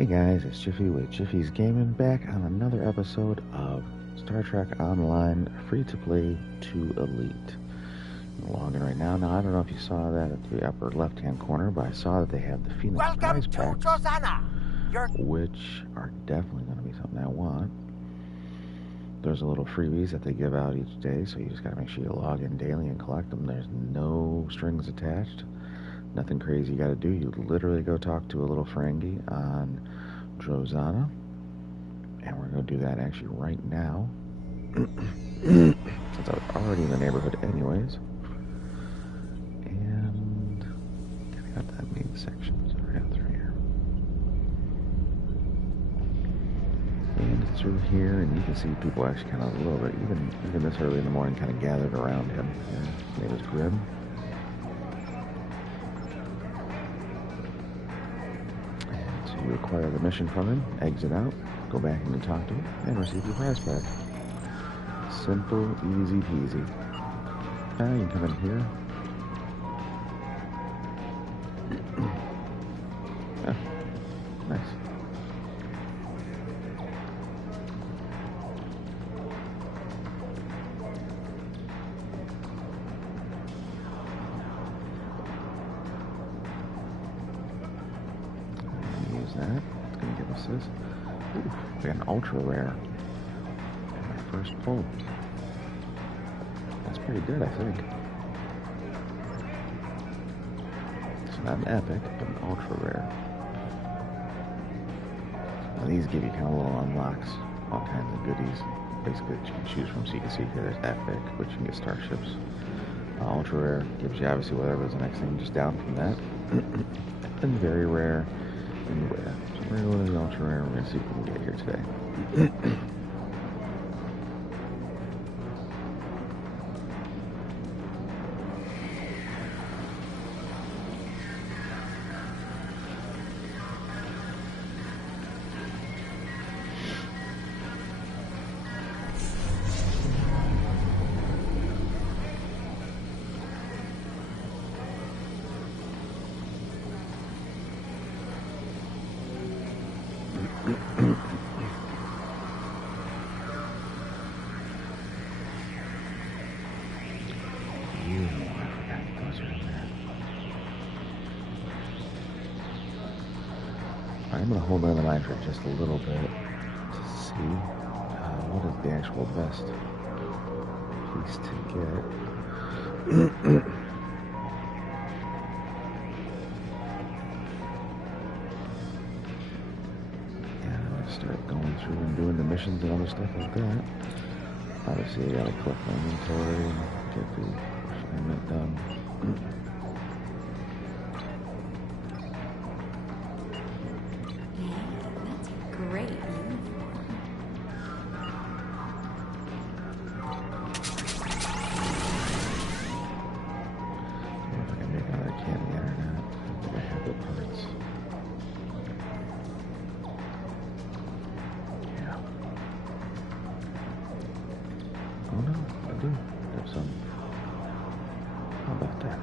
Hey guys, it's Jiffy with Jiffy's Gaming, back on another episode of Star Trek Online Free-to-Play to Elite. I'm logging right now. Now, I don't know if you saw that at the upper left-hand corner, but I saw that they have the Phoenix Prize Packs, which are definitely going to be something I want. There's a little freebies that they give out each day, so you just got to make sure you log in daily and collect them. There's no strings attached. Nothing crazy you got to do. You literally go talk to a little Ferengi on Drozana, and we're going to do that actually right now, since I was already in the neighborhood anyways. And I got that main section right through here, and through here, and you can see people actually kind of a little bit, even this early in the morning, kind of gathered around him. His name is Grim. You acquire the mission from him, exit out, go back in and talk to him, and receive your prize pack. Simple, easy peasy. Now you can come in here. Ah, nice. That. It's going to give us this. Ooh, we got an ultra rare. And our first pull. That's pretty good, I think. It's not an epic, but an ultra rare. Now these give you kind of little unlocks, all kinds of goodies. Basically, that you can choose from, so you can see here there's epic, which you can get starships. Ultra rare gives you obviously whatever's the next thing, just down from that. And very rare. Anywhere. So we're going to go to the ultra rare. We're going to see what we can get here today. I'm going to hold on the line for just a little bit to see what is the actual best piece to get. Yeah, I'm going to start going through and doing the missions and other stuff like that. Obviously, I got to collect my inventory and get the refinement done. Great. If I can make another candy or not. I think I have the parts. Yeah. Oh no, I do have some. How about that?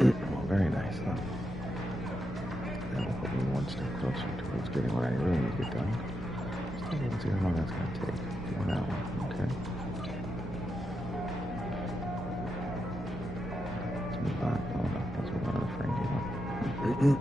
Well, very nice, huh? That will put me one step closer towards getting what I really need to get done. Let's see how long that's going to take. Doing that one, okay. Let's move on. Oh no, let's move on to the Ferengi one.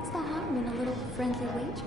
What's the harm in a little friendly wager?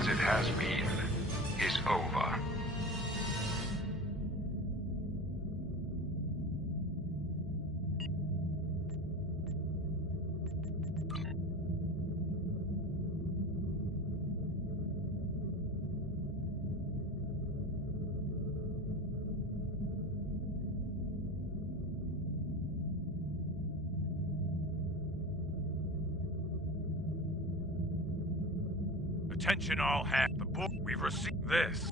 as it has been, is over. Attention all hands. The book we've received this.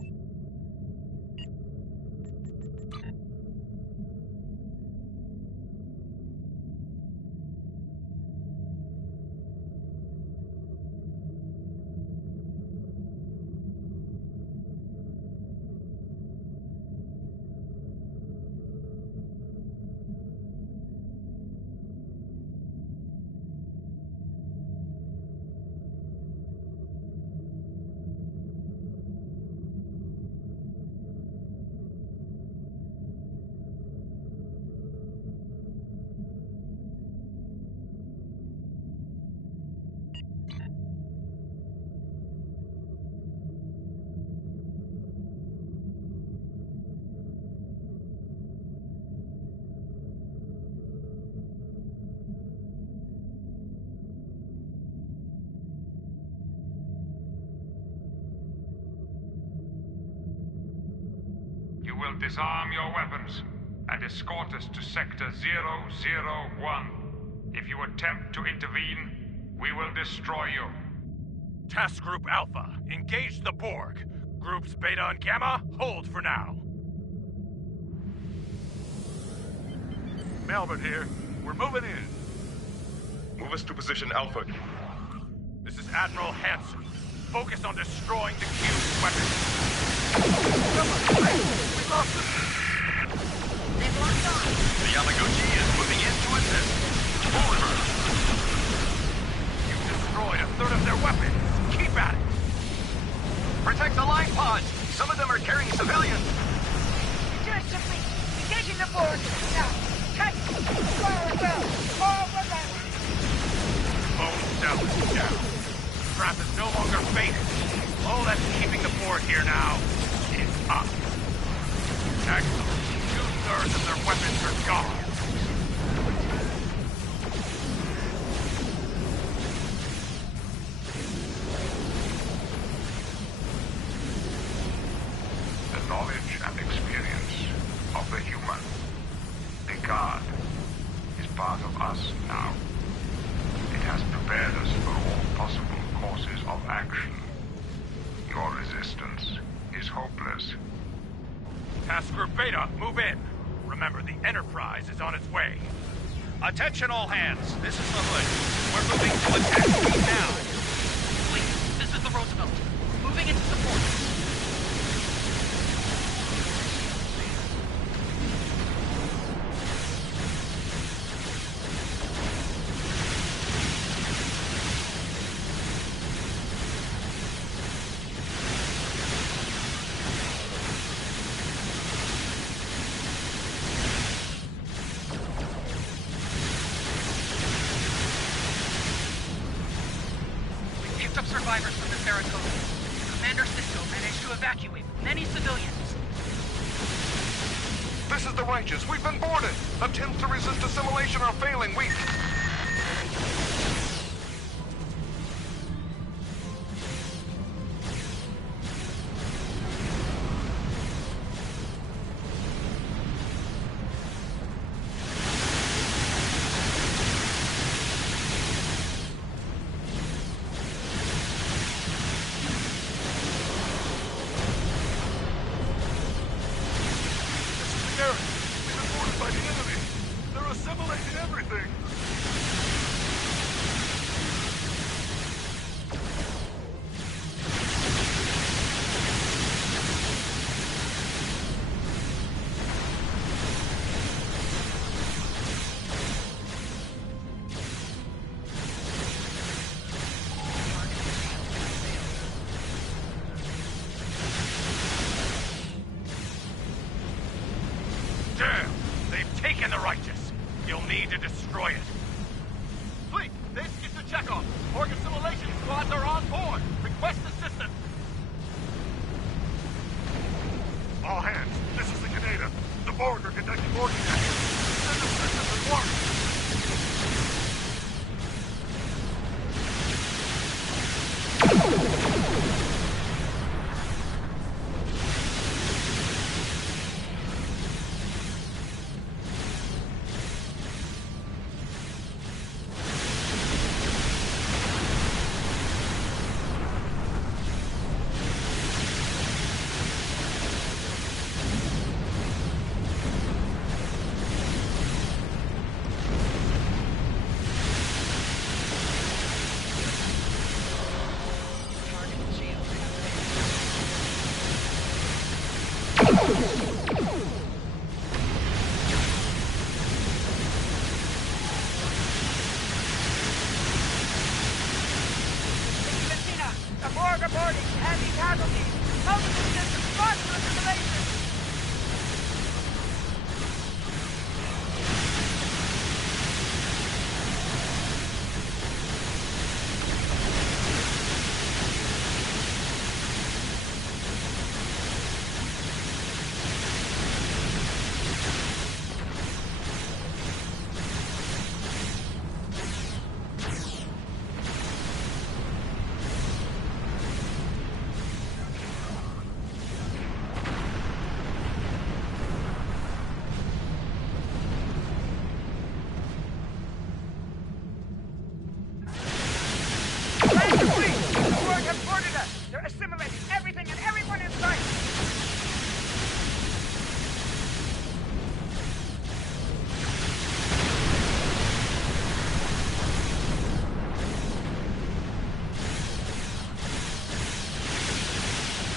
You will disarm your weapons and escort us to Sector 001. If you attempt to intervene, we will destroy you. Task Group Alpha, engage the Borg. Groups Beta and Gamma, hold for now. Melbourne here. We're moving in. Move us to position Alpha. This is Admiral Hansen. Focus on destroying the Cube's weapons. We lost them. They've locked on. The Yamaguchi is moving in to assist. Full reverse. You've destroyed a third of their weapons. Keep at it. pods. Some of them are carrying civilians. Just simply engaging the board. Now, touch. Forward well. Forward well. Lone cell is down. Trap is no longer baited. All that's keeping the board here now is up. Excellent. 2/3 of their weapons are gone. The knowledge and experience of the human, the God, is part of us now. It has prepared us for all possible courses of action. Your resistance is hopeless. Task Group Beta, move in. Remember, the Enterprise is on its way. Attention all hands. This is the Hood. We're moving to attack speed now. Please, this is the Roosevelt. Moving into support. Picked up survivors from the Saratoga. Commander Sisko managed to evacuate many civilians. This is the Righteous. We've been boarded. Attempts to resist assimilation are failing. We... Damn! They've taken the Righteous. You'll need to destroy it. Fleet, this is the checkoff. Borg assimilation squads are on board. Request assistance. All hands, this is the Canada. The Borg are conducting organ action. Send assistance at once. The Borg reporting heavy casualties. Multiple systems lost to assimilation. They're assimilating everything and everyone in sight!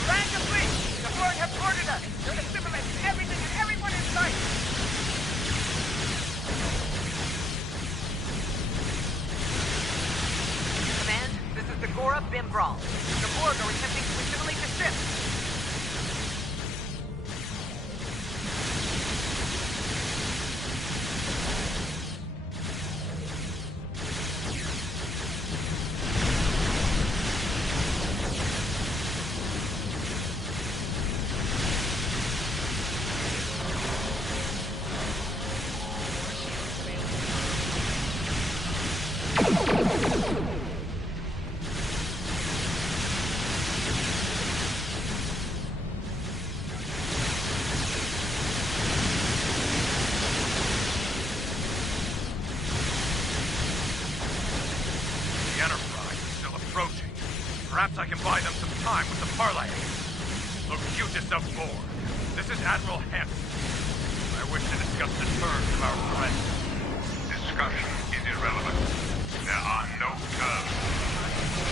Land the fleet! The Borg have boarded us! They're assimilating everything and everyone in sight! Command, this is the Gora Bim Brawl. The Borg are attempting to assimilate the ship. Perhaps I can buy them some time with the parlay. Look, cutest of board. This is Admiral Hemp. I wish to discuss the terms of our surrender. Discussion is irrelevant. There are no terms.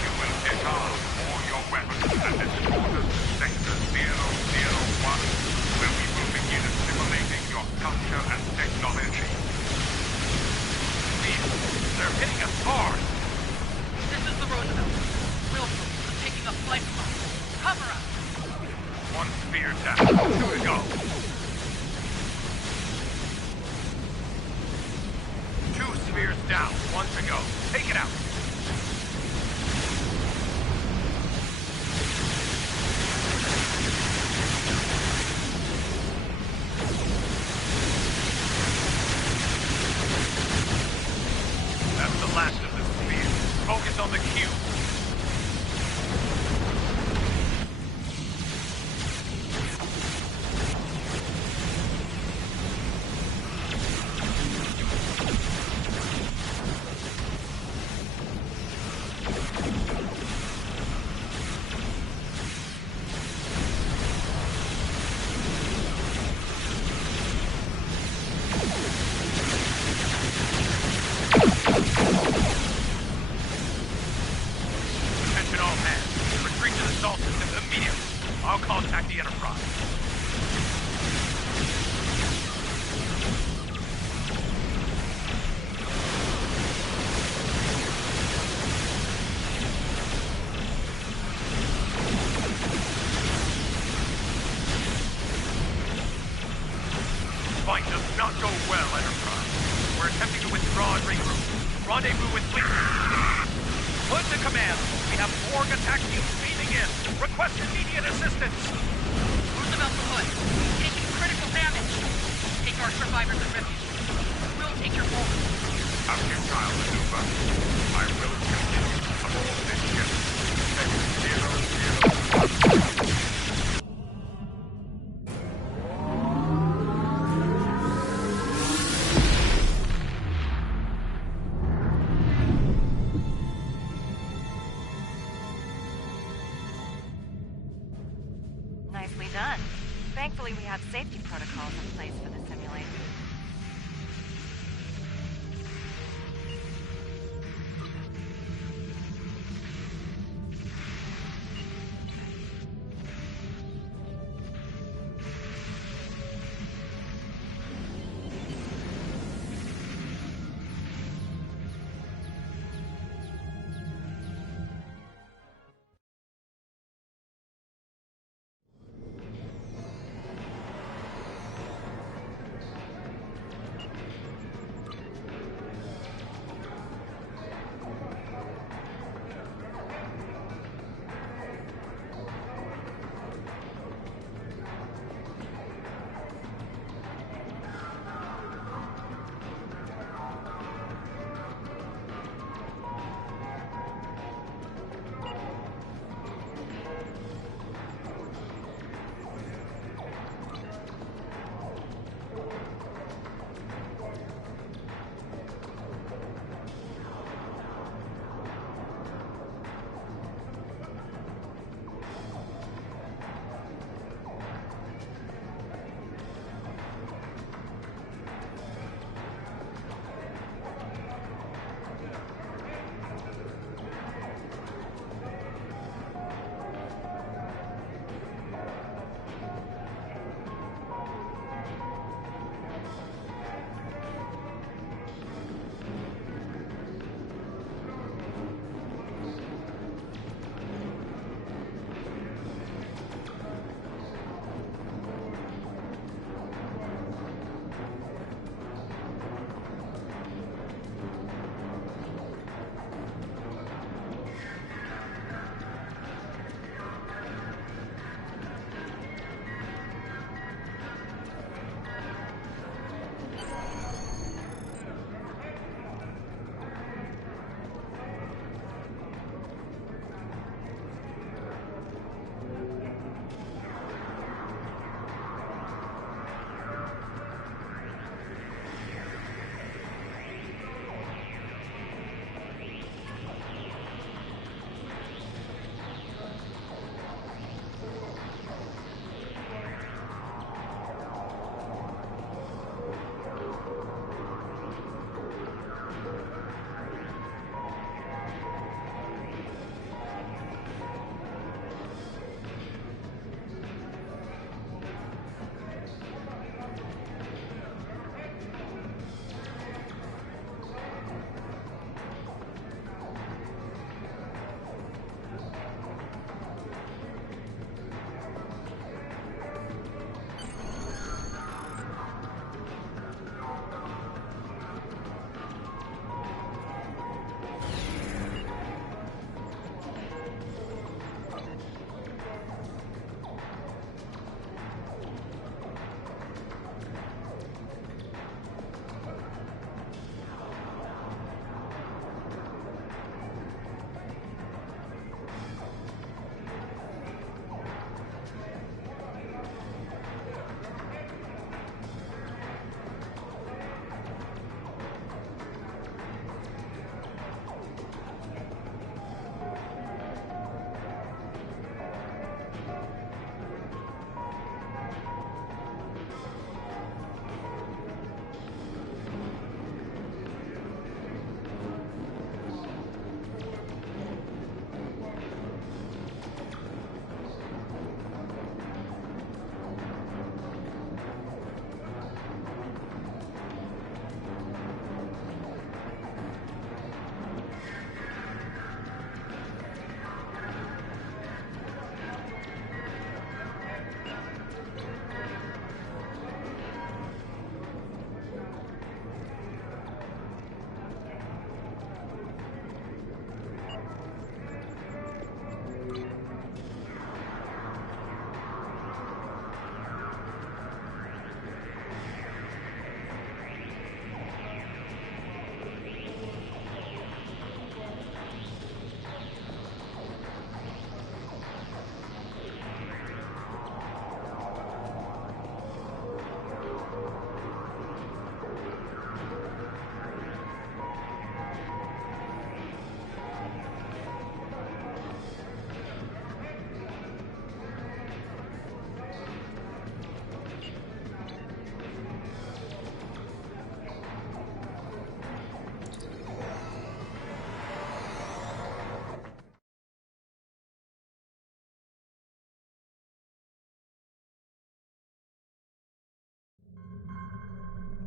You will disarm all your weapons and escort us to Sector 001, where we will begin assimilating your culture and technology. See, they're hitting us hard. This is the Roosevelt. Wilson is taking a flight from us. Cover us! One spear down. 2 to go. 2 spears down. 1 to go. Take it out. That's the last of the spears. Focus on the cube. Attention all hands. Retreat to the salt system immediately. I'll contact the Enterprise. Fight does not go well, Enterprise. We're attempting to withdraw and regroup. Rendezvous with fleet. Hood to command. We have Borg attack cubes beaming in. Request immediate assistance. Roosevelt to Hood. Taking critical damage. Take our survivors and refugees. We'll take your forward. A futile maneuver. I will continue aboard this ship. Sector 001. Nicely done. Thankfully, we have safety protocols in place for the simulation.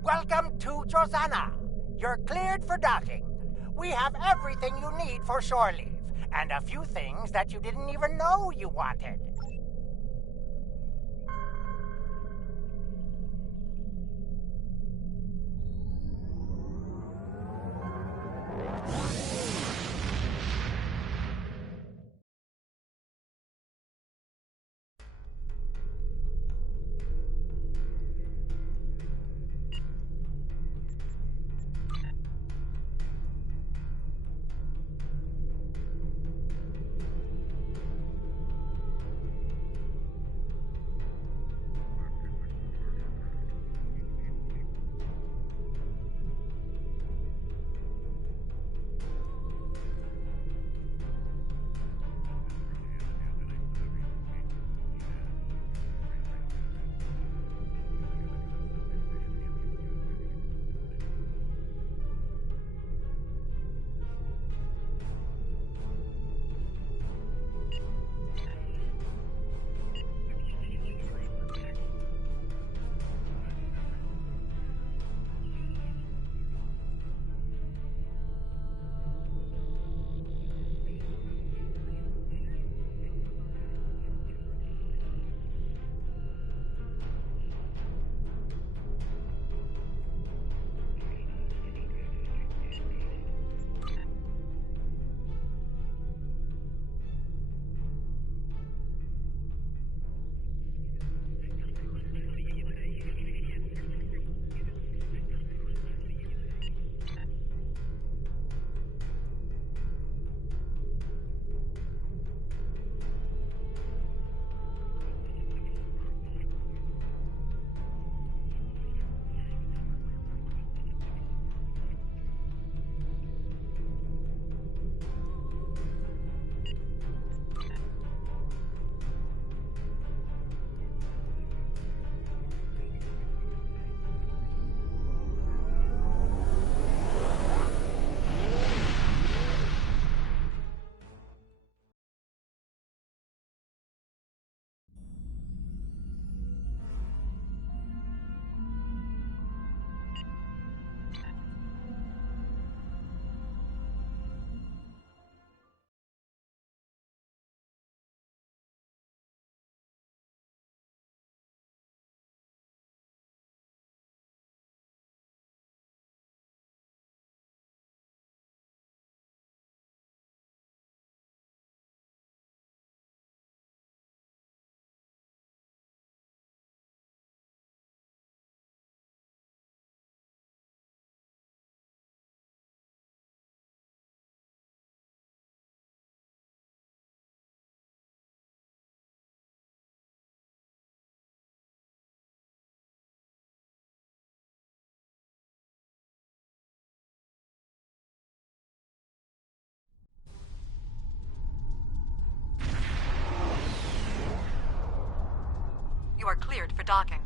Welcome to Josana. You're cleared for docking. We have everything you need for shore leave, and a few things that you didn't even know you wanted. You are cleared for docking.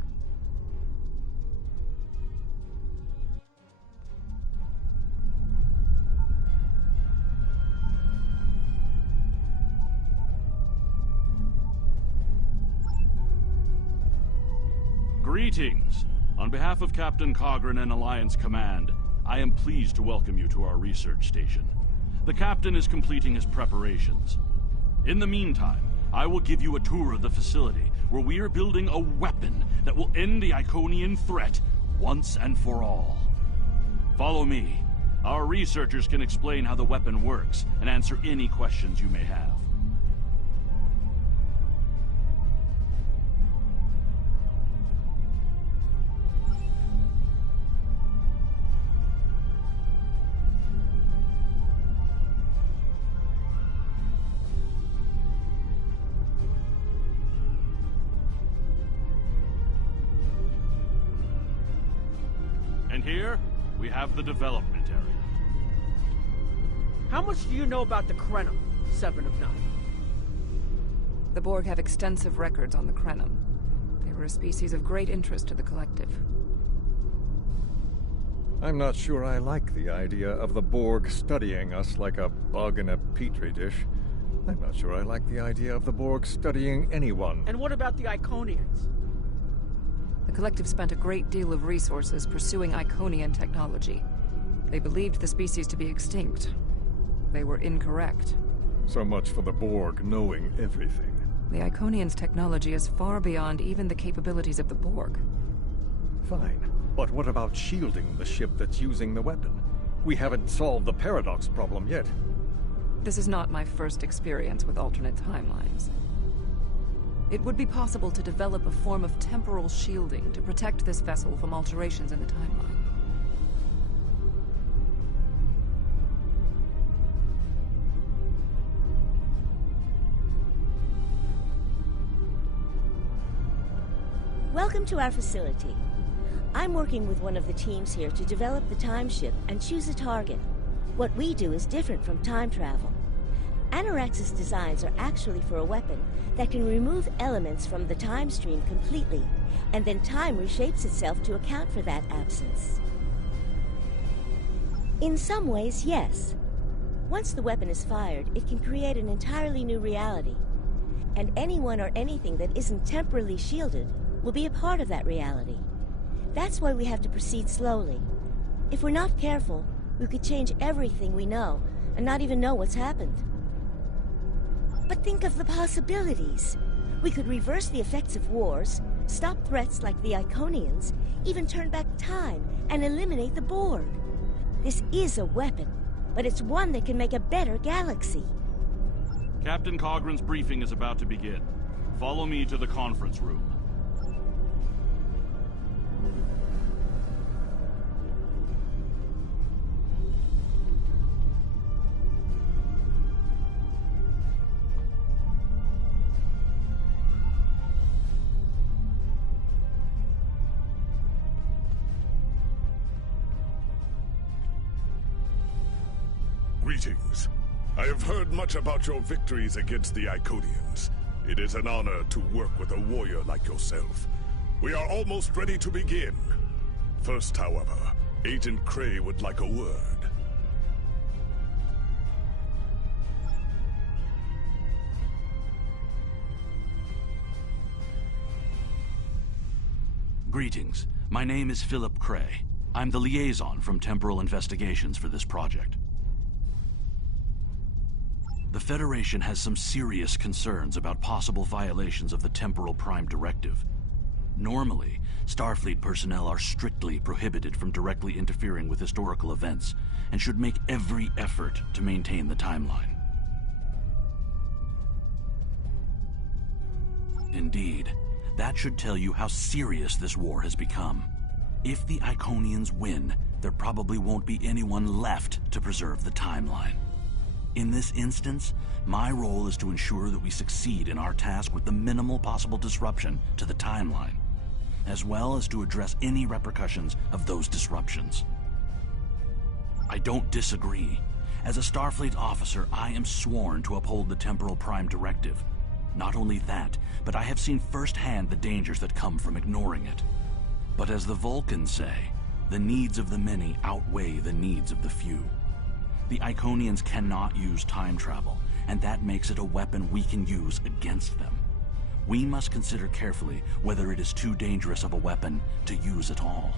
Greetings! On behalf of Captain Cogran and Alliance Command, I am pleased to welcome you to our research station. The Captain is completing his preparations. In the meantime, I will give you a tour of the facility, where we are building a weapon that will end the Iconian threat once and for all. Follow me. Our researchers can explain how the weapon works and answer any questions you may have. And here, we have the development area. How much do you know about the Krenim, 7 of 9? The Borg have extensive records on the Krenim. They were a species of great interest to the Collective. I'm not sure I like the idea of the Borg studying us like a bug in a petri dish. I'm not sure I like the idea of the Borg studying anyone. And what about the Iconians? The Collective spent a great deal of resources pursuing Iconian technology. They believed the species to be extinct. They were incorrect. So much for the Borg knowing everything. The Iconians' technology is far beyond even the capabilities of the Borg. Fine, but what about shielding the ship that's using the weapon? We haven't solved the paradox problem yet. This is not my first experience with alternate timelines. It would be possible to develop a form of temporal shielding to protect this vessel from alterations in the timeline. Welcome to our facility. I'm working with one of the teams here to develop the time ship and choose a target. What we do is different from time travel. Anorax's designs are actually for a weapon that can remove elements from the time stream completely, and then time reshapes itself to account for that absence. In some ways, yes. Once the weapon is fired, it can create an entirely new reality. And anyone or anything that isn't temporally shielded will be a part of that reality. That's why we have to proceed slowly. If we're not careful, we could change everything we know and not even know what's happened. But think of the possibilities. We could reverse the effects of wars, stop threats like the Iconians, even turn back time and eliminate the Borg. This is a weapon, but it's one that can make a better galaxy. Captain Cogran's briefing is about to begin. Follow me to the conference room. Greetings. I have heard much about your victories against the Iconians. It is an honor to work with a warrior like yourself. We are almost ready to begin. First, however, Agent Cray would like a word. Greetings. My name is Philip Cray. I'm the liaison from Temporal Investigations for this project. The Federation has some serious concerns about possible violations of the Temporal Prime Directive. Normally, Starfleet personnel are strictly prohibited from directly interfering with historical events, and should make every effort to maintain the timeline. Indeed, that should tell you how serious this war has become. If the Iconians win, there probably won't be anyone left to preserve the timeline. In this instance, my role is to ensure that we succeed in our task with the minimal possible disruption to the timeline, as well as to address any repercussions of those disruptions. I don't disagree. As a Starfleet officer, I am sworn to uphold the Temporal Prime Directive. Not only that, but I have seen firsthand the dangers that come from ignoring it. But as the Vulcans say, the needs of the many outweigh the needs of the few. The Iconians cannot use time travel, and that makes it a weapon we can use against them. We must consider carefully whether it is too dangerous of a weapon to use at all.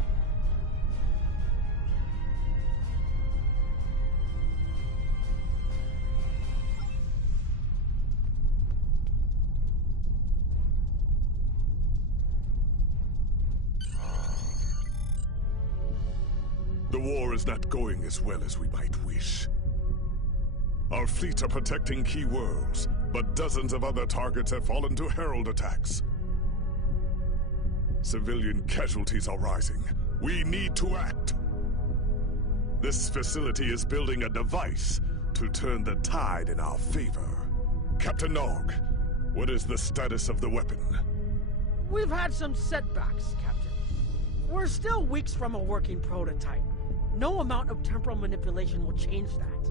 The war is not going as well as we might wish. Our fleets are protecting key worlds, but dozens of other targets have fallen to Herald attacks. Civilian casualties are rising. We need to act. This facility is building a device to turn the tide in our favor. Captain Nog, what is the status of the weapon? We've had some setbacks, Captain. We're still weeks from a working prototype. No amount of temporal manipulation will change that.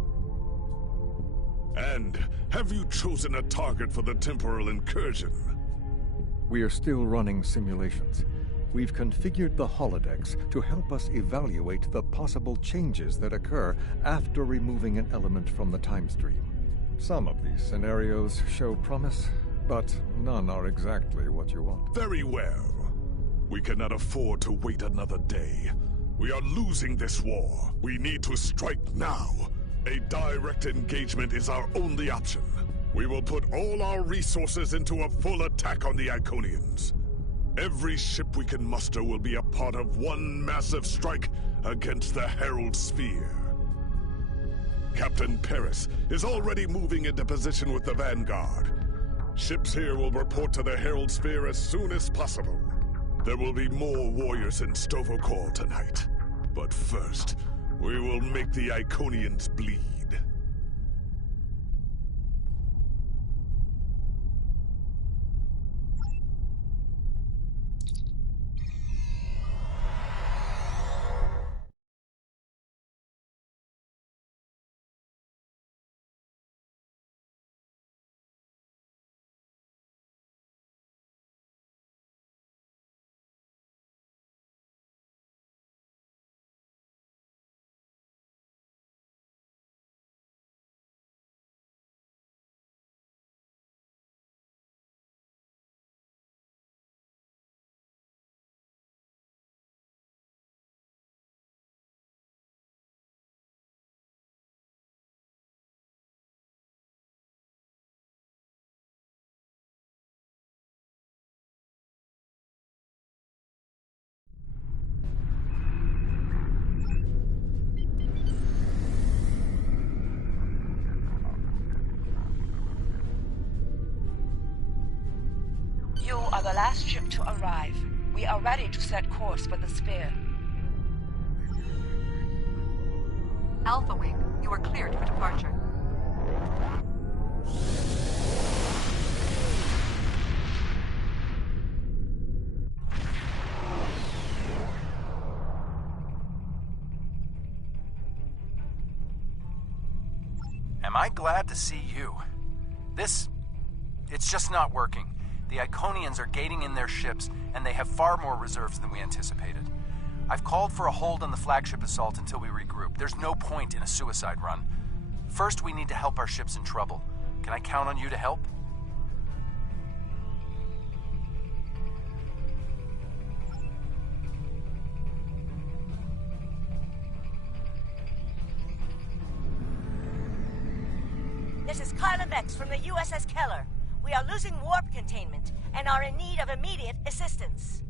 And have you chosen a target for the temporal incursion? We are still running simulations. We've configured the holodecks to help us evaluate the possible changes that occur after removing an element from the time stream. Some of these scenarios show promise, but none are exactly what you want. Very well. We cannot afford to wait another day. We are losing this war. We need to strike now. A direct engagement is our only option. We will put all our resources into a full attack on the Iconians. Every ship we can muster will be a part of one massive strike against the Herald Sphere. Captain Paris is already moving into position with the Vanguard. Ships here will report to the Herald Sphere as soon as possible. There will be more warriors in Stovokor tonight. But first, we will make the Iconians bleed. You are the last ship to arrive. We are ready to set course for the Sphere. Alpha Wing, you are cleared for departure. Am I glad to see you? It's just not working. The Iconians are gating in their ships, and they have far more reserves than we anticipated. I've called for a hold on the flagship assault until we regroup. There's no point in a suicide run. First, we need to help our ships in trouble. Can I count on you to help? This is Kyla Mex from the USS Keller. We are losing warp containment and are in need of immediate assistance.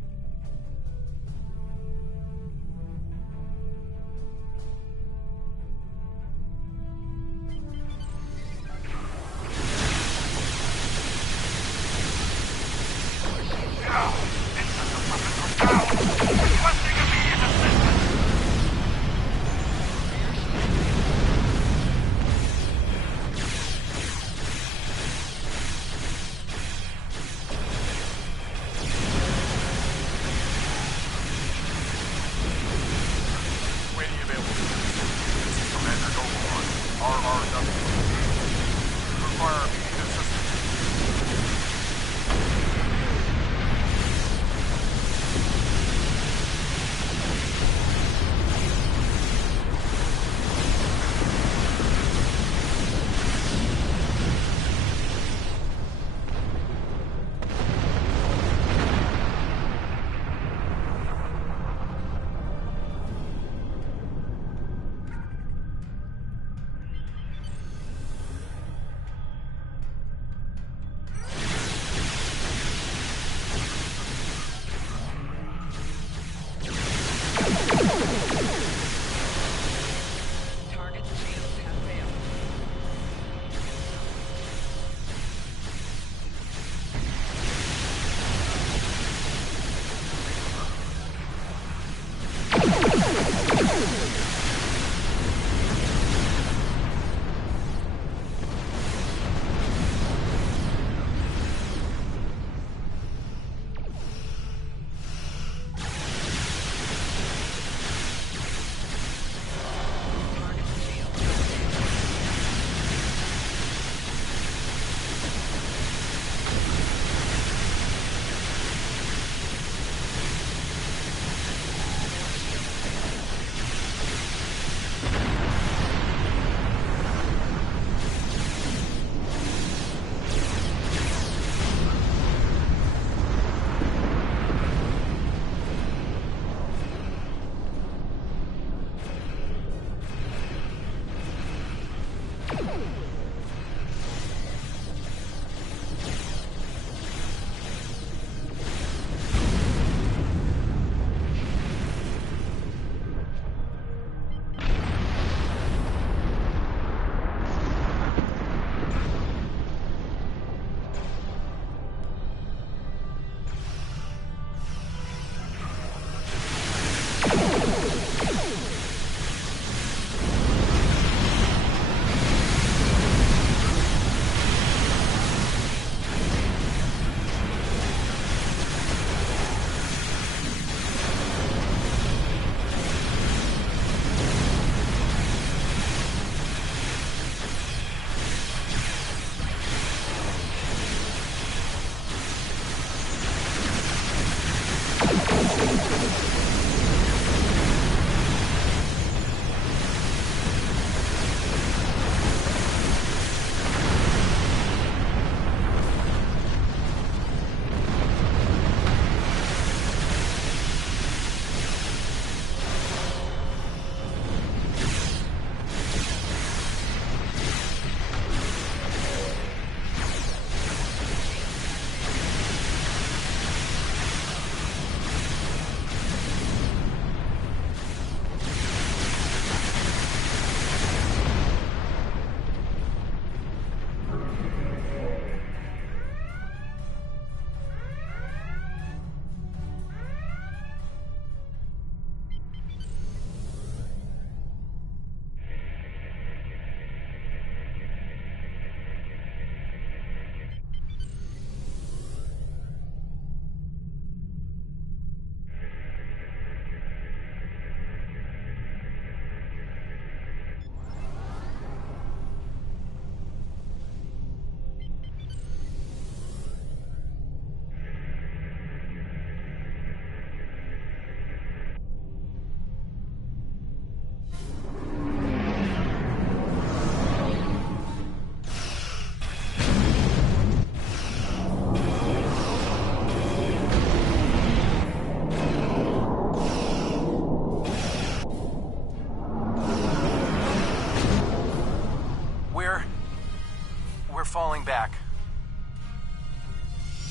falling back.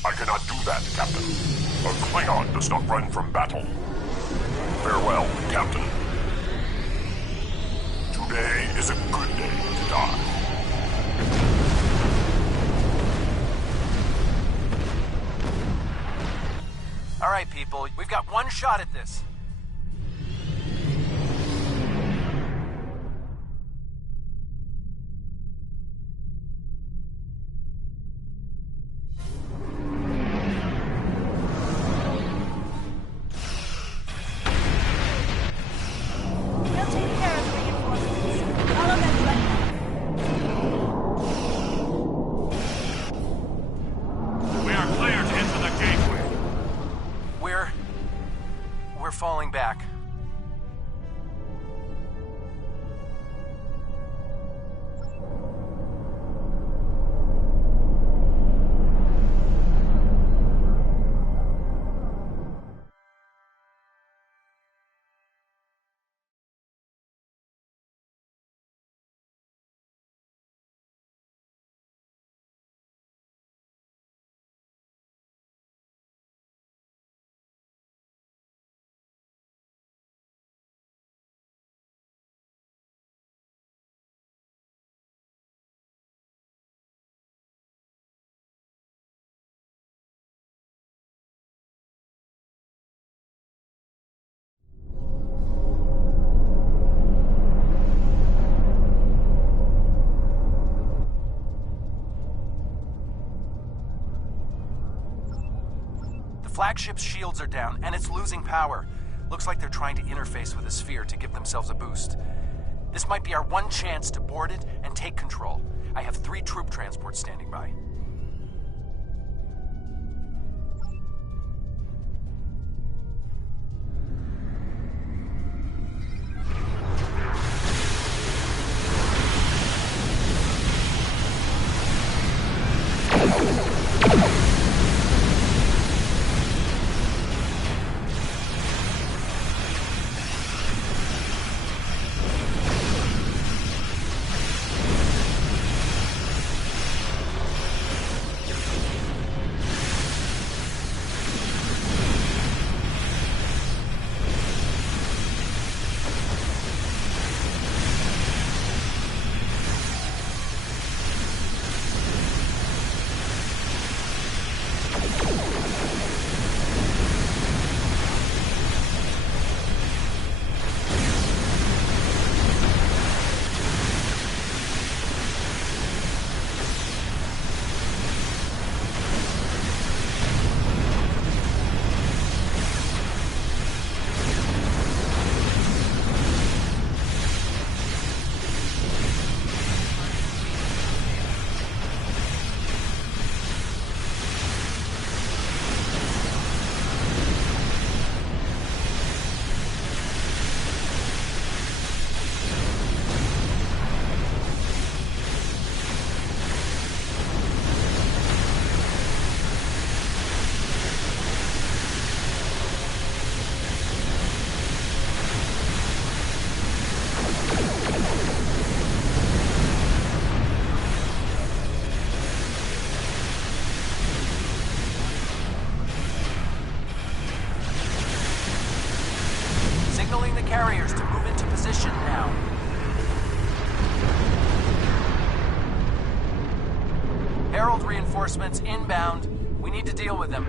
I cannot do that, Captain. A Klingon does not run from battle. Farewell, Captain. Today is a good day to die. All right, people, we've got one shot at this. We're falling back. Flagship's shields are down, and it's losing power. Looks like they're trying to interface with the sphere to give themselves a boost. This might be our one chance to board it and take control. I have 3 troop transports standing by. Signaling the carriers to move into position now. Herald reinforcements inbound. We need to deal with them.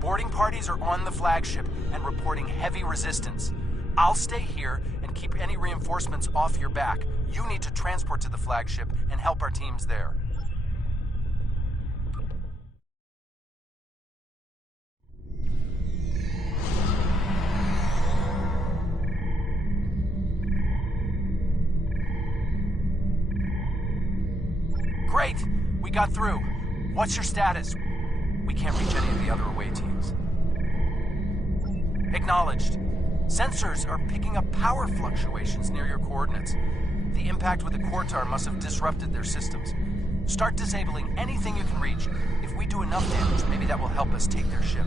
Boarding parties are on the flagship and reporting heavy resistance. I'll stay here and keep any reinforcements off your back. You need to transport to the flagship and help our teams there. Great! We got through. What's your status? We can't reach any of the other away teams. Acknowledged. Sensors are picking up power fluctuations near your coordinates. The impact with the Quartar must have disrupted their systems. Start disabling anything you can reach. If we do enough damage, maybe that will help us take their ship.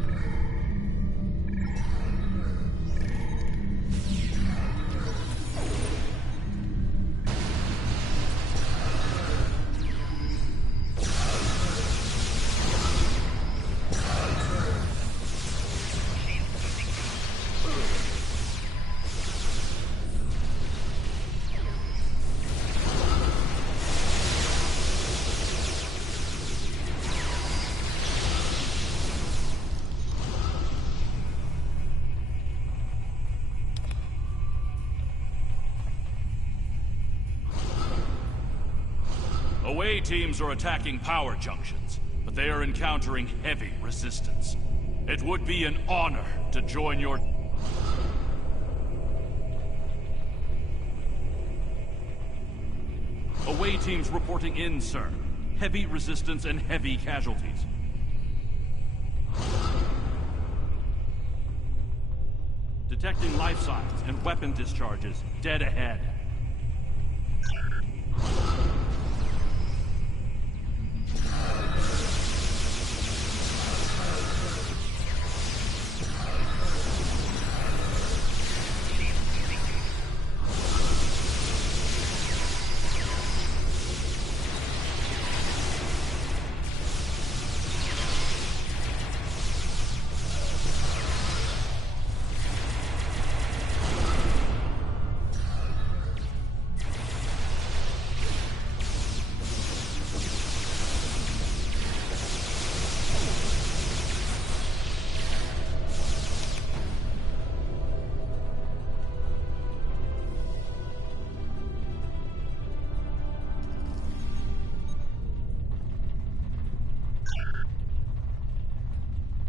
Away teams are attacking power junctions, but they are encountering heavy resistance. It would be an honor to join your... Away teams reporting in, sir. Heavy resistance and heavy casualties. Detecting life signs and weapon discharges dead ahead.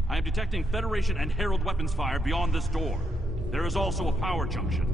I am detecting Federation and Herald weapons fire beyond this door. There is also a power junction.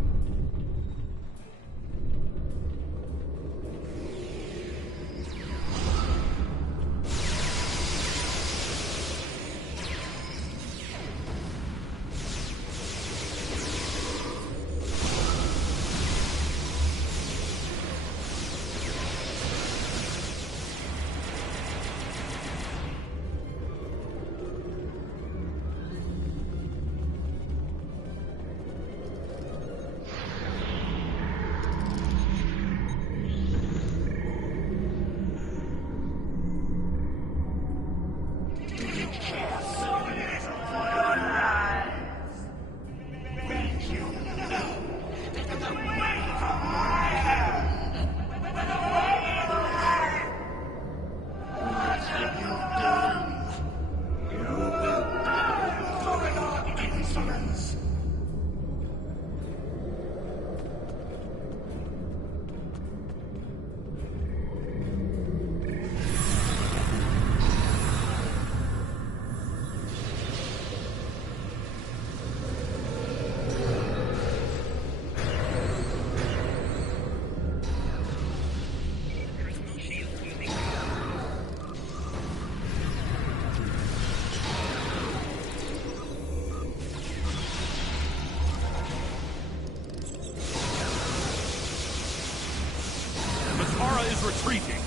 Retreating.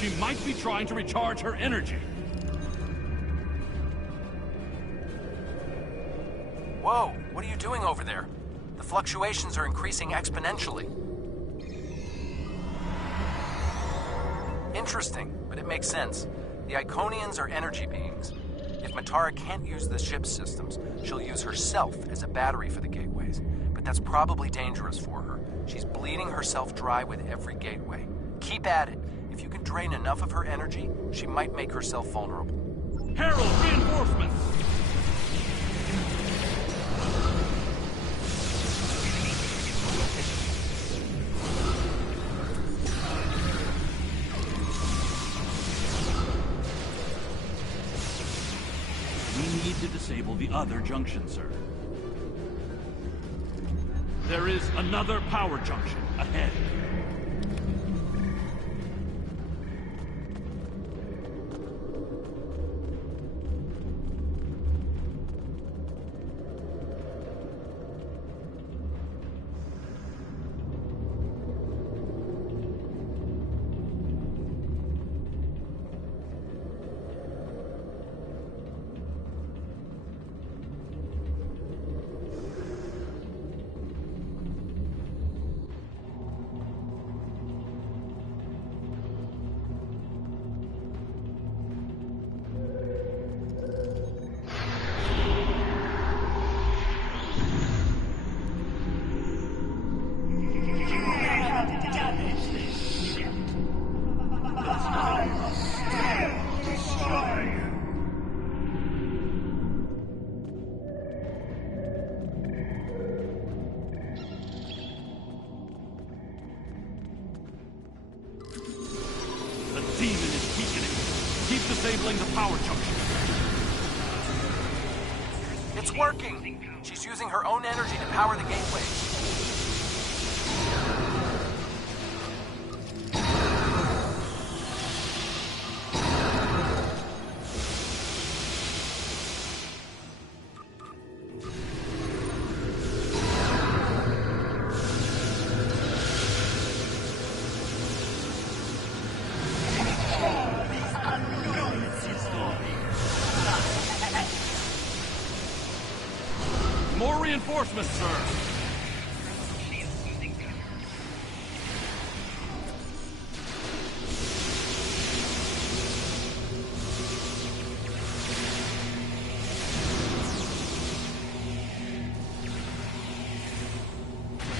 She might be trying to recharge her energy. Whoa, what are you doing over there? The fluctuations are increasing exponentially. Interesting, but it makes sense. The Iconians are energy beings. If Matara can't use the ship's systems, she'll use herself as a battery for the gateways. But that's probably dangerous for her. She's bleeding herself dry with every gateway. Keep at it. If you can drain enough of her energy, she might make herself vulnerable. Herald, reinforcements! need to disable the other junction, sir. There is another power junction ahead. Disabling the power junction. It's working! She's using her own energy to power the gateway. More reinforcements, sir.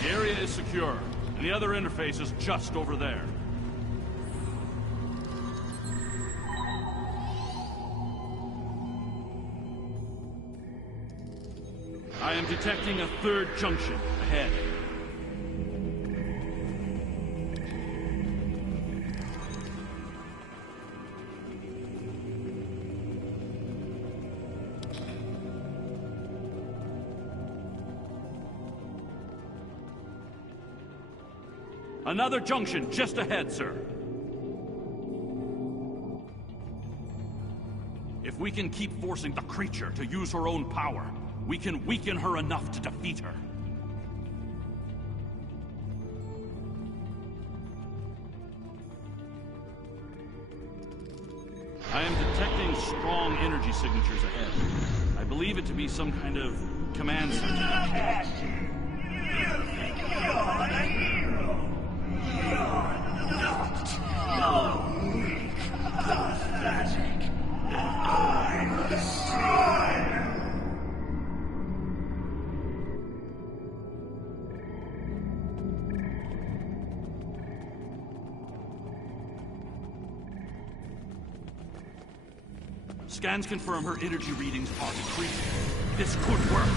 The area is secure, and the other interface is just over there. I am detecting a third junction ahead. Another junction just ahead, sir. If we can keep forcing the creature to use her own power, we can weaken her enough to defeat her. I am detecting strong energy signatures ahead. I believe it to be some kind of command center. You think you're the hero? You're not. You're weak, pathetic, and I'm the strong. Scans confirm her energy readings are decreasing. This could work.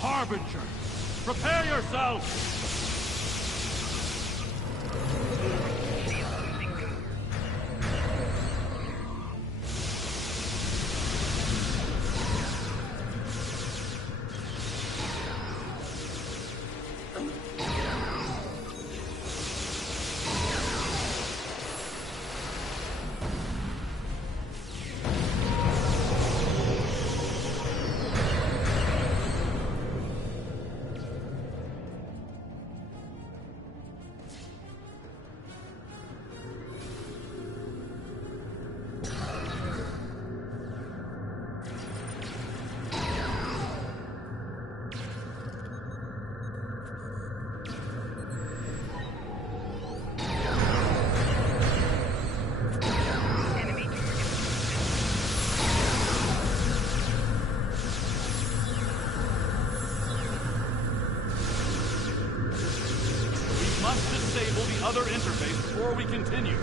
Harbinger! Prepare yourself! other interface before we continue.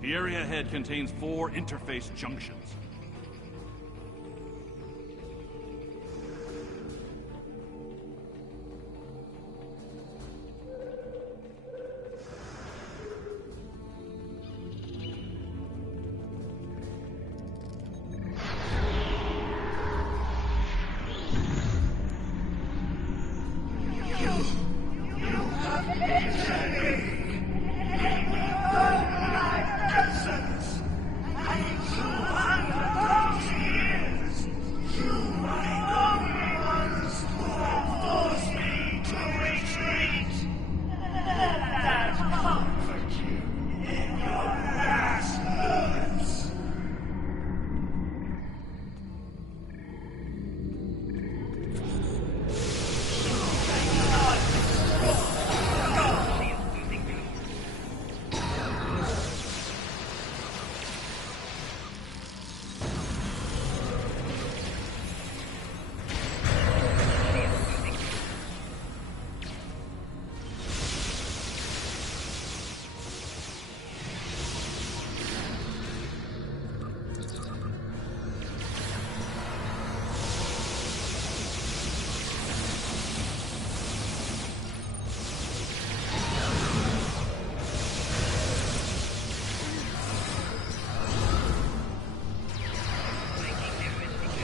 The area ahead contains 4 interface junctions.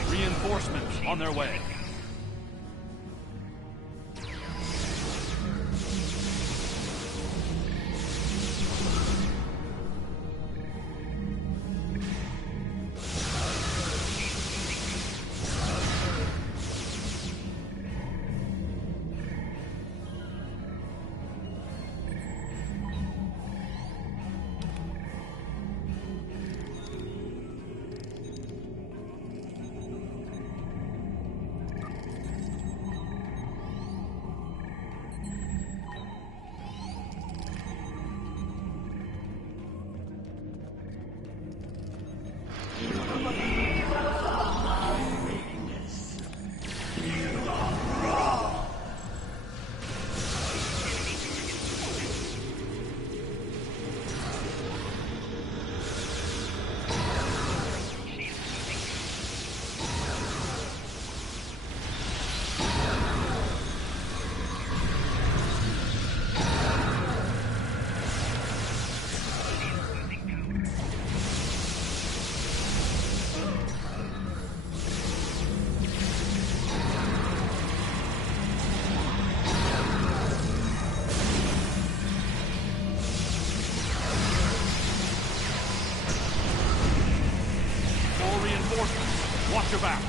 Reinforcements on their way. Watch your back.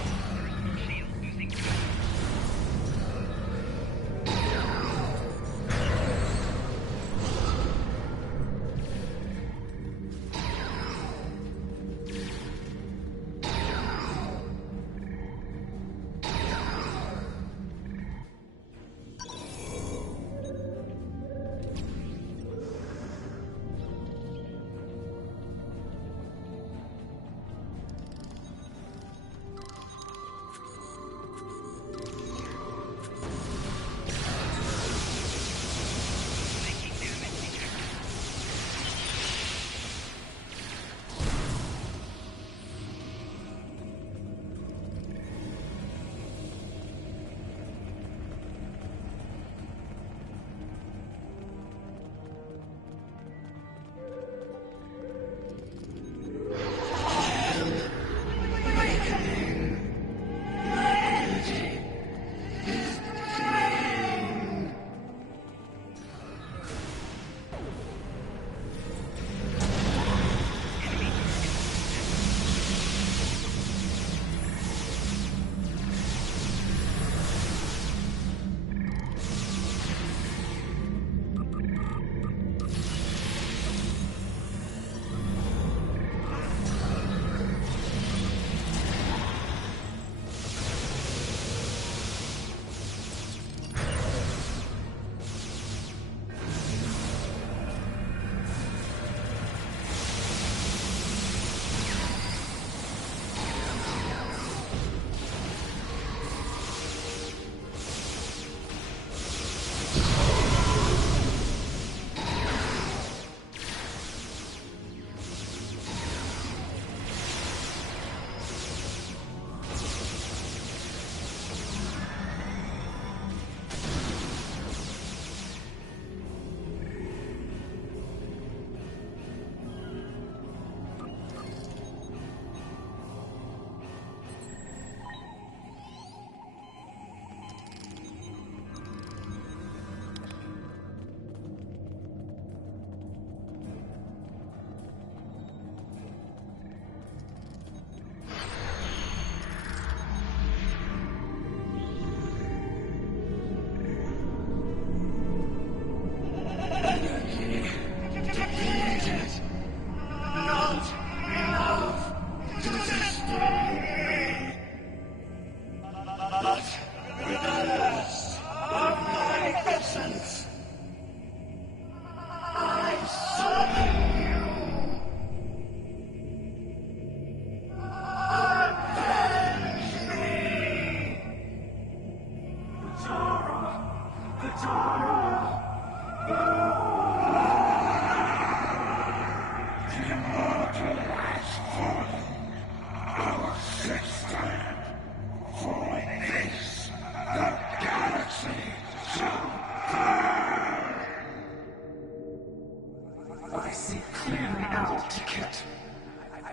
I see clearly now, Ticket.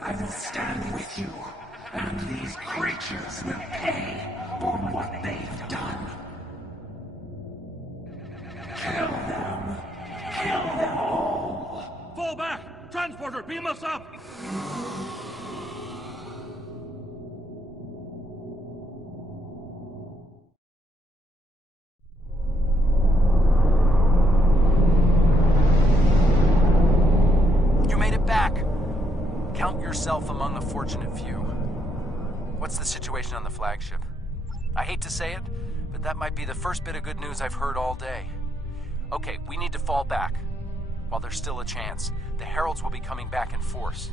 I will stand with you, and these creatures will pay for what they've done. Kill them. Kill them all. Fall back! Transporter, beam us up! You made it back. Count yourself among the fortunate few. What's the situation on the flagship? I hate to say it, but that might be the first bit of good news I've heard all day. Okay, we need to fall back. While there's still a chance, the Heralds will be coming back in force.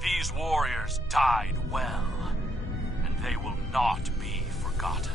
These warriors died well, and they will not be forgotten.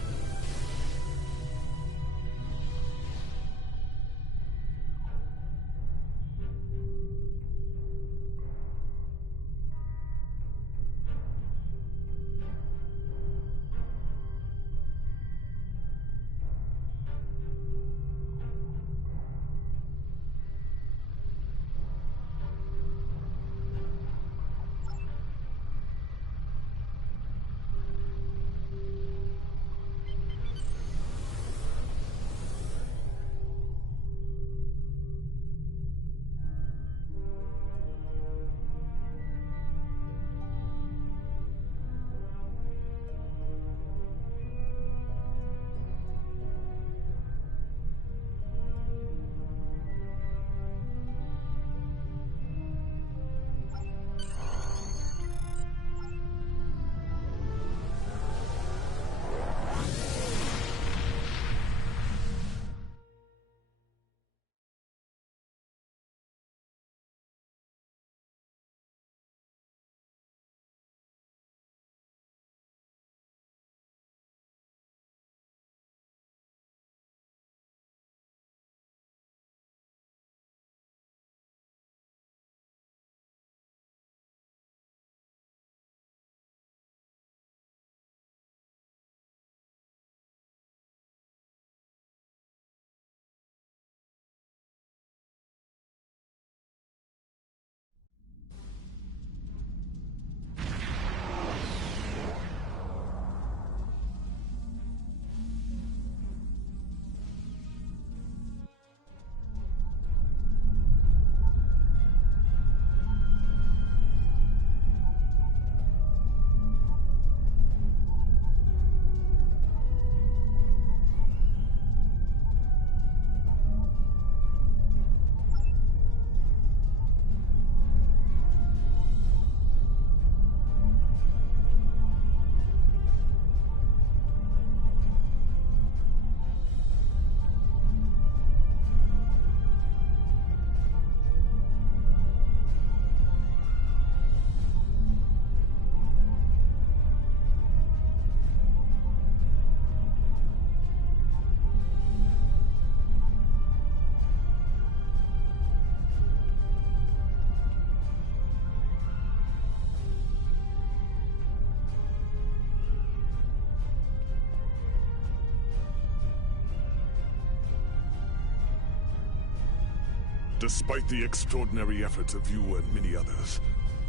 Despite the extraordinary efforts of you and many others,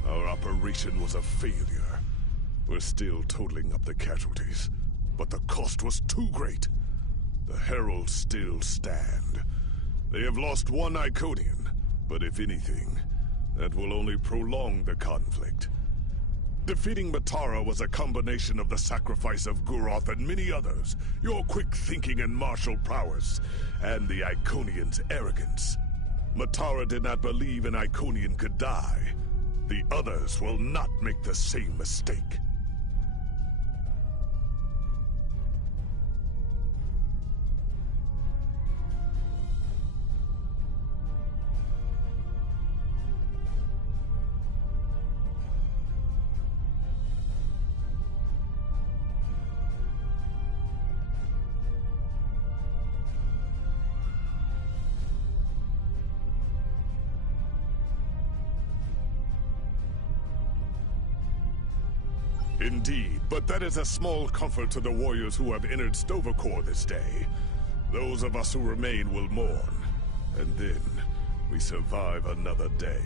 our operation was a failure. We're still totaling up the casualties, but the cost was too great. The Heralds still stand. They have lost one Iconian, but if anything, that will only prolong the conflict. Defeating Matara was a combination of the sacrifice of Guroth and many others, your quick thinking and martial prowess, and the Iconians' arrogance. Matara did not believe an Iconian could die. The others will not make the same mistake. Indeed, but that is a small comfort to the warriors who have entered Stovercore this day. Those of us who remain will mourn, and then we survive another day.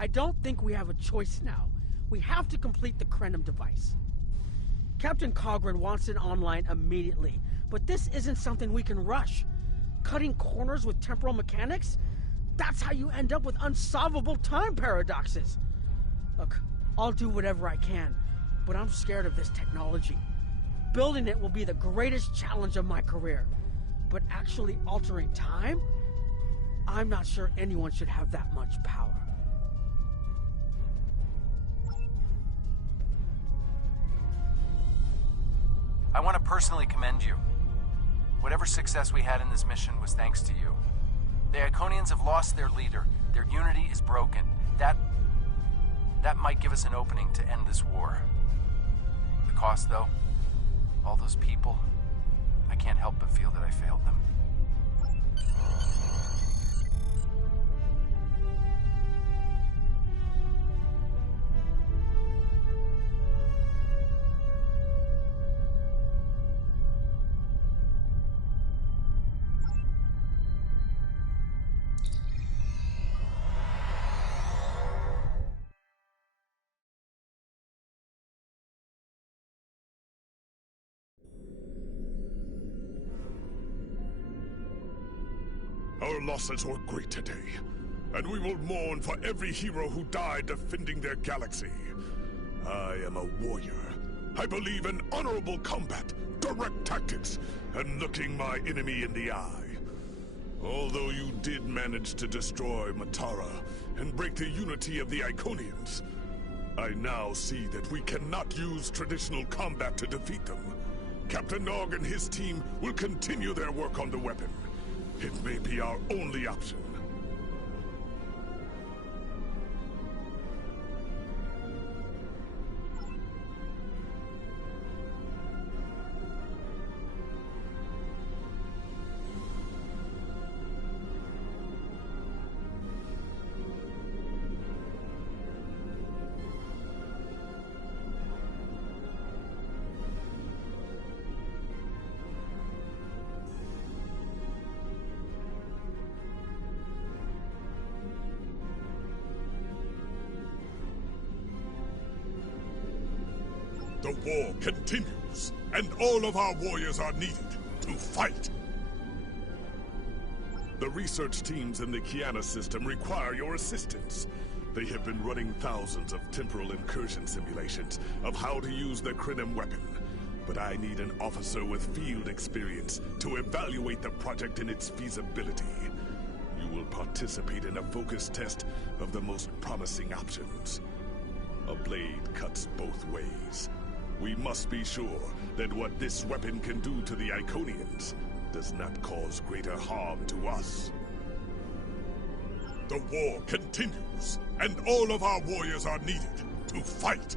I don't think we have a choice now. We have to complete the Krenim device. Captain Cogran wants it online immediately, but this isn't something we can rush. Cutting corners with temporal mechanics? That's how you end up with unsolvable time paradoxes. Look, I'll do whatever I can, but I'm scared of this technology. Building it will be the greatest challenge of my career, but actually altering time? I'm not sure anyone should have that much power. I want to personally commend you. Whatever success we had in this mission was thanks to you. The Iconians have lost their leader. Their unity is broken. That might give us an opening to end this war. The cost, though, all those people, I can't help but feel that I failed them. Our losses were great today, and we will mourn for every hero who died defending their galaxy. I am a warrior. I believe in honorable combat, direct tactics, and looking my enemy in the eye. Although you did manage to destroy Matara and break the unity of the Iconians, I now see that we cannot use traditional combat to defeat them. Captain Nog and his team will continue their work on the weapon. It may be our only option. The war continues, and all of our warriors are needed to fight. The research teams in the Kiana system require your assistance. They have been running thousands of temporal incursion simulations of how to use the Krenim weapon. But I need an officer with field experience to evaluate the project and its feasibility. You will participate in a focus test of the most promising options. A blade cuts both ways. We must be sure that what this weapon can do to the Iconians does not cause greater harm to us. The war continues, and all of our warriors are needed to fight.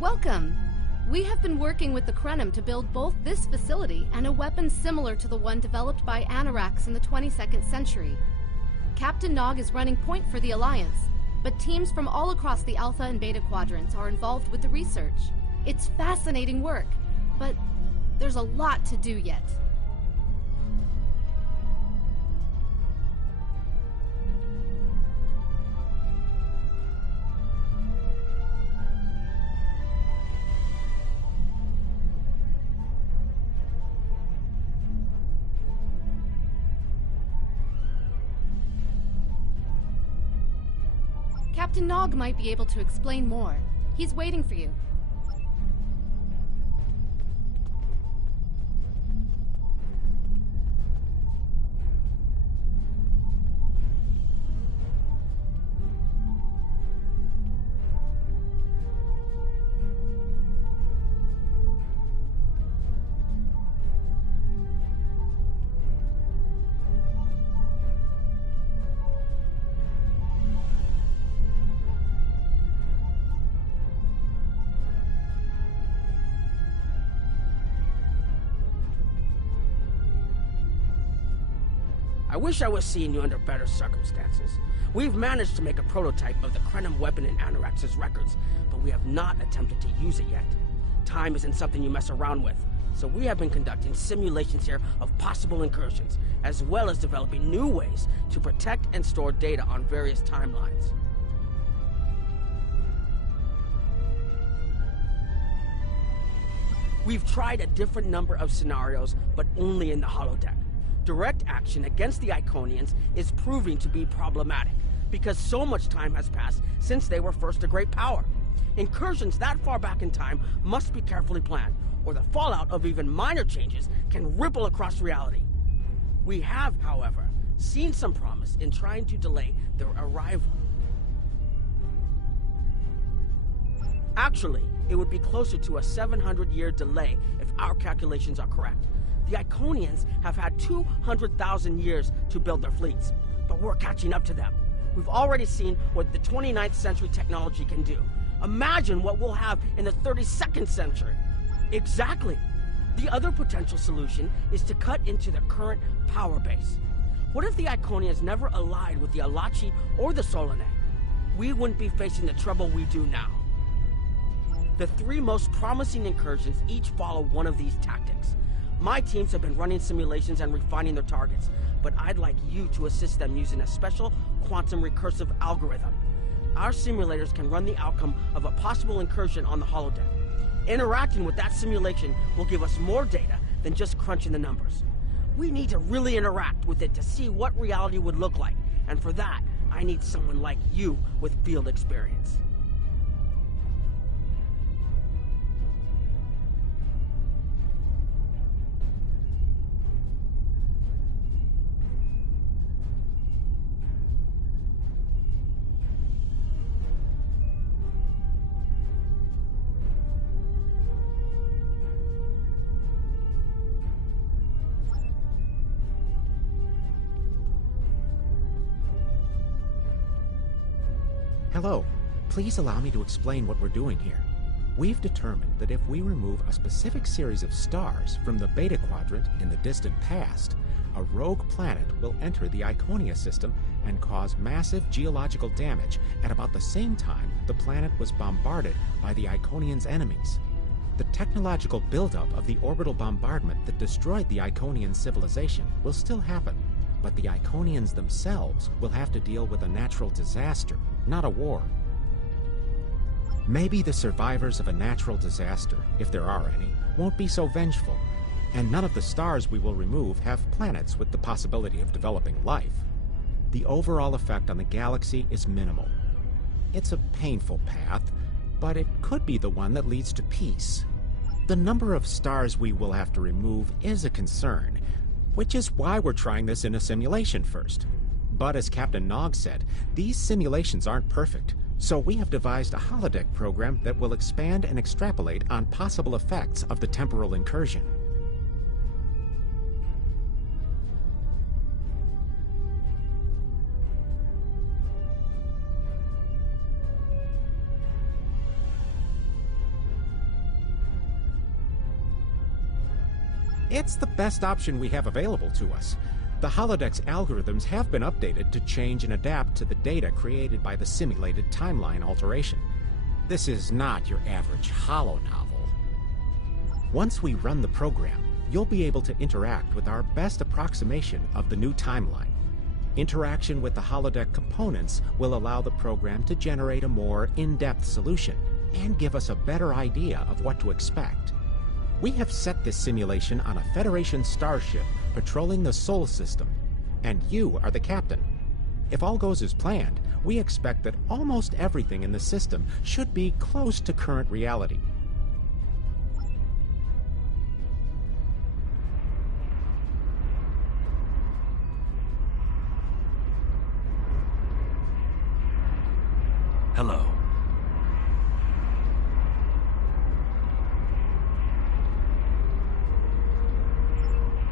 Welcome! We have been working with the Krenim to build both this facility and a weapon similar to the one developed by Anarax in the 22nd century. Captain Nog is running point for the Alliance, but teams from all across the Alpha and Beta quadrants are involved with the research. It's fascinating work, but there's a lot to do yet. Captain Nog might be able to explain more. He's waiting for you. I wish I was seeing you under better circumstances. We've managed to make a prototype of the Krenim weapon in Anarax's records, but we have not attempted to use it yet. Time isn't something you mess around with, so we have been conducting simulations here of possible incursions, as well as developing new ways to protect and store data on various timelines. We've tried a different number of scenarios, but only in the holodeck. Direct action against the Iconians is proving to be problematic, because so much time has passed since they were first a great power. Incursions that far back in time must be carefully planned, or the fallout of even minor changes can ripple across reality. We have, however, seen some promise in trying to delay their arrival. Actually, it would be closer to a 700-year delay if our calculations are correct. The Iconians have had 200,000 years to build their fleets, but we're catching up to them. We've already seen what the 29th century technology can do. Imagine what we'll have in the 32nd century. Exactly. The other potential solution is to cut into the current power base. What if the Iconians never allied with the Alachi or the Solanae? We wouldn't be facing the trouble we do now. The three most promising incursions each follow one of these tactics. My teams have been running simulations and refining their targets, but I'd like you to assist them using a special quantum recursive algorithm. Our simulators can run the outcome of a possible incursion on the holodeck. Interacting with that simulation will give us more data than just crunching the numbers. We need to really interact with it to see what reality would look like, and for that, I need someone like you with field experience. Hello. Please allow me to explain what we're doing here. We've determined that if we remove a specific series of stars from the Beta Quadrant in the distant past, a rogue planet will enter the Iconia system and cause massive geological damage at about the same time the planet was bombarded by the Iconians' enemies. The technological buildup of the orbital bombardment that destroyed the Iconian civilization will still happen, but the Iconians themselves will have to deal with a natural disaster, not a war. Maybe the survivors of a natural disaster, if there are any, won't be so vengeful, and none of the stars we will remove have planets with the possibility of developing life. The overall effect on the galaxy is minimal. It's a painful path, but it could be the one that leads to peace. The number of stars we will have to remove is a concern, which is why we're trying this in a simulation first. But as Captain Nog said, these simulations aren't perfect, so we have devised a holodeck program that will expand and extrapolate on possible effects of the temporal incursion. It's the best option we have available to us. The holodeck's algorithms have been updated to change and adapt to the data created by the simulated timeline alteration. This is not your average holo novel. Once we run the program, you'll be able to interact with our best approximation of the new timeline. Interaction with the holodeck components will allow the program to generate a more in-depth solution and give us a better idea of what to expect. We have set this simulation on a Federation starship patrolling the Sol system, and you are the captain. If all goes as planned, we expect that almost everything in the system should be close to current reality. Hello.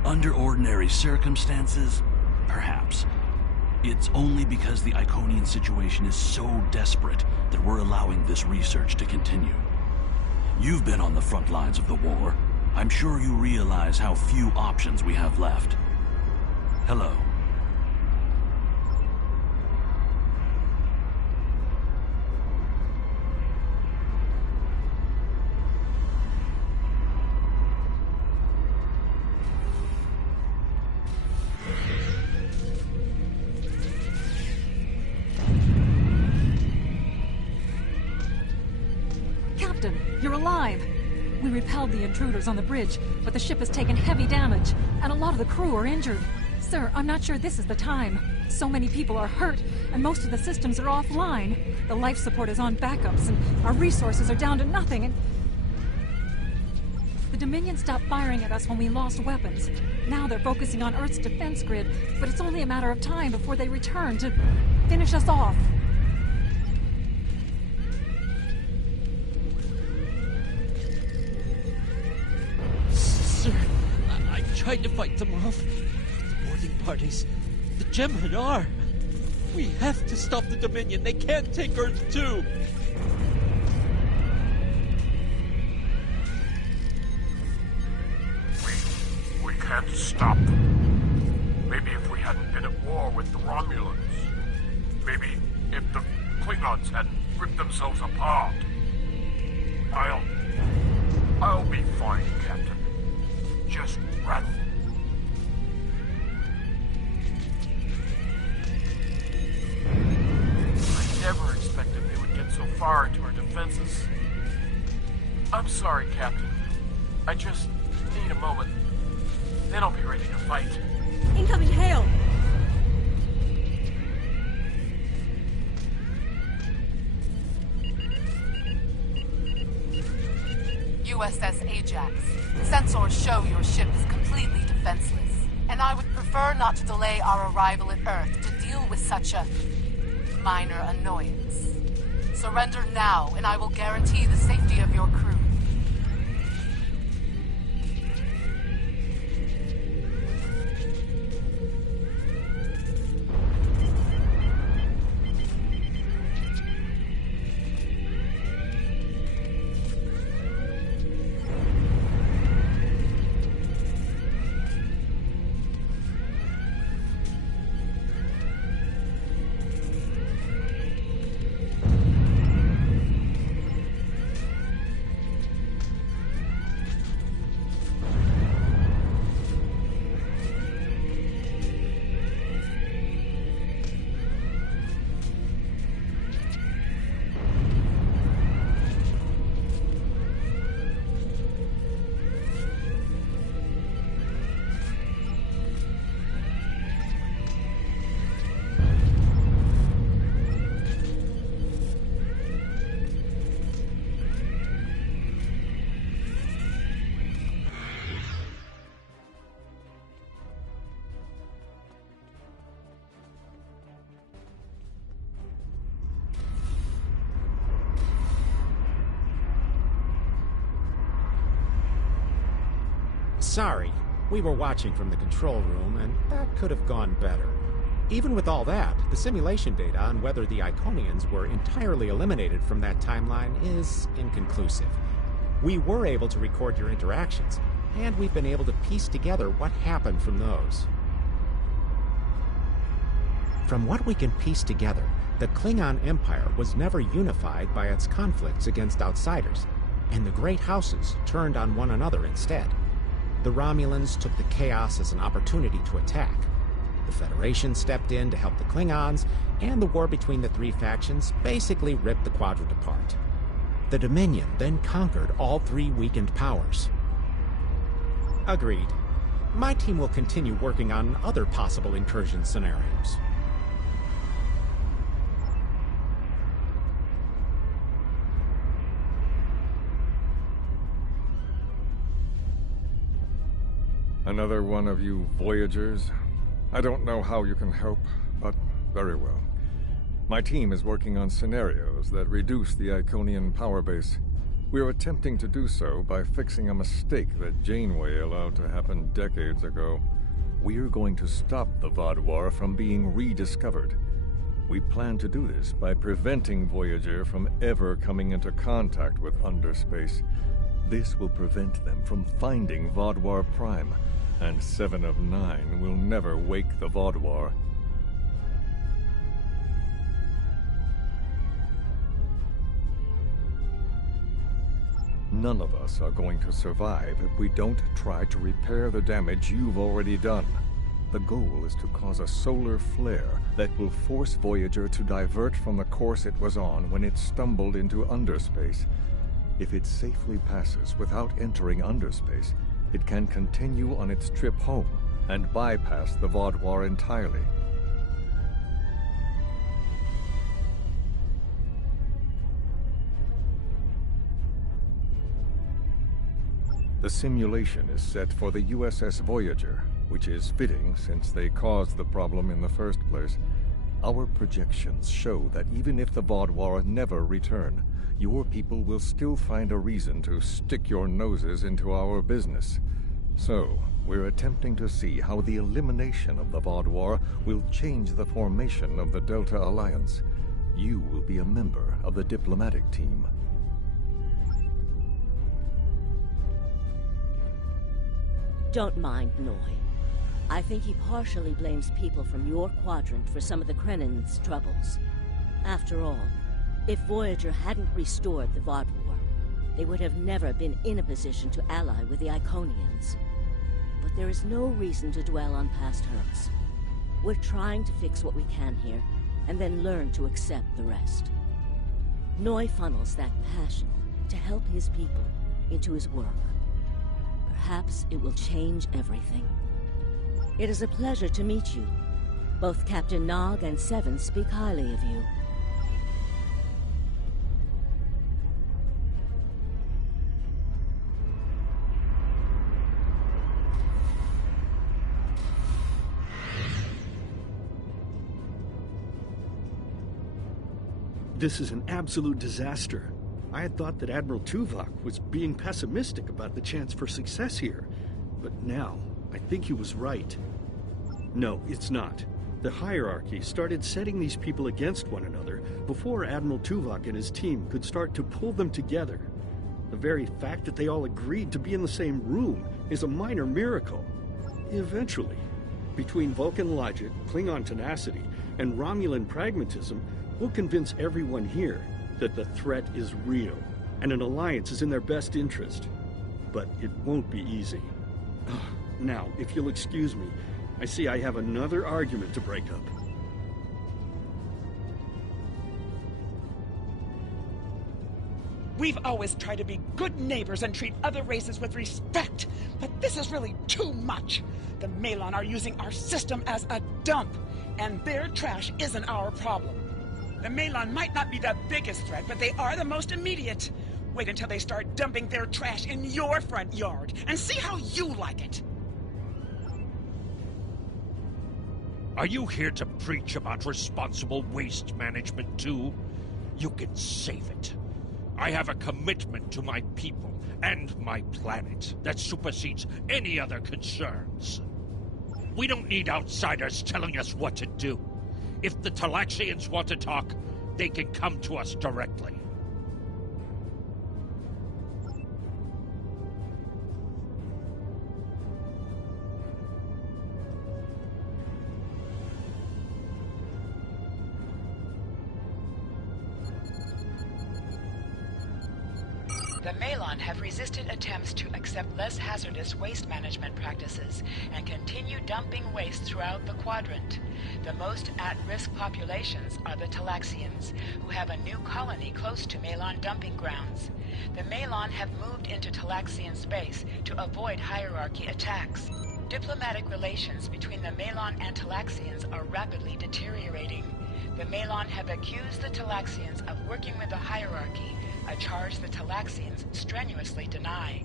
Under ordinary circumstances, perhaps. It's only because the Iconian situation is so desperate that we're allowing this research to continue. You've been on the front lines of the war. I'm sure you realize how few options we have left. Hello. You're alive! We repelled the intruders on the bridge, but the ship has taken heavy damage, and a lot of the crew are injured. Sir, I'm not sure this is the time. So many people are hurt, and most of the systems are offline. The life support is on backups, and our resources are down to nothing, and... The Dominion stopped firing at us when we lost weapons. Now they're focusing on Earth's defense grid, but it's only a matter of time before they return to finish us off. Sir, I tried to fight them off. The boarding parties, the Jem'Hadar. We have to stop the Dominion. They can't take Earth too. We can't stop them. Maybe if we hadn't been at war with the Romulans. Maybe if the Klingons hadn't ripped themselves apart. I'll be fine, Captain. Just run. I never expected they would get so far into our defenses. I'm sorry, Captain. I just need a moment. Then I'll be ready to fight. Incoming hail! USS Ajax. Sensors show your ship is completely defenseless, and I would prefer not to delay our arrival at Earth to deal with such a minor annoyance. Surrender now, and I will guarantee the safety of your crew. Sorry, we were watching from the control room, and that could have gone better. Even with all that, the simulation data on whether the Iconians were entirely eliminated from that timeline is inconclusive. We were able to record your interactions, and we've been able to piece together what happened from those. From what we can piece together, the Klingon Empire was never unified by its conflicts against outsiders, and the Great Houses turned on one another instead. The Romulans took the chaos as an opportunity to attack. The Federation stepped in to help the Klingons, and the war between the three factions basically ripped the Quadrant apart. The Dominion then conquered all three weakened powers. Agreed. My team will continue working on other possible incursion scenarios. Another one of you Voyagers? I don't know how you can help, but very well. My team is working on scenarios that reduce the Iconian power base. We're attempting to do so by fixing a mistake that Janeway allowed to happen decades ago. We're going to stop the Vaadwaur from being rediscovered. We plan to do this by preventing Voyager from ever coming into contact with Underspace. This will prevent them from finding Vaadwaur Prime, and 7 of 9 will never wake the Vaadwaur. None of us are going to survive if we don't try to repair the damage you've already done. The goal is to cause a solar flare that will force Voyager to divert from the course it was on when it stumbled into Underspace. If it safely passes without entering Underspace, it can continue on its trip home and bypass the Vaadwaur entirely. The simulation is set for the USS Voyager, which is fitting since they caused the problem in the first place. Our projections show that even if the Vaadwaur never return, your people will still find a reason to stick your noses into our business. So, we're attempting to see how the elimination of the Vaadwaur will change the formation of the Delta Alliance. You will be a member of the diplomatic team. Don't mind Noy. I think he partially blames people from your quadrant for some of the Krennin's troubles. After all, if Voyager hadn't restored the Vaadwaur, they would have never been in a position to ally with the Iconians. But there is no reason to dwell on past hurts. We're trying to fix what we can here, and then learn to accept the rest. Noy funnels that passion to help his people into his work. Perhaps it will change everything. It is a pleasure to meet you. Both Captain Nog and Seven speak highly of you. This is an absolute disaster. I had thought that Admiral Tuvok was being pessimistic about the chance for success here. But now, I think he was right. No, it's not. The hierarchy started setting these people against one another before Admiral Tuvok and his team could start to pull them together. The very fact that they all agreed to be in the same room is a minor miracle. Eventually, between Vulcan logic, Klingon tenacity, and Romulan pragmatism, we'll convince everyone here that the threat is real, and an alliance is in their best interest. But it won't be easy. Now, if you'll excuse me, I see I have another argument to break up. We've always tried to be good neighbors and treat other races with respect, but this is really too much. The Malon are using our system as a dump, and their trash isn't our problem. The Malon might not be the biggest threat, but they are the most immediate. Wait until they start dumping their trash in your front yard, and see how you like it. Are you here to preach about responsible waste management too? You can save it. I have a commitment to my people and my planet that supersedes any other concerns. We don't need outsiders telling us what to do. If the Talaxians want to talk, they can come to us directly. The Malon have resisted attempts to accept less hazardous waste management practices and continue dumping waste throughout the quadrant. The most at-risk populations are the Talaxians, who have a new colony close to Malon dumping grounds. The Malon have moved into Talaxian space to avoid hierarchy attacks. Diplomatic relations between the Malon and Talaxians are rapidly deteriorating. The Malon have accused the Talaxians of working with the hierarchy, a charge the Talaxians strenuously deny.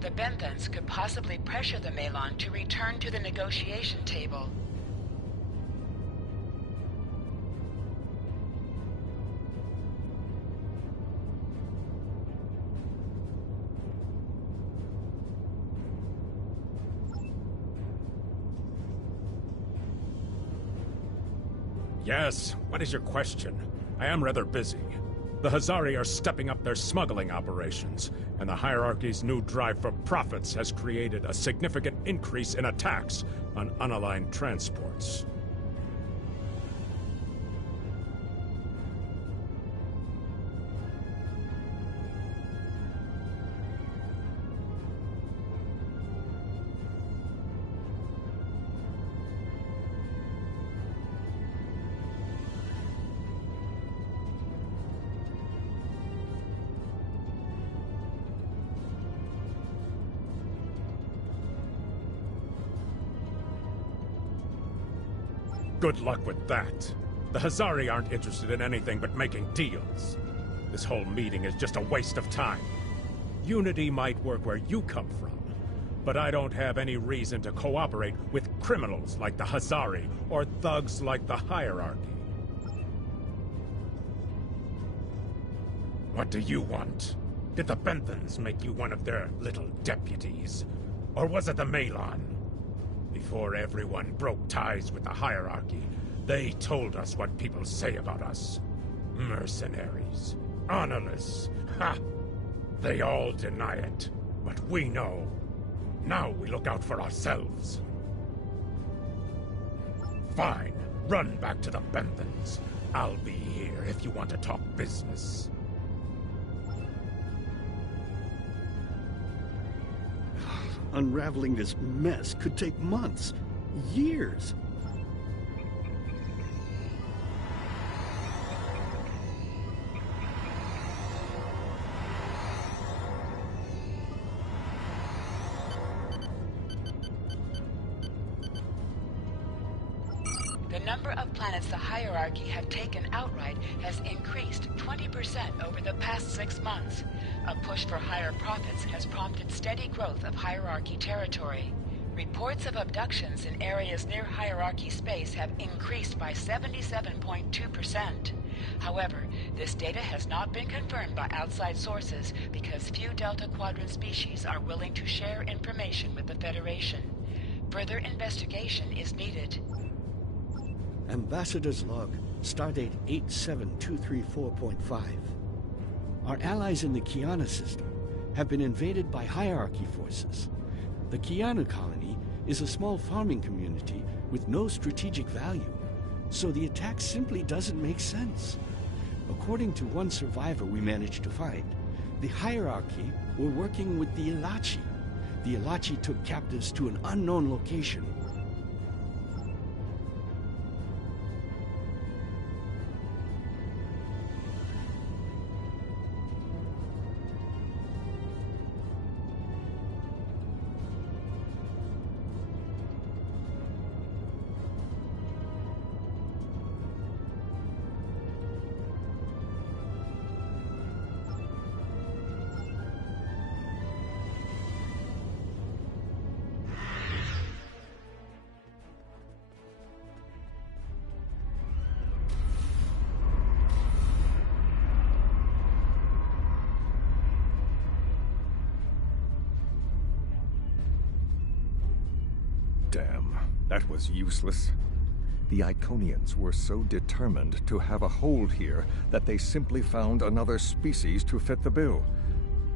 The Benthans could possibly pressure the Malon to return to the negotiation table. Yes, what is your question? I am rather busy. The Hazari are stepping up their smuggling operations, and the hierarchy's new drive for profits has created a significant increase in attacks on unaligned transports. Good luck with that. The Hazari aren't interested in anything but making deals. This whole meeting is just a waste of time. Unity might work where you come from, but I don't have any reason to cooperate with criminals like the Hazari or thugs like the hierarchy. What do you want? Did the Benthans make you one of their little deputies? Or was it the Malon? Before everyone broke ties with the hierarchy, they told us what people say about us. Mercenaries. Honorless. Ha! They all deny it, but we know. Now we look out for ourselves. Fine. Run back to the Benthans. I'll be here if you want to talk business. Unraveling this mess could take months, years. The number of planets the hierarchy have taken outright has increased 20% over the past 6 months. A push for higher profits has prompted steady growth of hierarchy territory. Reports of abductions in areas near hierarchy space have increased by 77.2%. However, this data has not been confirmed by outside sources because few Delta Quadrant species are willing to share information with the Federation. Further investigation is needed. Ambassador's log, stardate 87234.5. Our allies in the Kiana system have been invaded by hierarchy forces. The Kiana colony is a small farming community with no strategic value, so the attack simply doesn't make sense. According to one survivor we managed to find, the hierarchy were working with the Ilachi. The Ilachi took captives to an unknown location. Damn, that was useless. The Iconians were so determined to have a hold here that they simply found another species to fit the bill.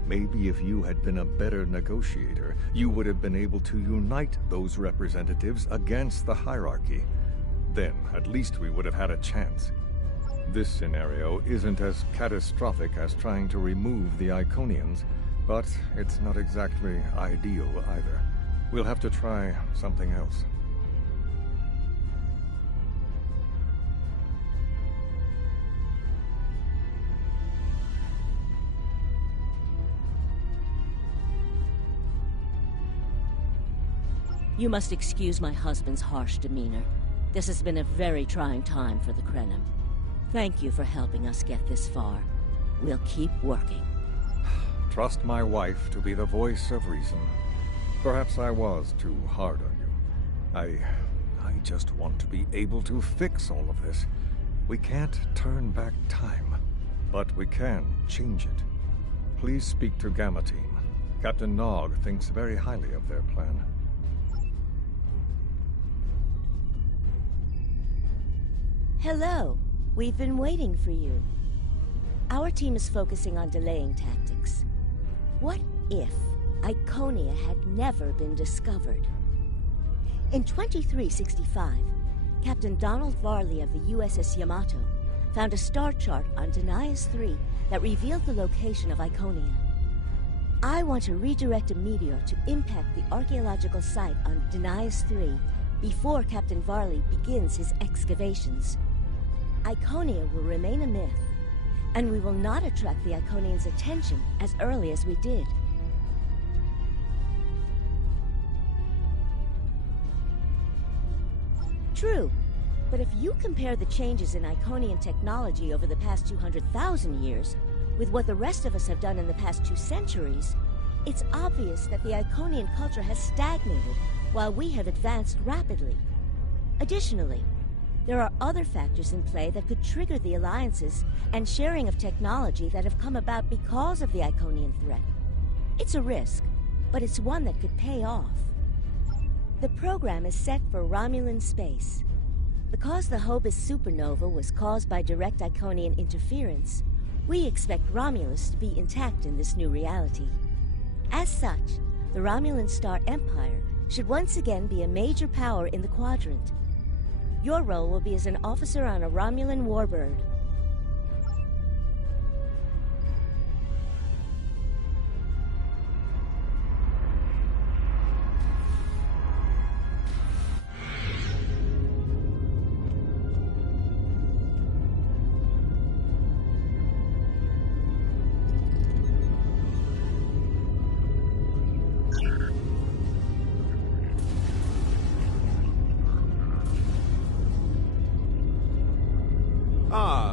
Maybe if you had been a better negotiator, you would have been able to unite those representatives against the hierarchy. Then, at least we would have had a chance. This scenario isn't as catastrophic as trying to remove the Iconians, but it's not exactly ideal either. We'll have to try something else. You must excuse my husband's harsh demeanor. This has been a very trying time for the Krenim. Thank you for helping us get this far. We'll keep working. trust my wife to be the voice of reason. Perhaps I was too hard on you. I just want to be able to fix all of this. We can't turn back time, but we can change it. Please speak to Gamma Team. Captain Nog thinks very highly of their plan. Hello. We've been waiting for you. Our team is focusing on delaying tactics. What if Iconia had never been discovered? In 2365, Captain Donald Varley of the USS Yamato found a star chart on Denias 3 that revealed the location of Iconia. I want to redirect a meteor to impact the archaeological site on Denias 3 before Captain Varley begins his excavations. Iconia will remain a myth, and we will not attract the Iconians' attention as early as we did. True, but if you compare the changes in Iconian technology over the past 200,000 years with what the rest of us have done in the past 2 centuries, it's obvious that the Iconian culture has stagnated while we have advanced rapidly. Additionally, there are other factors in play that could trigger the alliances and sharing of technology that have come about because of the Iconian threat. It's a risk, but it's one that could pay off. The program is set for Romulan space. Because the Hobus supernova was caused by direct Iconian interference, we expect Romulus to be intact in this new reality. As such, the Romulan Star Empire should once again be a major power in the quadrant. Your role will be as an officer on a Romulan warbird.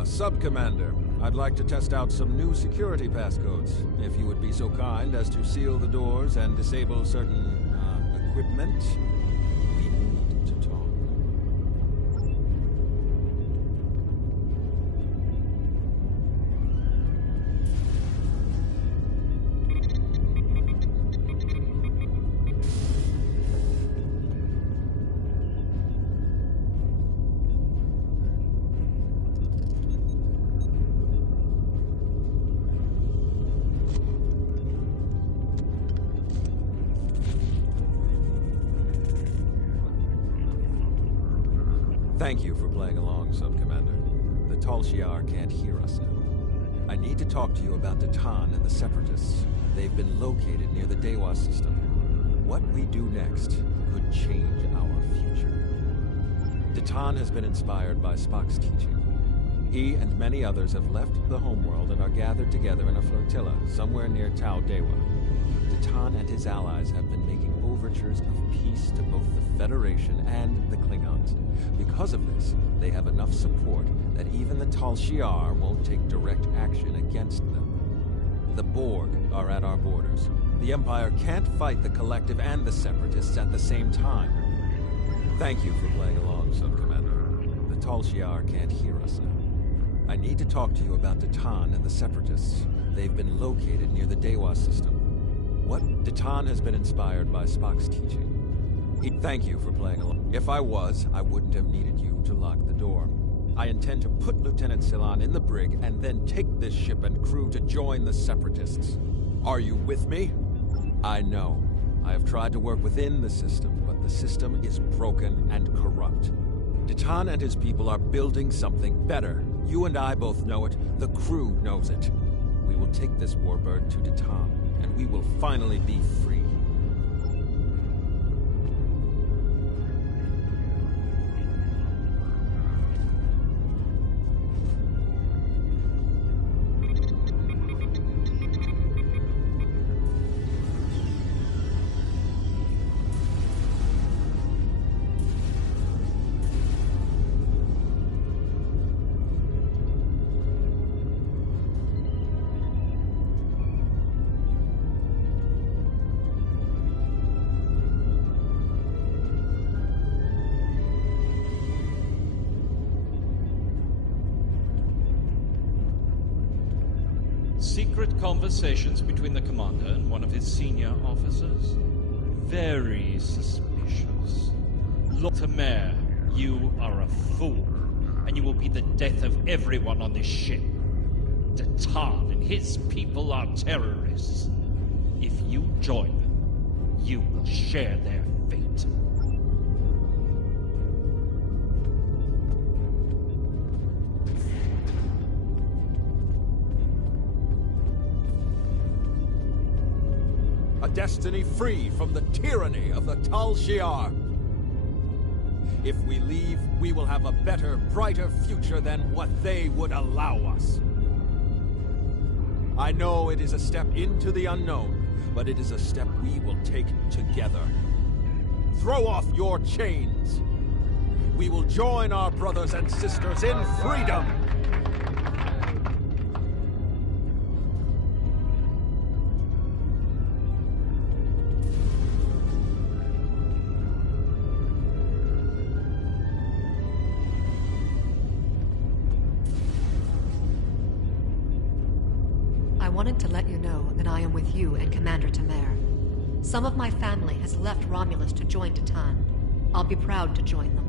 Sub-Commander, I'd like to test out some new security passcodes. If you would be so kind as to seal the doors and disable certain, equipment, we need to talk. Thank you for playing along, Sub-Commander. The Tal Shiar can't hear us now. I need to talk to you about Datan and the Separatists. They've been located near the Dewa system. What we do next could change our future. Datan has been inspired by Spock's teaching. He and many others have left the homeworld and are gathered together in a flotilla somewhere near Tau Dewa. Datan and his allies have been making overtures of peace to both the Federation and the Klingons. Because of this, they have enough support that even the Tal Shiar won't take direct action against them. The Borg are at our borders. The Empire can't fight the Collective and the Separatists at the same time. Thank you for playing along, Sub-Commander. The Tal Shiar can't hear us now. I need to talk to you about Datan and the Separatists. They've been located near the Dewa system. Datan has been inspired by Spock's teaching. Thank you for playing along. If I was, I wouldn't have needed you to lock the door. I intend to put Lieutenant Silan in the brig and then take this ship and crew to join the Separatists. Are you with me? I know. I have tried to work within the system, but the system is broken and corrupt. Datan and his people are building something better. You and I both know it. The crew knows it. We will take this warbird to Datan, and we will finally be free. secret conversations between the commander and one of his senior officers? Very suspicious. Lord Tamer, you are a fool, and you will be the death of everyone on this ship. Datan and his people are terrorists. If you join them, you will share their fate. A destiny free from the tyranny of the Tal Shiar. If we leave, we will have a better, brighter future than what they would allow us. I know it is a step into the unknown, but it is a step we will take together. Throw off your chains. We will join our brothers and sisters in freedom. I wanted to let you know that I am with you and Commander Tamer. Some of my family has left Romulus to join Datan. I'll be proud to join them.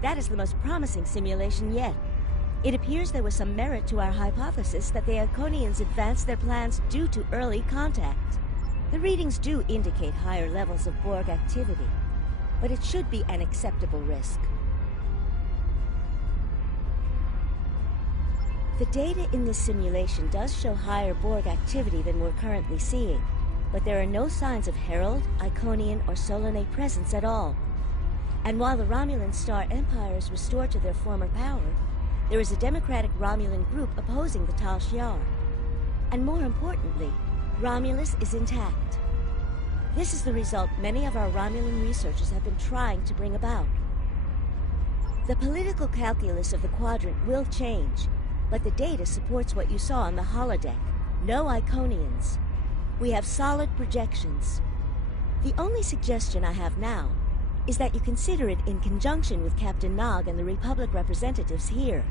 That is the most promising simulation yet. It appears there was some merit to our hypothesis that the Iconians advanced their plans due to early contact. The readings do indicate higher levels of Borg activity, but it should be an acceptable risk. The data in this simulation does show higher Borg activity than we're currently seeing, but there are no signs of Herald, Iconian, or Solanae presence at all. And while the Romulan Star Empire is restored to their former power, there is a democratic Romulan group opposing the Tal Shiar. And more importantly, Romulus is intact. This is the result many of our Romulan researchers have been trying to bring about. The political calculus of the Quadrant will change, but the data supports what you saw on the holodeck. No Iconians. We have solid projections. The only suggestion I have now is that you consider it in conjunction with Captain Nog and the Republic representatives here.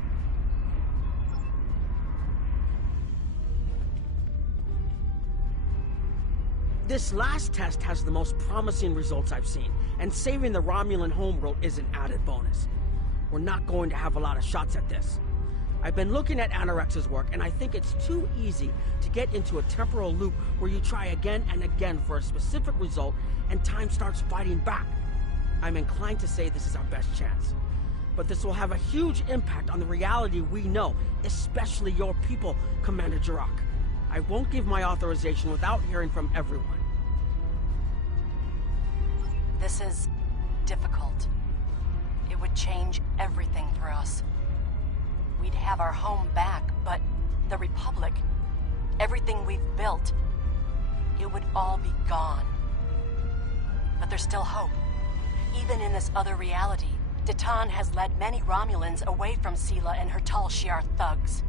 This last test has the most promising results I've seen, and saving the Romulan homeworld is an added bonus. We're not going to have a lot of shots at this. I've been looking at Anorex's work, and I think it's too easy to get into a temporal loop where you try again and again for a specific result, and time starts fighting back. I'm inclined to say this is our best chance. But this will have a huge impact on the reality we know, especially your people, Commander Jirok. I won't give my authorization without hearing from everyone. This is difficult. It would change everything for us. We'd have our home back, but the Republic, everything we've built, it would all be gone. But there's still hope. Even in this other reality, Datan has led many Romulans away from Sela and her Tal Shiar thugs.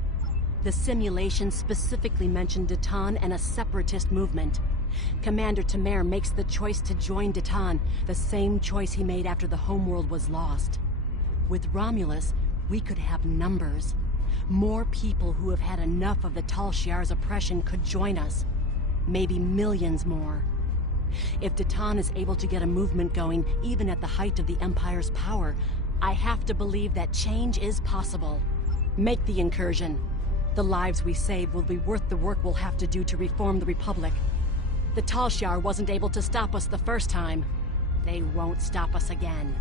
The simulation specifically mentioned Datan and a separatist movement. Commander Tamer makes the choice to join Datan, the same choice he made after the homeworld was lost. With Romulus, we could have numbers. More people who have had enough of the Tal Shiar's oppression could join us. Maybe millions more. If Datan is able to get a movement going, even at the height of the Empire's power, I have to believe that change is possible. Make the incursion. The lives we save will be worth the work we'll have to do to reform the Republic. The Tal Shiar wasn't able to stop us the first time. They won't stop us again.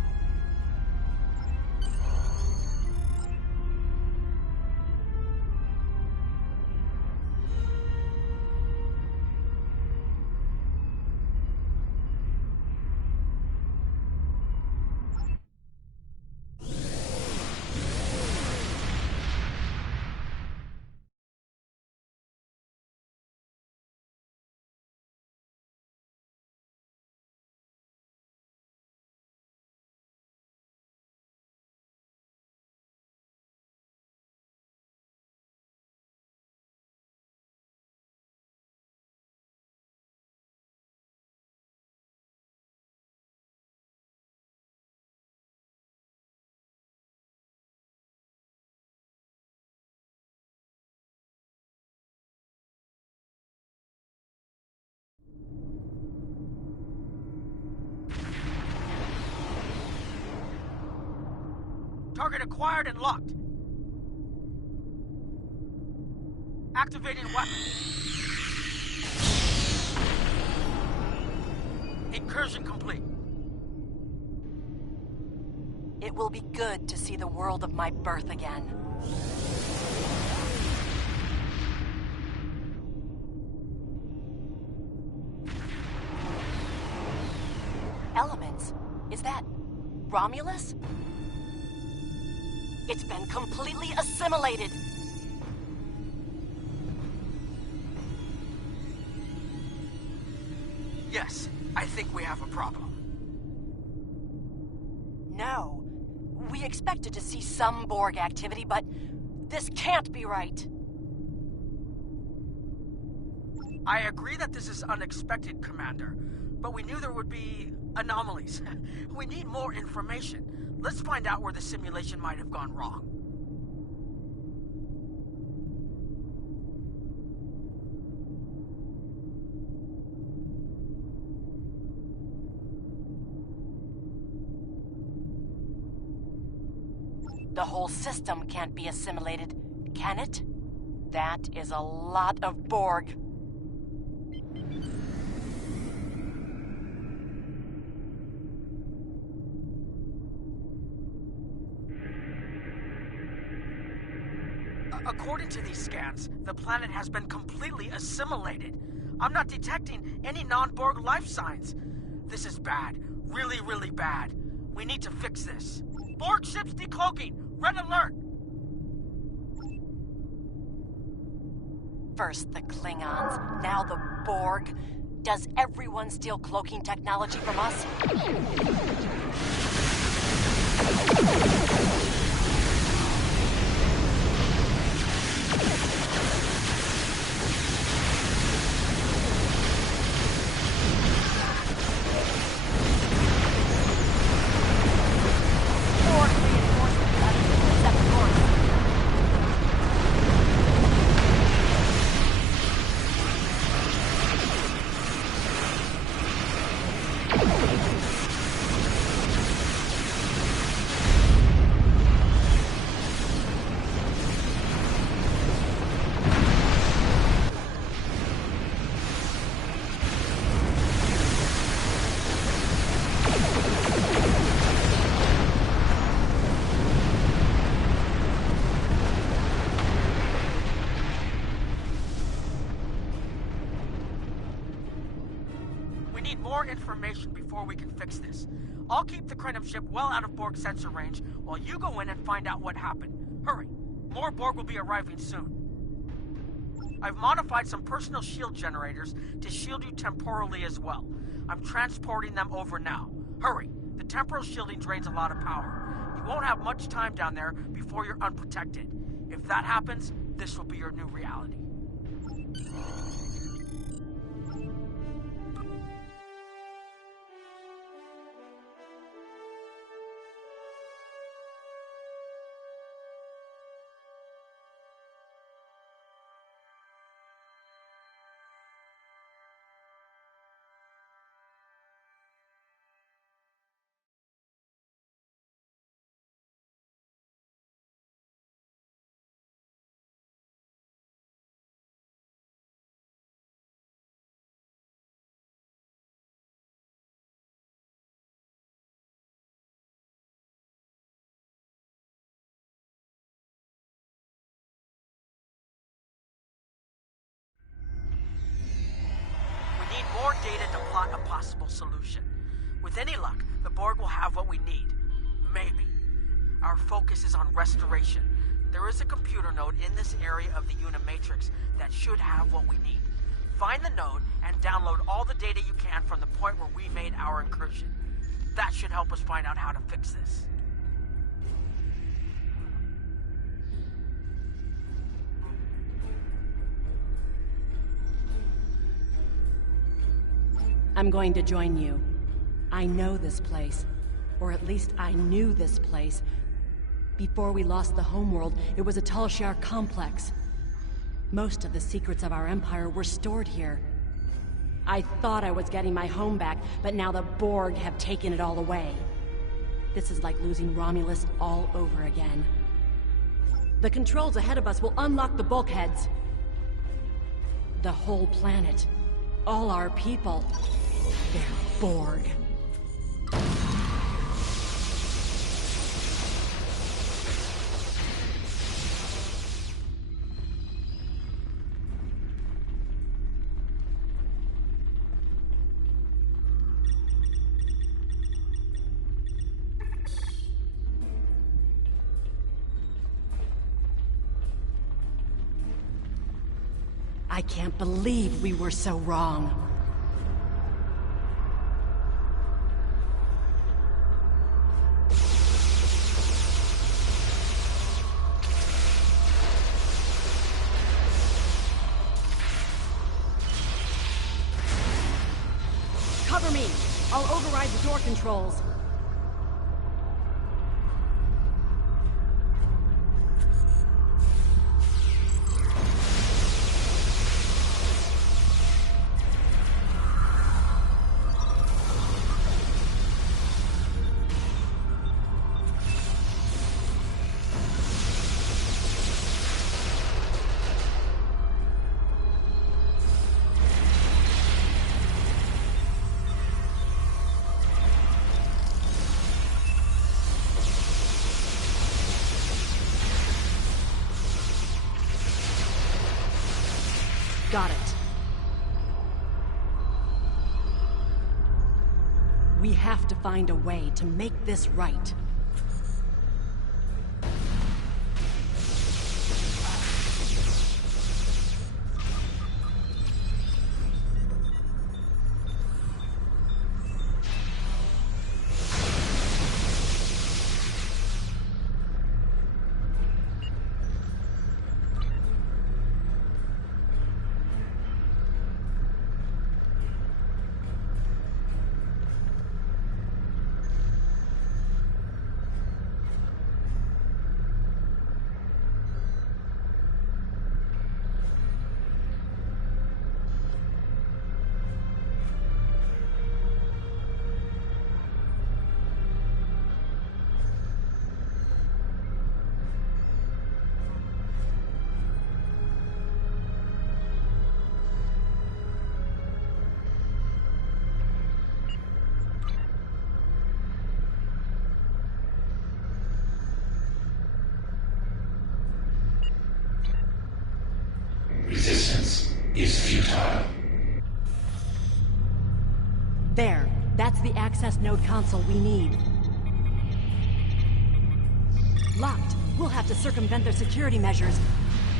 Target acquired and locked. Activating weapon. Incursion complete. It will be good to see the world of my birth again. Elements? Is that Romulus? It's been completely assimilated. Yes, I think we have a problem. No. We expected to see some Borg activity, but this can't be right. I agree that this is unexpected, Commander, but we knew there would be anomalies. We need more information. Let's find out where the simulation might have gone wrong. The whole system can't be assimilated, can it? That is a lot of Borg. According to these scans, the planet has been completely assimilated. I'm not detecting any non-Borg life signs. This is bad. Really, really bad. We need to fix this. Borg ships decloaking! Red alert! First the Klingons, now the Borg. Does everyone steal cloaking technology from us? Information before we can fix this. I'll keep the Krenim ship well out of Borg sensor range while you go in and find out what happened. Hurry. More Borg will be arriving soon. I've modified some personal shield generators to shield you temporally as well. I'm transporting them over now. Hurry. The temporal shielding drains a lot of power. You won't have much time down there before you're unprotected. If that happens, this will be your new reality. More data to plot a possible solution. With any luck, the Borg will have what we need. Maybe. Our focus is on restoration. There is a computer node in this area of the Unimatrix that should have what we need. Find the node and download all the data you can from the point where we made our incursion. That should help us find out how to fix this. I'm going to join you. I know this place. Or at least I knew this place. Before we lost the homeworld, it was a Tal Shiar complex. Most of the secrets of our empire were stored here. I thought I was getting my home back, but now the Borg have taken it all away. This is like losing Romulus all over again. The controls ahead of us will unlock the bulkheads. The whole planet. All our people. They're Borg. I can't believe we were so wrong. Cover me! I'll override the door controls. Got it. We have to find a way to make this right. Resistance is futile. There. That's the access node console we need. Locked. We'll have to circumvent their security measures.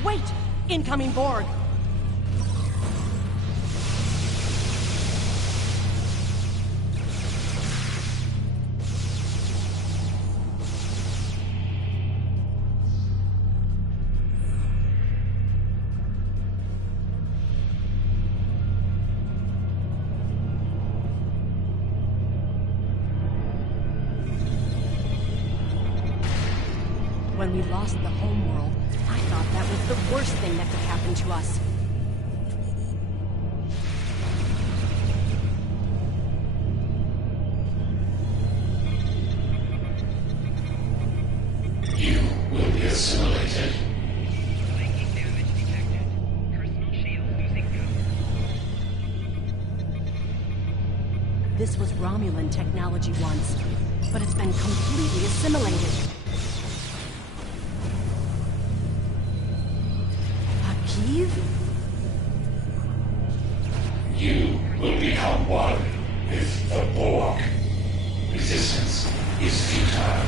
Wait! Incoming Borg! When we lost the homeworld, I thought that was the worst thing that could happen to us. You will be assimilated. This was Romulan technology once, but it's been completely assimilated. Akiv? You will become one with the Borg. Resistance is futile.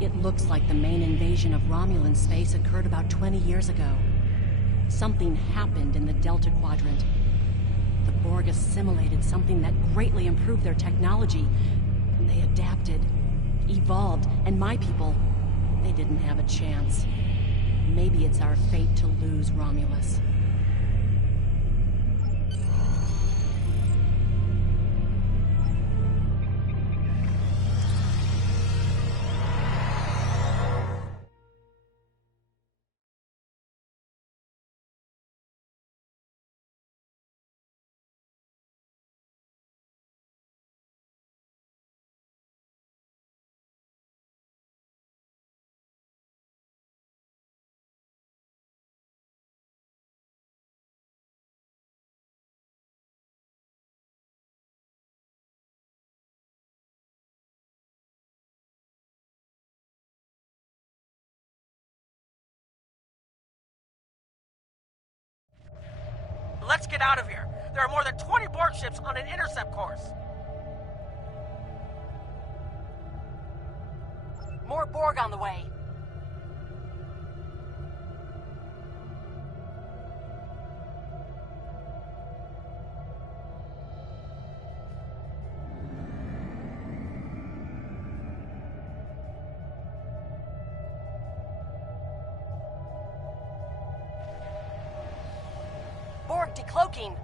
It looks like the main invasion of Romulan space occurred about 20 years ago. Something happened in the Delta Quadrant. The Borg assimilated something that greatly improved their technology. And they adapted, evolved, and my people, they didn't have a chance. Maybe it's our fate to lose Romulus. Let's get out of here. There are more than 20 Borg ships on an intercept course. More Borg on the way. Borg decloaking.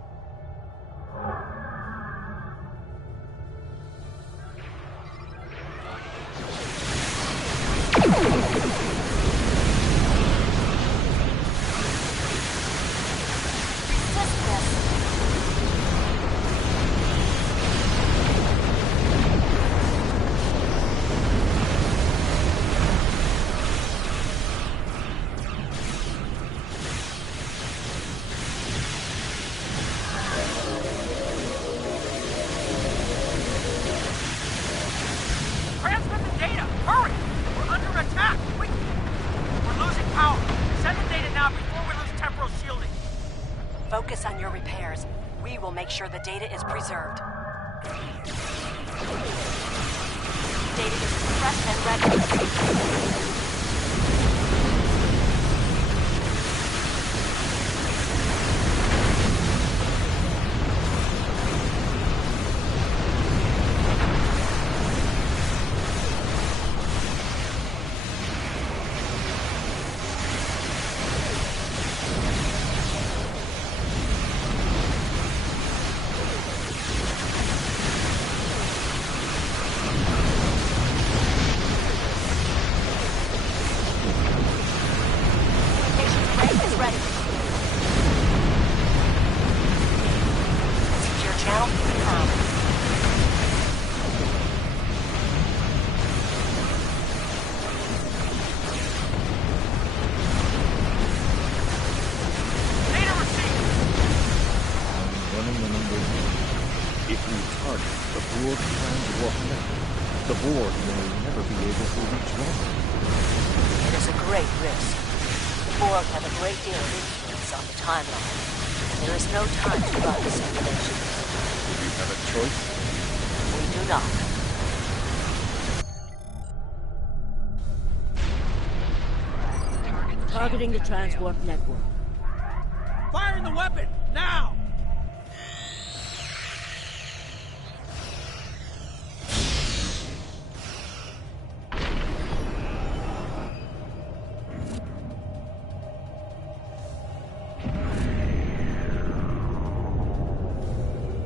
Focus on your repairs. We will make sure the data is preserved. Data is fresh and ready. target the Borg transport network, the Borg may never be able to reach them. It is a great risk. The Borg have a great deal of influence on the timeline. There is no time to run simulations. Do you have a choice? We do not. Targeting the transport network. Fire the weapon! Now!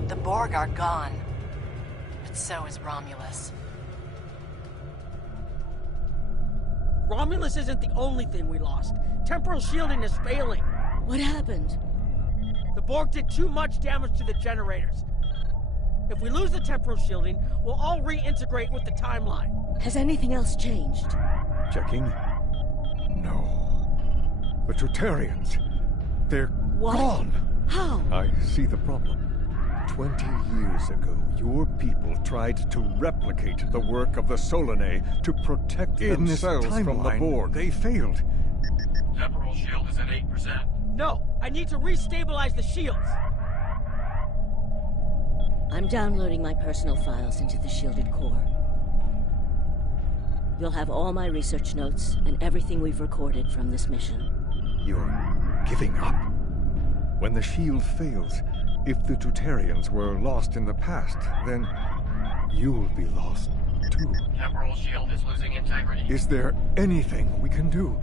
The Borg are gone. But so is Romulus. Romulus isn't the only thing we lost. Temporal shielding is failing. What happened? The Borg did too much damage to the generators. If we lose the temporal shielding, we'll all reintegrate with the timeline. Has anything else changed? Checking? No. The Tutarians. They're What? gone. How? I see the problem. 20 years ago, your people tried to replicate the work of the Solanae to protect themselves from the Borg. They failed. Temporal shield is at 8%. No, I need to restabilize the shields. I'm downloading my personal files into the shielded core. You'll have all my research notes and everything we've recorded from this mission. You're giving up. When the shield fails, if the Tutarians were lost in the past, then you'll be lost too. Temporal shield is losing integrity. Is there anything we can do?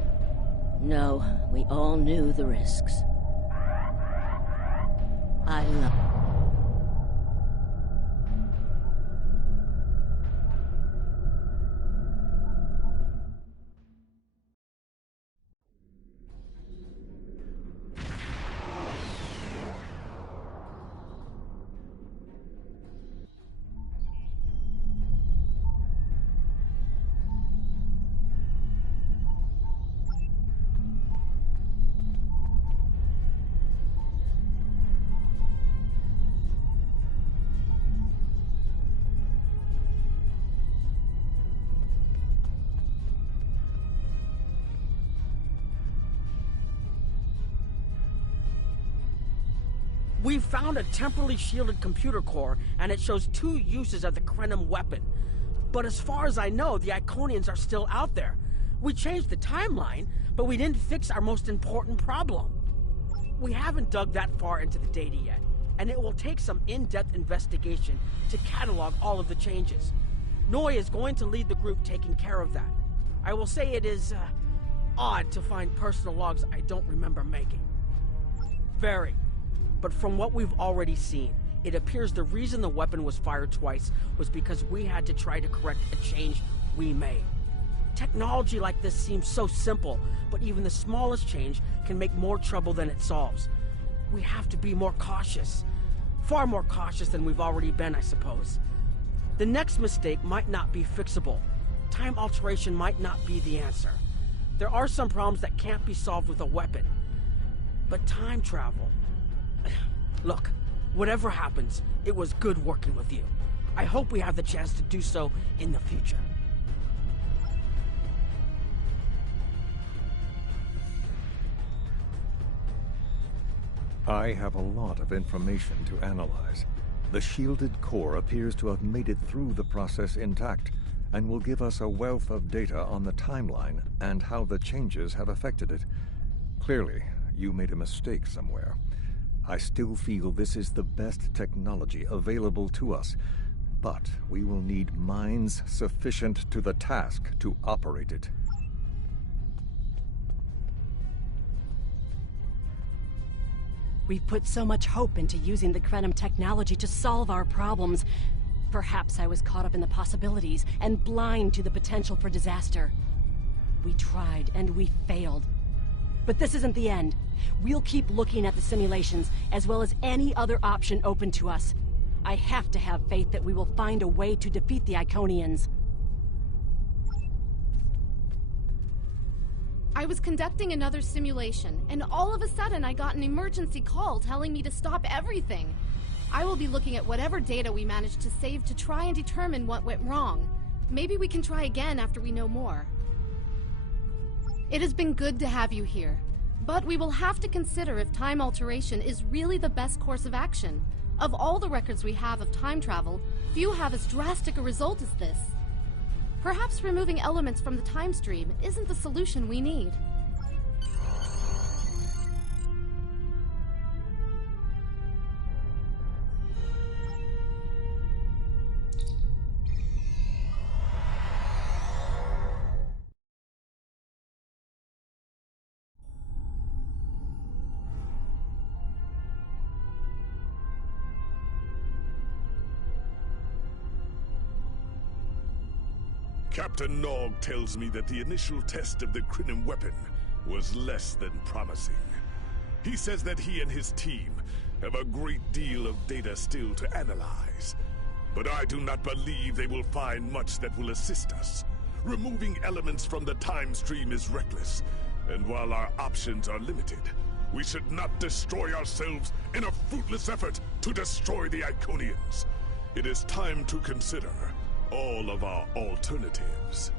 No, we all knew the risks. I love... We've found a temporally shielded computer core, and it shows 2 uses of the Krenim weapon. But as far as I know, the Iconians are still out there. We changed the timeline, but we didn't fix our most important problem. We haven't dug that far into the data yet, and it will take some in-depth investigation to catalog all of the changes. Noi is going to lead the group taking care of that. I will say it is, odd to find personal logs I don't remember making. Very. But from what we've already seen, it appears the reason the weapon was fired twice was because we had to try to correct a change we made. Technology like this seems so simple, but even the smallest change can make more trouble than it solves. We have to be more cautious. Far more cautious than we've already been, I suppose. The next mistake might not be fixable. Time alteration might not be the answer. There are some problems that can't be solved with a weapon. But time travel... Look, whatever happens, it was good working with you. I hope we have the chance to do so in the future. I have a lot of information to analyze. The shielded core appears to have made it through the process intact, and will give us a wealth of data on the timeline and how the changes have affected it. Clearly, you made a mistake somewhere. I still feel this is the best technology available to us, but we will need minds sufficient to the task to operate it. We've put so much hope into using the Krenim technology to solve our problems. Perhaps I was caught up in the possibilities and blind to the potential for disaster. We tried and we failed. But this isn't the end. We'll keep looking at the simulations, as well as any other option open to us. I have to have faith that we will find a way to defeat the Iconians. I was conducting another simulation, and all of a sudden I got an emergency call telling me to stop everything. I will be looking at whatever data we managed to save to try and determine what went wrong. Maybe we can try again after we know more. It has been good to have you here, but we will have to consider if time alteration is really the best course of action. Of all the records we have of time travel, few have as drastic a result as this. Perhaps removing elements from the time stream isn't the solution we need. Captain Nog tells me that the initial test of the Krynim weapon was less than promising. He says that he and his team have a great deal of data still to analyze. But I do not believe they will find much that will assist us. Removing elements from the time stream is reckless, and while our options are limited, we should not destroy ourselves in a fruitless effort to destroy the Iconians. It is time to consider all of our alternatives.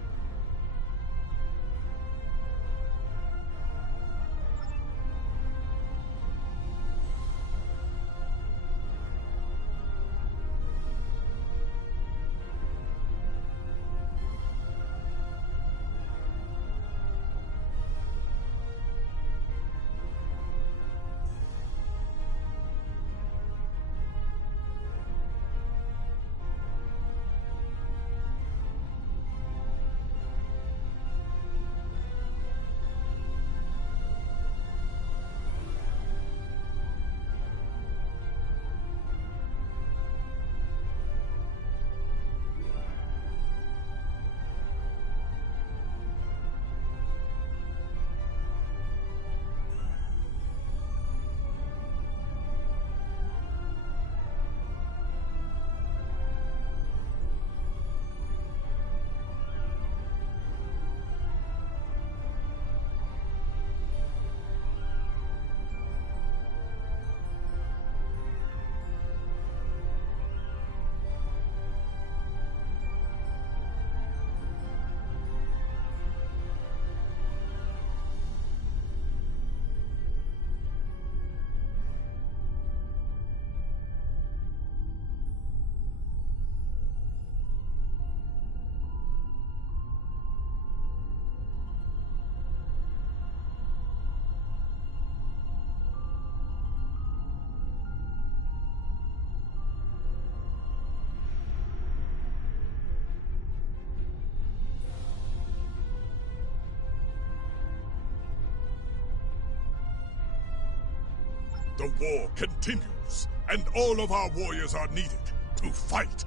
The war continues, and all of our warriors are needed to fight.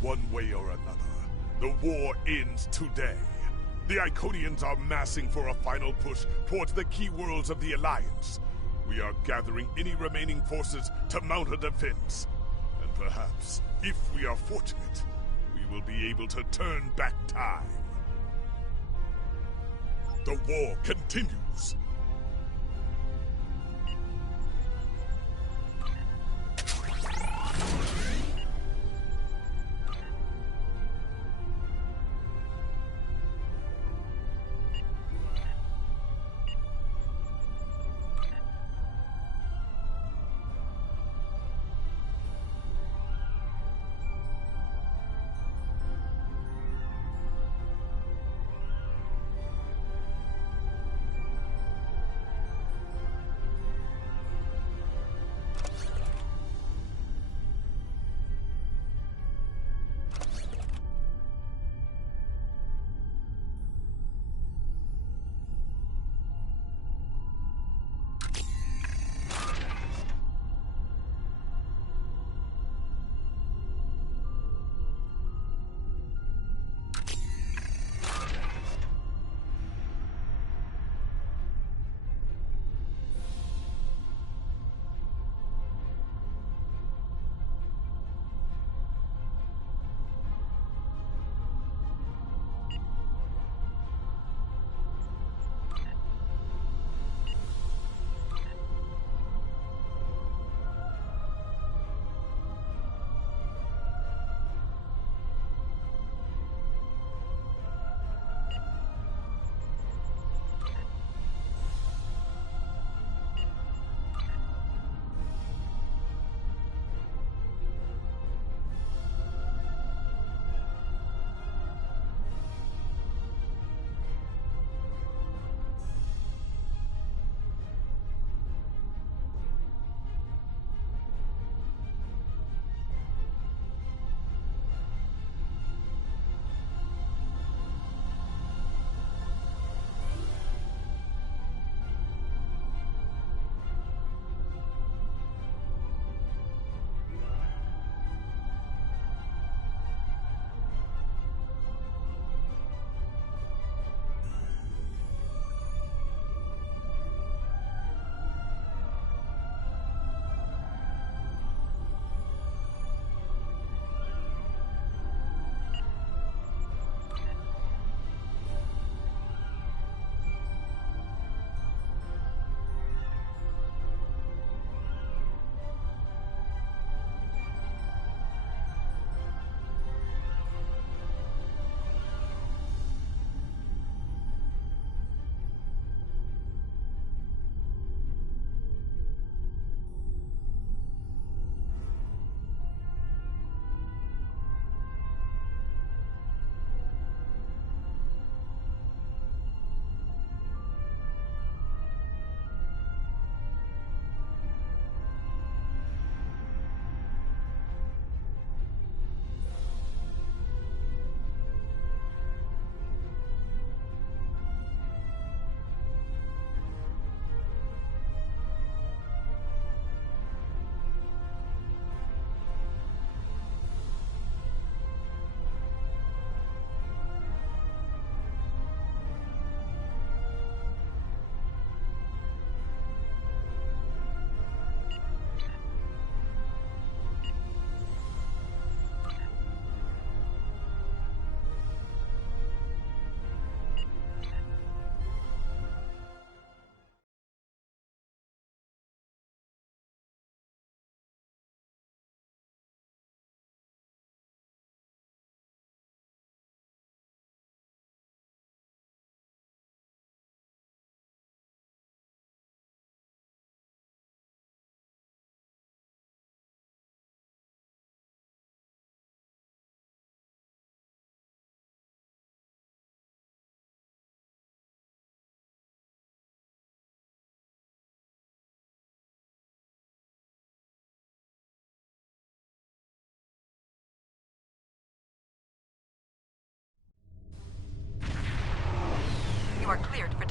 One way or another, the war ends today. The Iconians are massing for a final push towards the key worlds of the Alliance. We are gathering any remaining forces to mount a defense. And perhaps, if we are fortunate, we will be able to turn back time. The war continues.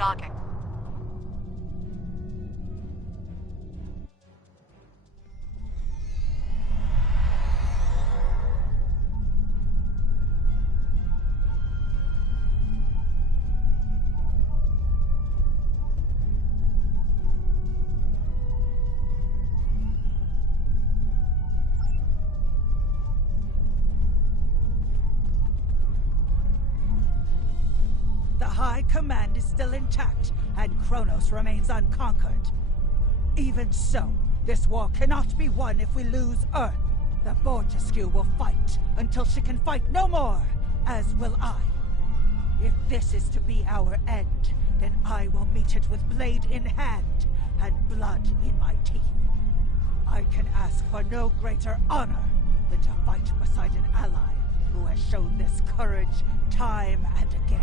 docking. High Command is still intact, and Kronos remains unconquered. Even so, this war cannot be won if we lose Earth. The Borgescu will fight until she can fight no more, as will I. If this is to be our end, then I will meet it with blade in hand and blood in my teeth. I can ask for no greater honor than to fight beside an ally who has shown this courage time and again.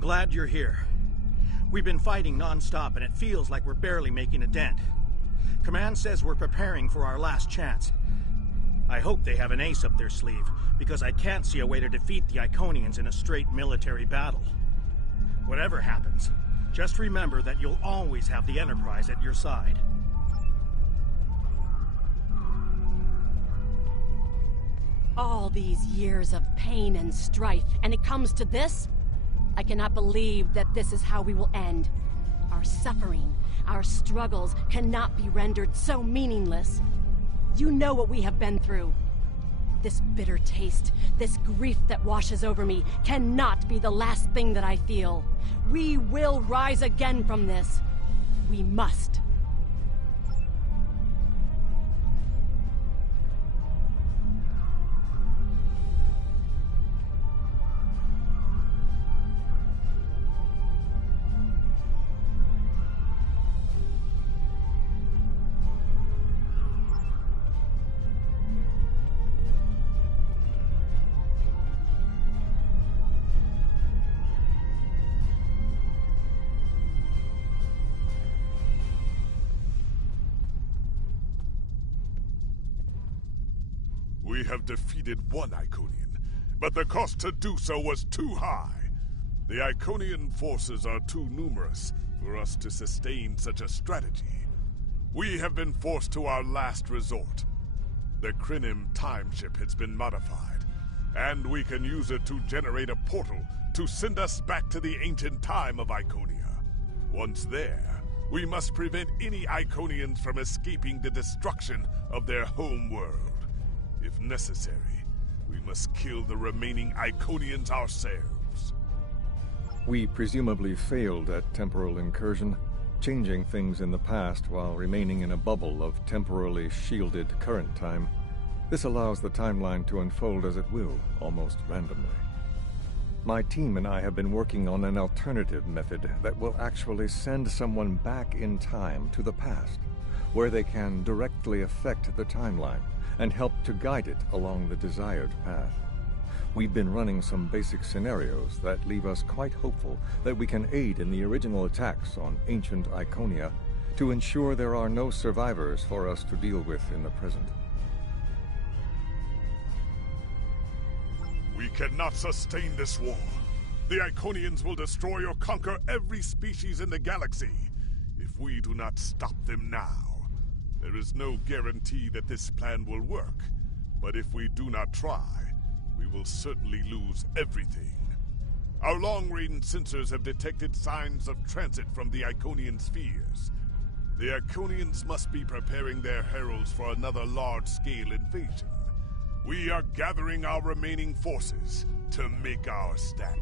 Glad you're here. We've been fighting non-stop and it feels like we're barely making a dent. Command says we're preparing for our last chance. I hope they have an ace up their sleeve, because I can't see a way to defeat the Iconians in a straight military battle. Whatever happens, just remember that you'll always have the Enterprise at your side. All these years of pain and strife, and it comes to this? I cannot believe that this is how we will end. Our suffering, our struggles cannot be rendered so meaningless. You know what we have been through. This bitter taste, this grief that washes over me, cannot be the last thing that I feel. We will rise again from this. We must. We have defeated one Iconian, but the cost to do so was too high. The Iconian forces are too numerous for us to sustain such a strategy. We have been forced to our last resort. The Krenim time ship has been modified, and we can use it to generate a portal to send us back to the ancient time of Iconia. Once there, we must prevent any Iconians from escaping the destruction of their home world. If necessary, we must kill the remaining Iconians ourselves. We presumably failed at temporal incursion, changing things in the past while remaining in a bubble of temporally shielded current time. This allows the timeline to unfold as it will, almost randomly. My team and I have been working on an alternative method that will actually send someone back in time to the past, where they can directly affect the timeline and help to guide it along the desired path. We've been running some basic scenarios that leave us quite hopeful that we can aid in the original attacks on ancient Iconia to ensure there are no survivors for us to deal with in the present. We cannot sustain this war. The Iconians will destroy or conquer every species in the galaxy if we do not stop them now. There is no guarantee that this plan will work, but if we do not try, we will certainly lose everything. Our long-range sensors have detected signs of transit from the Iconian spheres. The Iconians must be preparing their heralds for another large-scale invasion. We are gathering our remaining forces to make our stand.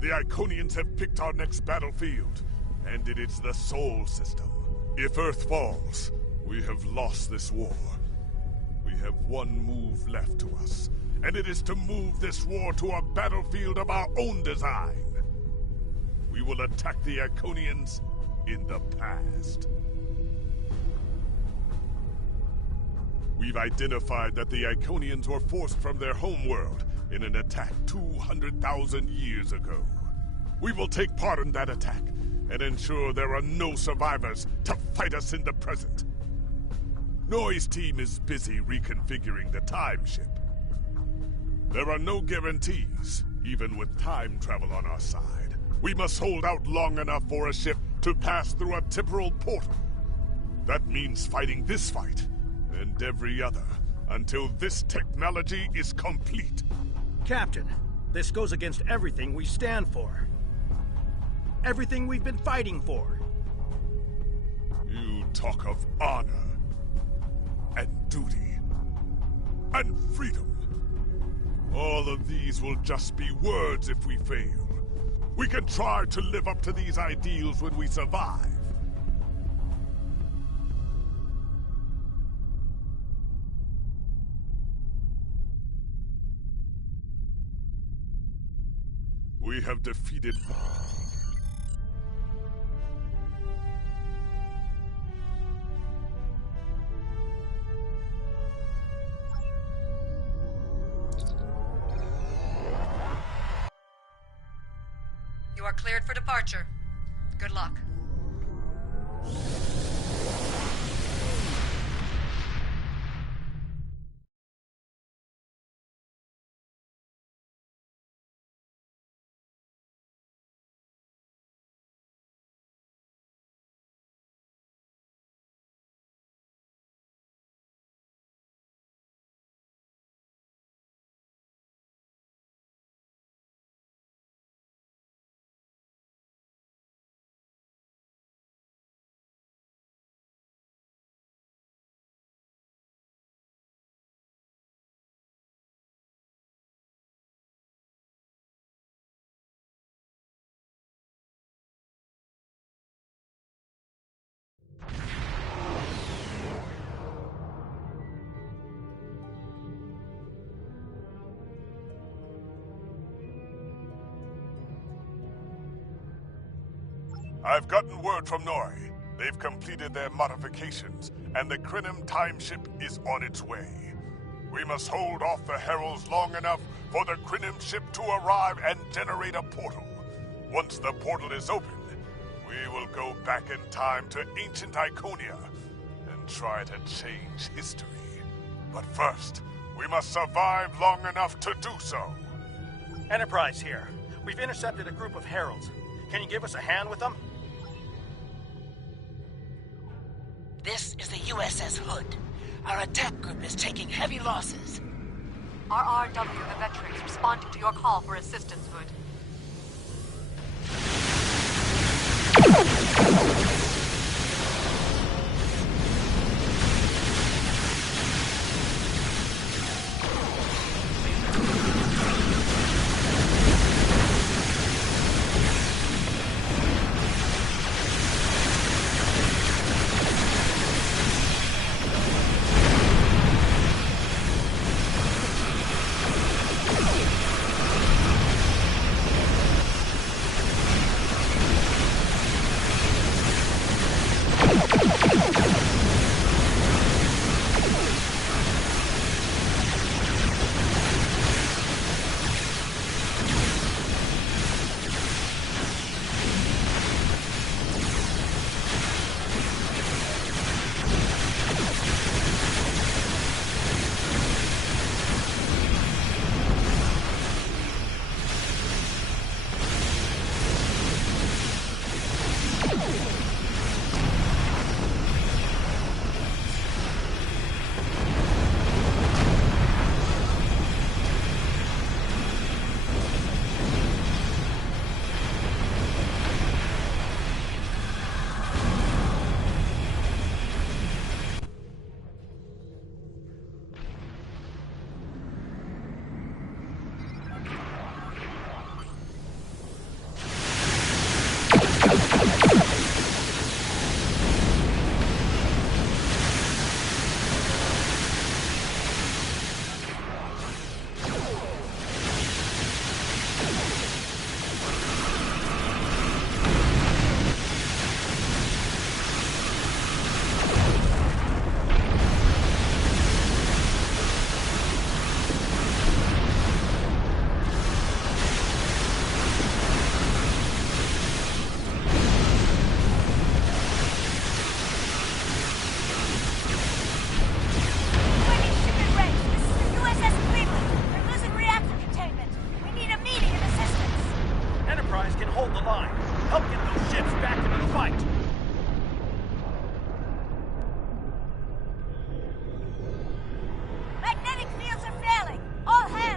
The Iconians have picked our next battlefield, and it is the Sol system. If Earth falls, we have lost this war. We have one move left to us, and it is to move this war to a battlefield of our own design. We will attack the Iconians in the past. We've identified that the Iconians were forced from their homeworld in an attack 200,000 years ago. We will take part in that attack and ensure there are no survivors to fight us in the present. Noy's team is busy reconfiguring the time ship. There are no guarantees, even with time travel on our side. We must hold out long enough for a ship to pass through a temporal portal. That means fighting this fight, and every other, until this technology is complete. Captain, this goes against everything we stand for. Everything we've been fighting for. You talk of honor, and duty, and freedom. All of these will just be words if we fail. We can try to live up to these ideals when we survive. We have defeated... You are cleared for departure. Good luck. I've gotten word from Noy. They've completed their modifications, and the Krenim time ship is on its way. We must hold off the Heralds long enough for the Krenim ship to arrive and generate a portal. Once the portal is open, we will go back in time to ancient Iconia and try to change history. But first, we must survive long enough to do so. Enterprise here. We've intercepted a group of Heralds. Can you give us a hand with them? This is the USS Hood. Our attack group is taking heavy losses. RRW, the veterans, responding to your call for assistance, Hood.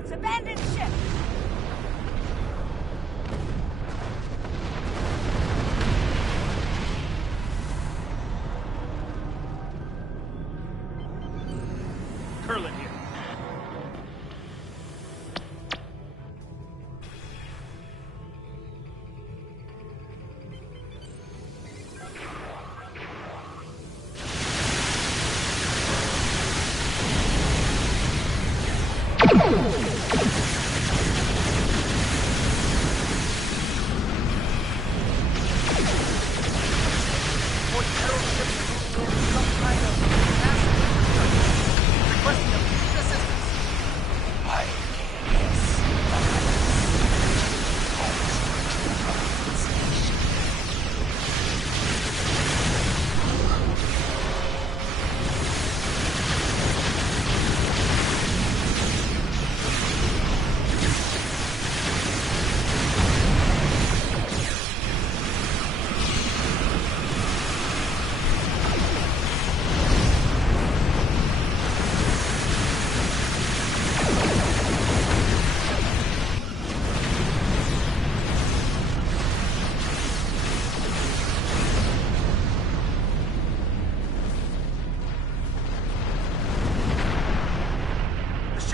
Reports, abandoned ship! Curlin here.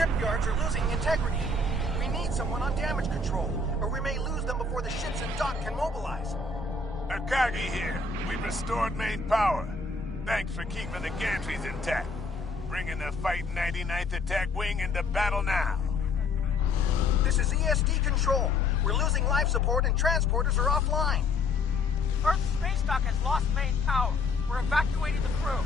Shipyards are losing integrity. We need someone on damage control, or we may lose them before the ships in dock can mobilize. Akagi here. We've restored main power. Thanks for keeping the gantries intact. Bringing the Fight 99th Attack Wing into battle now. This is ESD control. We're losing life support and transporters are offline. Earth's space dock has lost main power. We're evacuating the crew.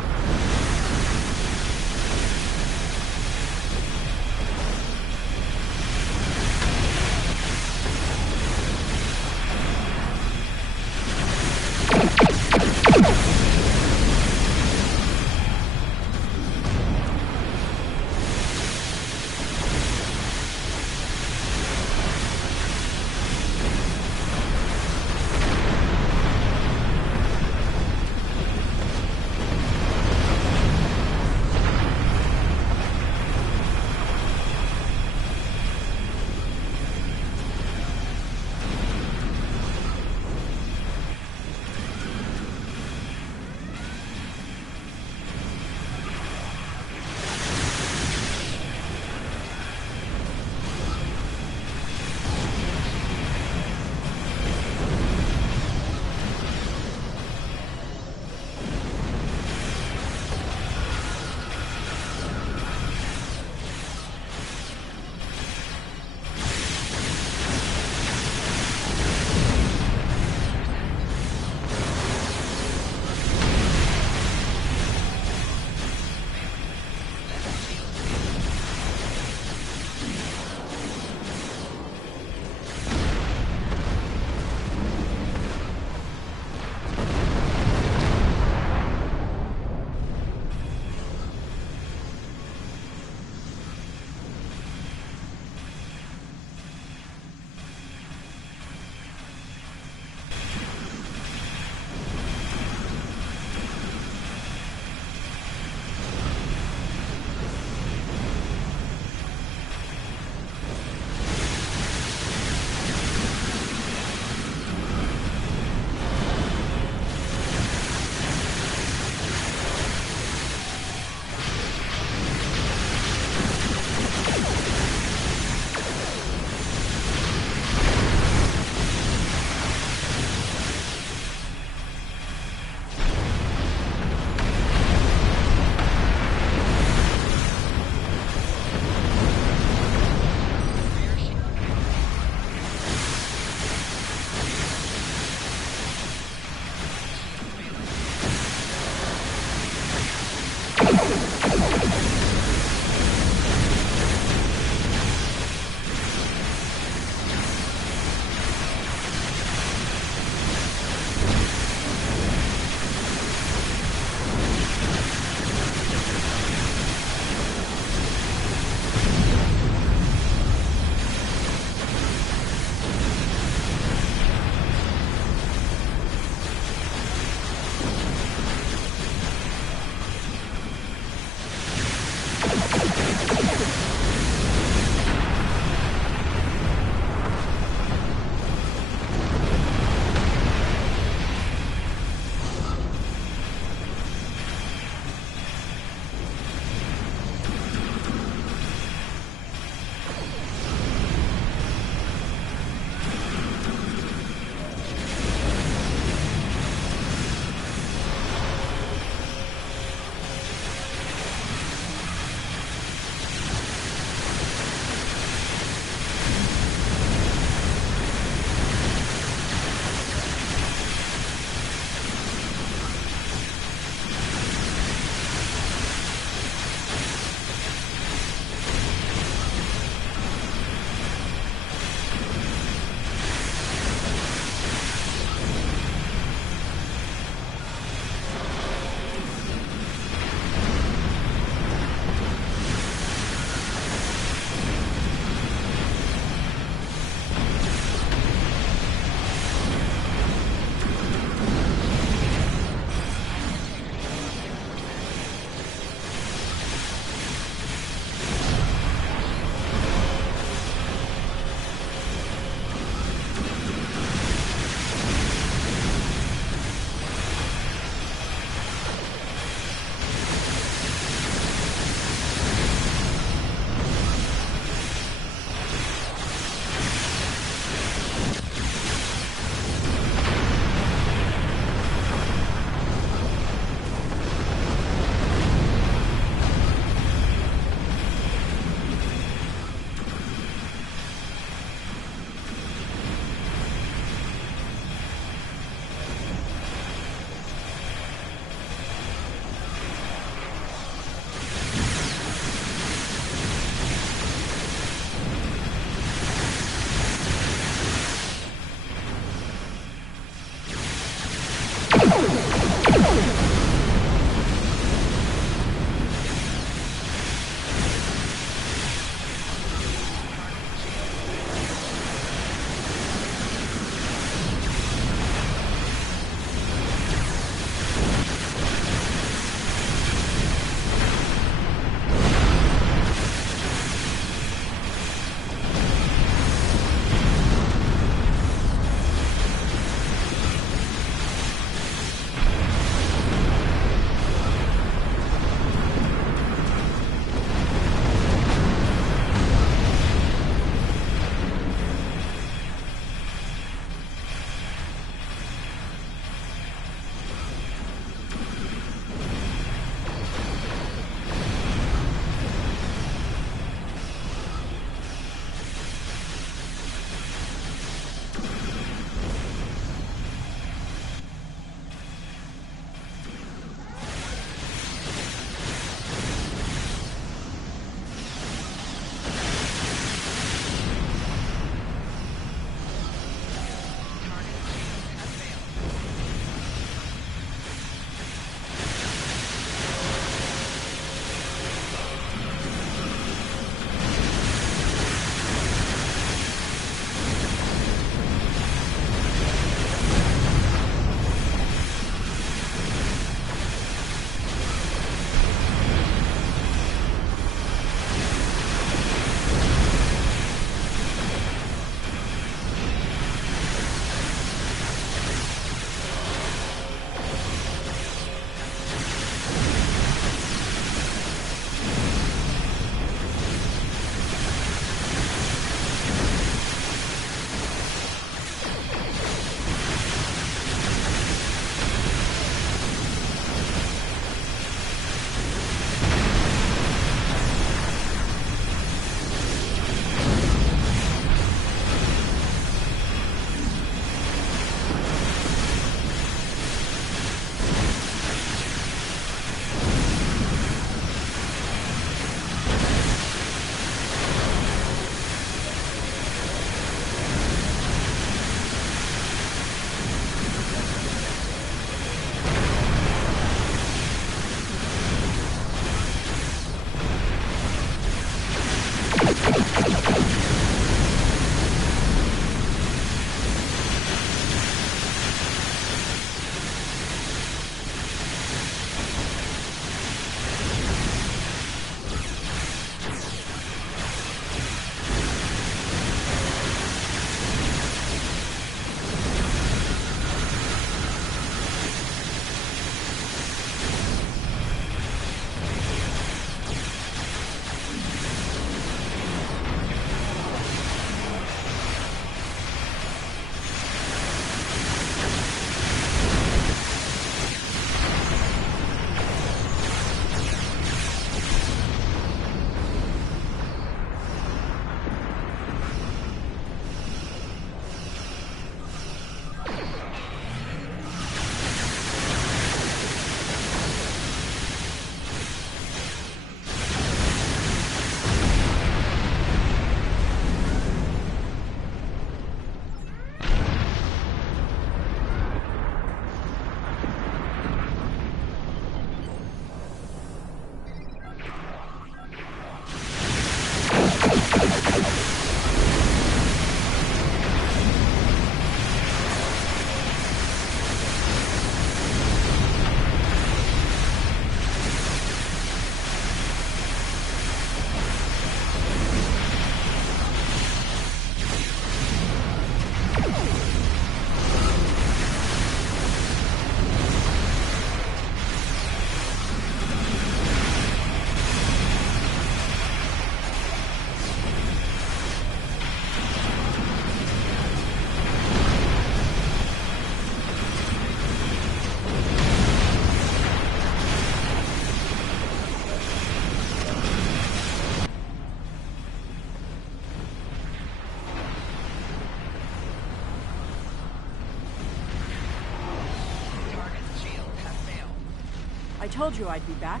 I told you I'd be back.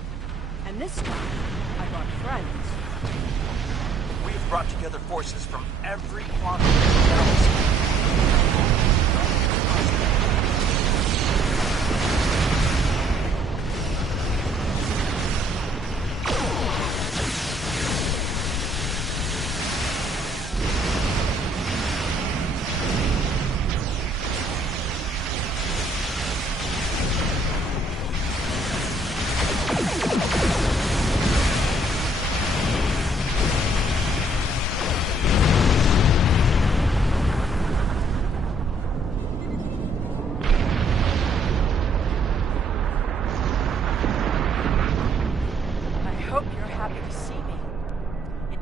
And this time, I brought friends. We've brought together forces from every quadrant of the galaxy.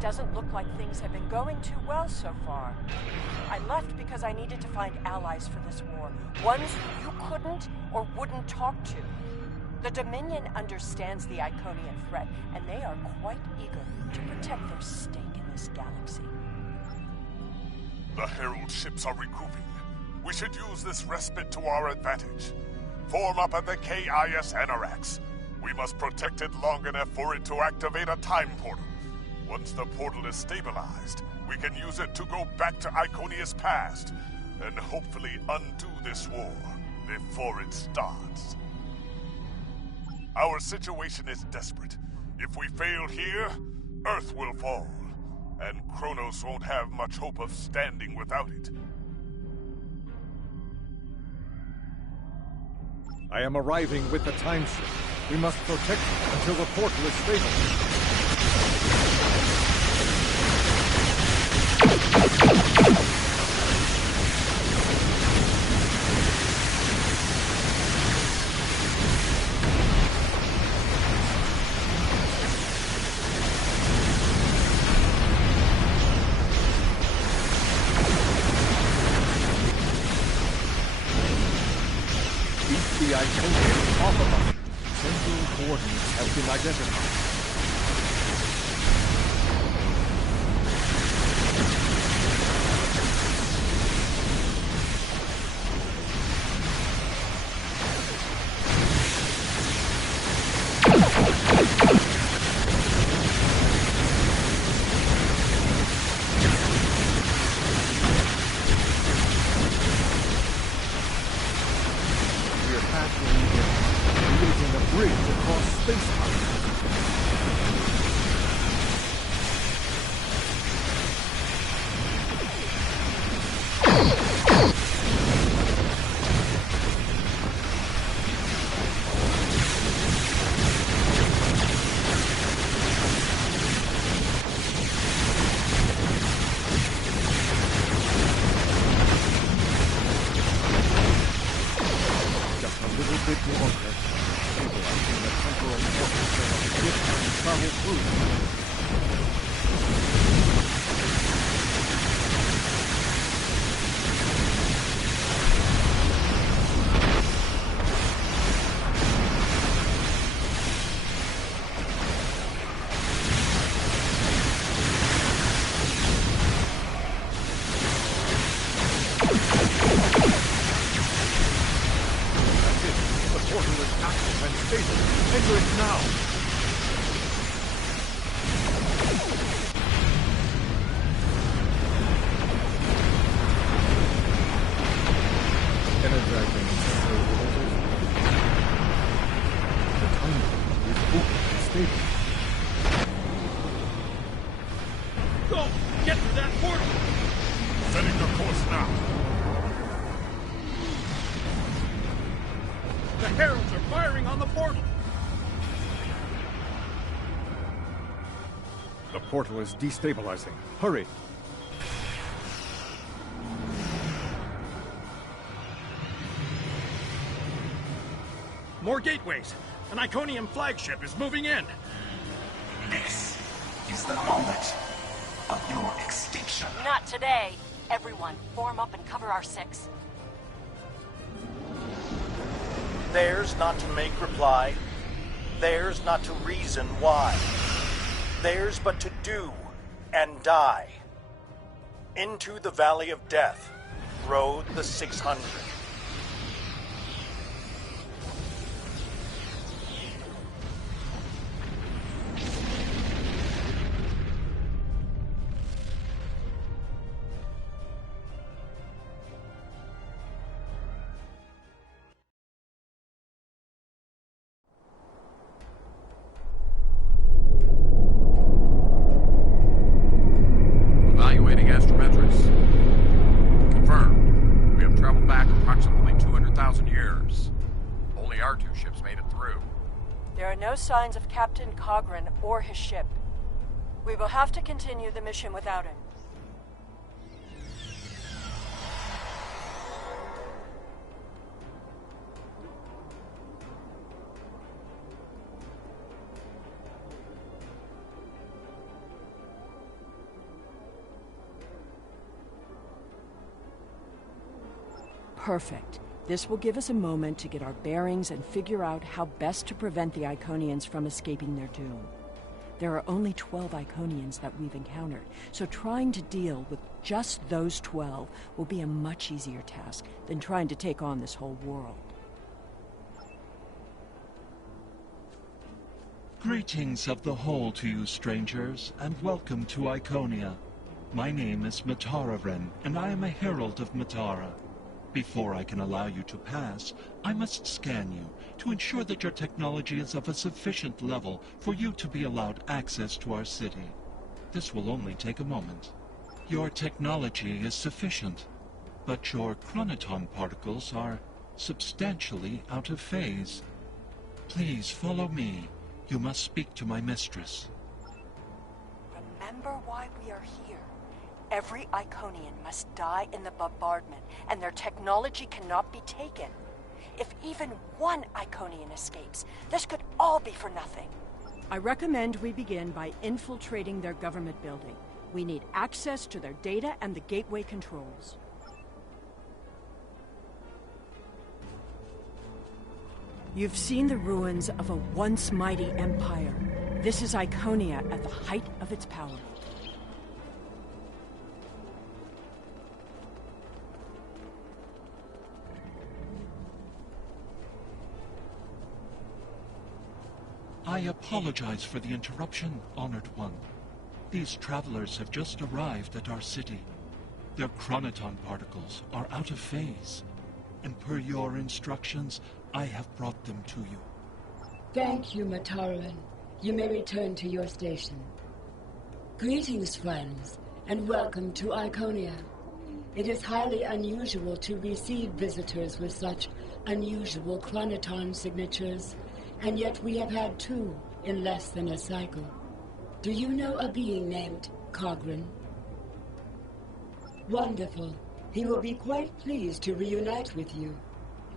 Doesn't look like things have been going too well so far. I left because I needed to find allies for this war, ones you couldn't or wouldn't talk to. The Dominion understands the Iconian threat, and they are quite eager to protect their stake in this galaxy. The Herald ships are regrouping. We should use this respite to our advantage. Form up at the KIS Anarax. We must protect it long enough for it to activate a time portal. Once the portal is stabilized, we can use it to go back to Iconia's past, and hopefully undo this war before it starts. Our situation is desperate. If we fail here, Earth will fall, and Kronos won't have much hope of standing without it. I am arriving with the time ship. We must protect it until the portal is stable. Keep the Iconians off of us. Central coordinates have been identified. Go! Get to that portal! Setting the course now. The Heralds are firing on the portal! The portal is destabilizing. Hurry! More gateways. An Iconian flagship is moving in. This is the moment of your extinction. Not today. Everyone, form up and cover our six. Theirs not to make reply. Theirs not to reason why. Theirs but to do and die. Into the Valley of Death rode the 600. repairs. Only our 2 ships made it through. There are no signs of Captain Cogran or his ship. We will have to continue the mission without him. Perfect. This will give us a moment to get our bearings and figure out how best to prevent the Iconians from escaping their doom. There are only 12 Iconians that we've encountered, so trying to deal with just those 12 will be a much easier task than trying to take on this whole world. Greetings of the whole to you, strangers, and welcome to Iconia. My name is Matararen, and I am a herald of Matara. Before I can allow you to pass, I must scan you to ensure that your technology is of a sufficient level for you to be allowed access to our city. This will only take a moment. Your technology is sufficient, but your chronoton particles are substantially out of phase. Please follow me. You must speak to my mistress. Remember why we are here. Every Iconian must die in the bombardment, and their technology cannot be taken. If even one Iconian escapes, this could all be for nothing. I recommend we begin by infiltrating their government building. We need access to their data and the gateway controls. You've seen the ruins of a once mighty empire. This is Iconia at the height of its power. I apologize for the interruption, Honored One. These travelers have just arrived at our city. Their chronoton particles are out of phase, and per your instructions, I have brought them to you. Thank you, Mataran. You may return to your station. Greetings, friends, and welcome to Iconia. It is highly unusual to receive visitors with such unusual chronoton signatures, and yet we have had 2 in less than a cycle. Do you know a being named Cogran? Wonderful. He will be quite pleased to reunite with you.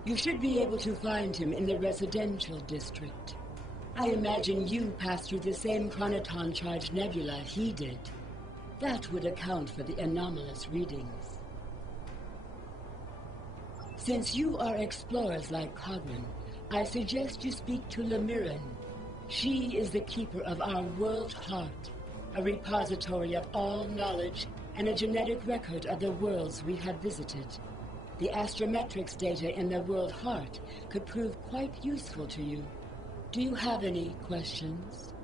You should be able to find him in the residential district. I imagine you passed through the same chronoton-charged nebula he did. That would account for the anomalous readings. Since you are explorers like Cogran, I suggest you speak to Lemiran. She is the keeper of our world heart, a repository of all knowledge and a genetic record of the worlds we have visited. The astrometrics data in the world heart could prove quite useful to you. Do you have any questions?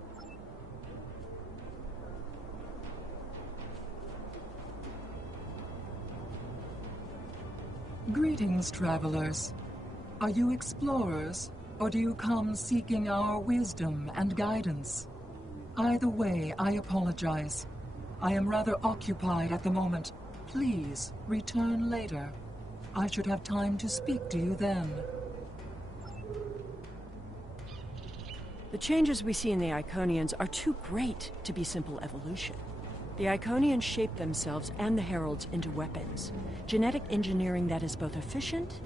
Greetings, travelers. Are you explorers, or do you come seeking our wisdom and guidance? Either way, I apologize. I am rather occupied at the moment. Please return later. I should have time to speak to you then. The changes we see in the Iconians are too great to be simple evolution. The Iconians shape themselves and the Heralds into weapons. Genetic engineering that is both efficient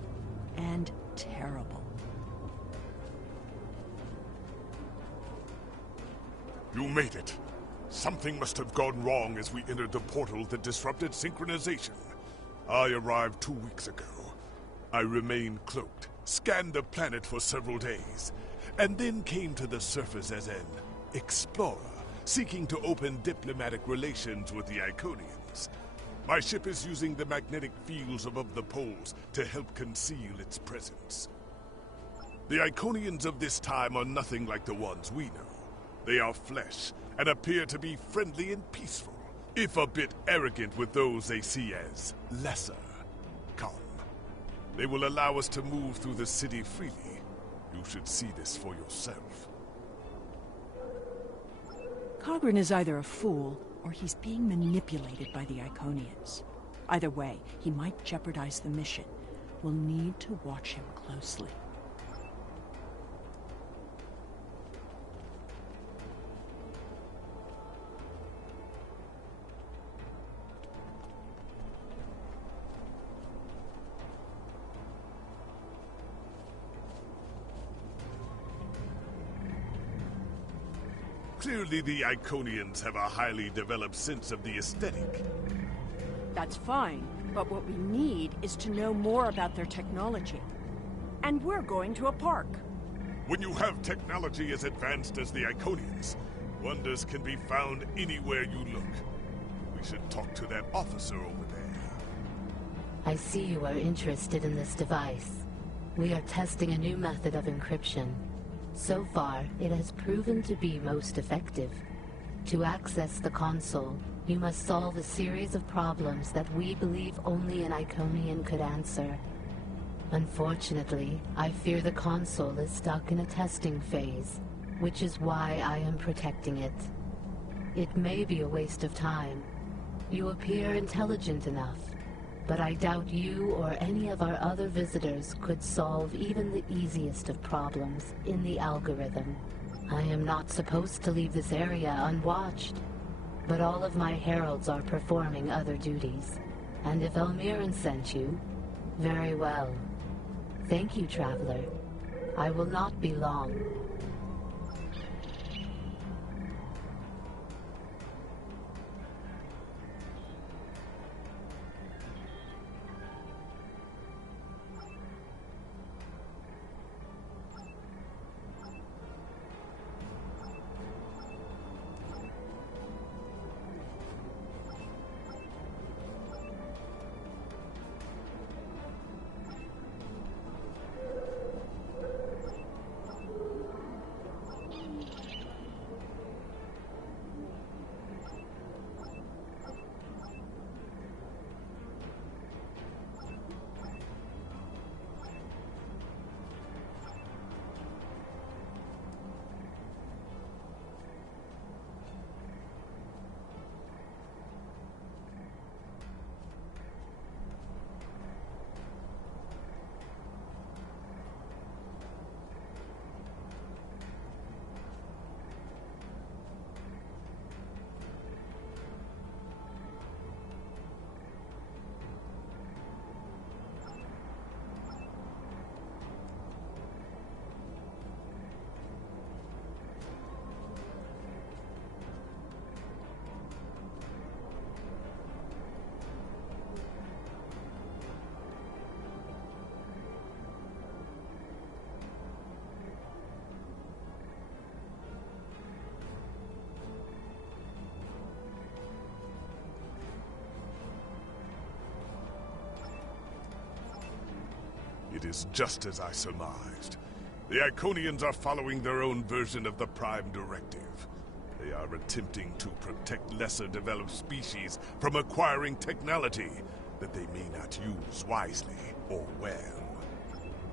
and terrible. You made it. Something must have gone wrong as we entered the portal that disrupted synchronization. I arrived 2 weeks ago. I remained cloaked, scanned the planet for several days, and then came to the surface as an explorer, seeking to open diplomatic relations with the Iconians. My ship is using the magnetic fields above the poles to help conceal its presence. The Iconians of this time are nothing like the ones we know. They are flesh, and appear to be friendly and peaceful, if a bit arrogant with those they see as lesser. Come. They will allow us to move through the city freely. You should see this for yourself. Cogran is either a fool, or he's being manipulated by the Iconians. Either way, he might jeopardize the mission. We'll need to watch him closely. Clearly the Iconians have a highly developed sense of the aesthetic. That's fine, but what we need is to know more about their technology. And we're going to a park. When you have technology as advanced as the Iconians, wonders can be found anywhere you look. We should talk to that officer over there. I see you are interested in this device. We are testing a new method of encryption. So far, it has proven to be most effective. To access the console, you must solve a series of problems that we believe only an Iconian could answer. Unfortunately, I fear the console is stuck in a testing phase, which is why I am protecting it. It may be a waste of time. You appear intelligent enough, but I doubt you or any of our other visitors could solve even the easiest of problems in the algorithm. I am not supposed to leave this area unwatched, but all of my heralds are performing other duties. And if Elmiran sent you, very well. Thank you, Traveler. I will not be long. It is just as I surmised. The Iconians are following their own version of the Prime Directive. They are attempting to protect lesser developed species from acquiring technology that they may not use wisely or well.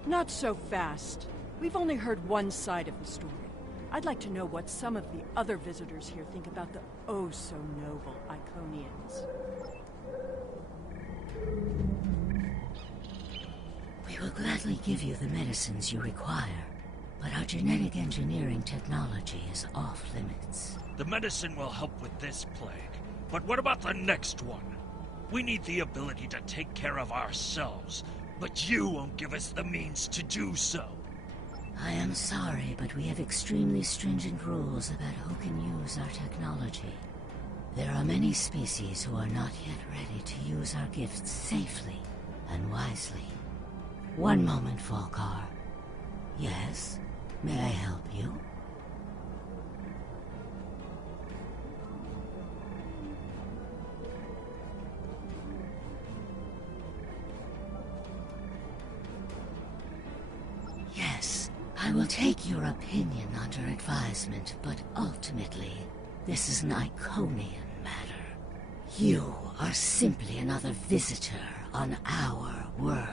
Not so fast. We've only heard one side of the story. I'd like to know what some of the other visitors here think about the oh-so-noble Iconians. We will gladly give you the medicines you require, but our genetic engineering technology is off limits. The medicine will help with this plague, but what about the next one? We need the ability to take care of ourselves, but you won't give us the means to do so. I am sorry, but we have extremely stringent rules about who can use our technology. There are many species who are not yet ready to use our gifts safely and wisely. One moment, Falkar. Yes? May I help you? Yes, I will take your opinion under advisement, but ultimately, this is an Iconian matter. You are simply another visitor on our world.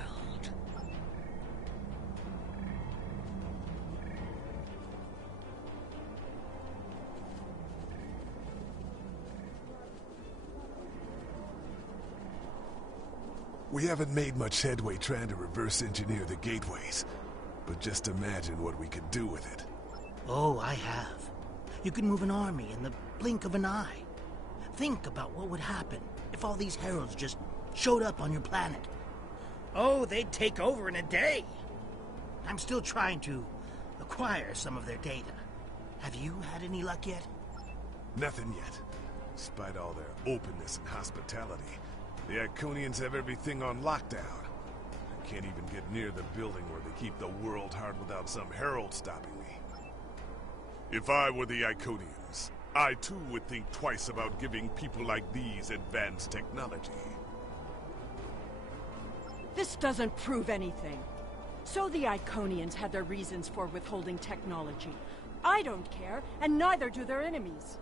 We haven't made much headway trying to reverse engineer the gateways, but just imagine what we could do with it. Oh, I have. You can move an army in the blink of an eye. Think about what would happen if all these heralds just showed up on your planet. Oh, they'd take over in a day. I'm still trying to acquire some of their data. Have you had any luck yet? Nothing yet. Despite all their openness and hospitality, the Iconians have everything on lockdown. I can't even get near the building where they keep the world heart without some herald stopping me. If I were the Iconians, I too would think twice about giving people like these advanced technology. This doesn't prove anything. So the Iconians had their reasons for withholding technology. I don't care, and neither do their enemies.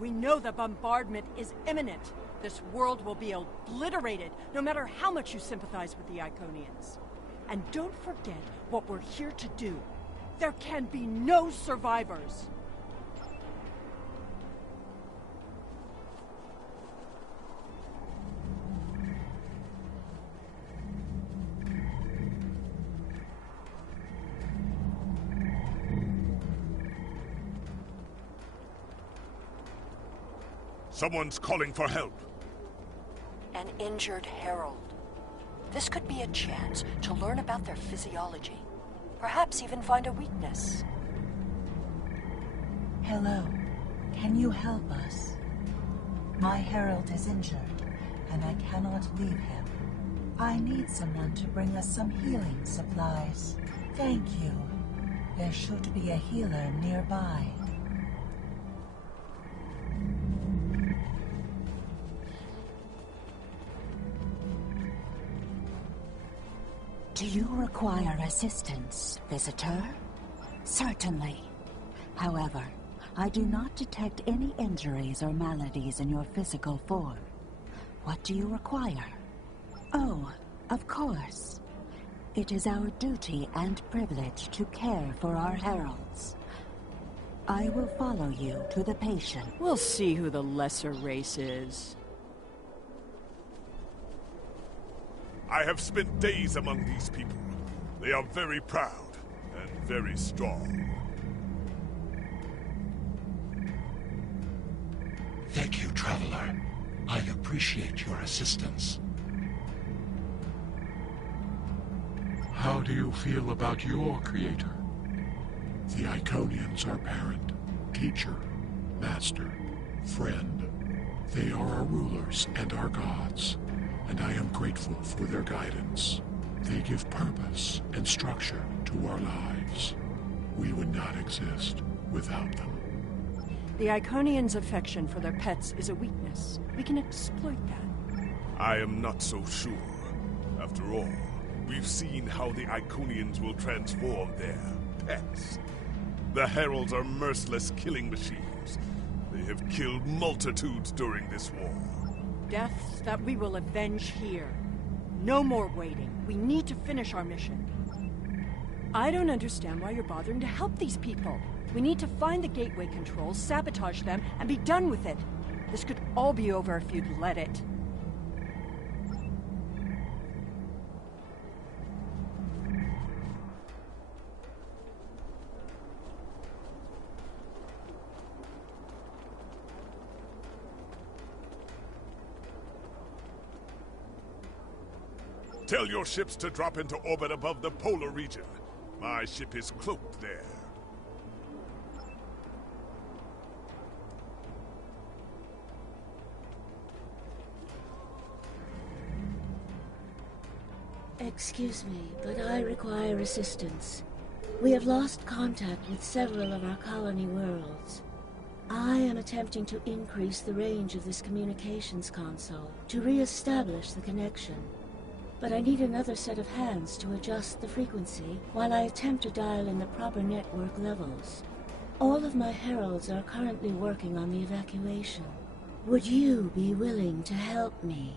We know the bombardment is imminent. This world will be obliterated, no matter how much you sympathize with the Iconians. And don't forget what we're here to do. There can be no survivors. Someone's calling for help. An injured herald. This could be a chance to learn about their physiology. Perhaps even find a weakness. Hello. Can you help us? My herald is injured, and I cannot leave him. I need someone to bring us some healing supplies. Thank you. There should be a healer nearby. Do you require assistance, visitor? Certainly. However, I do not detect any injuries or maladies in your physical form. What do you require? Oh, of course. It is our duty and privilege to care for our heralds. I will follow you to the patient. We'll see who the lesser race is. I have spent days among these people. They are very proud and very strong. Thank you, Traveler. I appreciate your assistance. How do you feel about your creator? The Iconians are parent, teacher, master, friend. They are our rulers and our gods, and I am grateful for their guidance. They give purpose and structure to our lives. We would not exist without them. The Iconians' affection for their pets is a weakness. We can exploit that. I am not so sure. After all, we've seen how the Iconians will transform their pets. The Heralds are merciless killing machines. They have killed multitudes during this war. Deaths that we will avenge here. No more waiting. We need to finish our mission. I don't understand why you're bothering to help these people. We need to find the gateway controls, sabotage them, and be done with it. This could all be over if you'd let it. Tell your ships to drop into orbit above the polar region. My ship is cloaked there. Excuse me, but I require assistance. We have lost contact with several of our colony worlds. I am attempting to increase the range of this communications console to re-establish the connection. But I need another set of hands to adjust the frequency while I attempt to dial in the proper network levels. All of my heralds are currently working on the evacuation. Would you be willing to help me?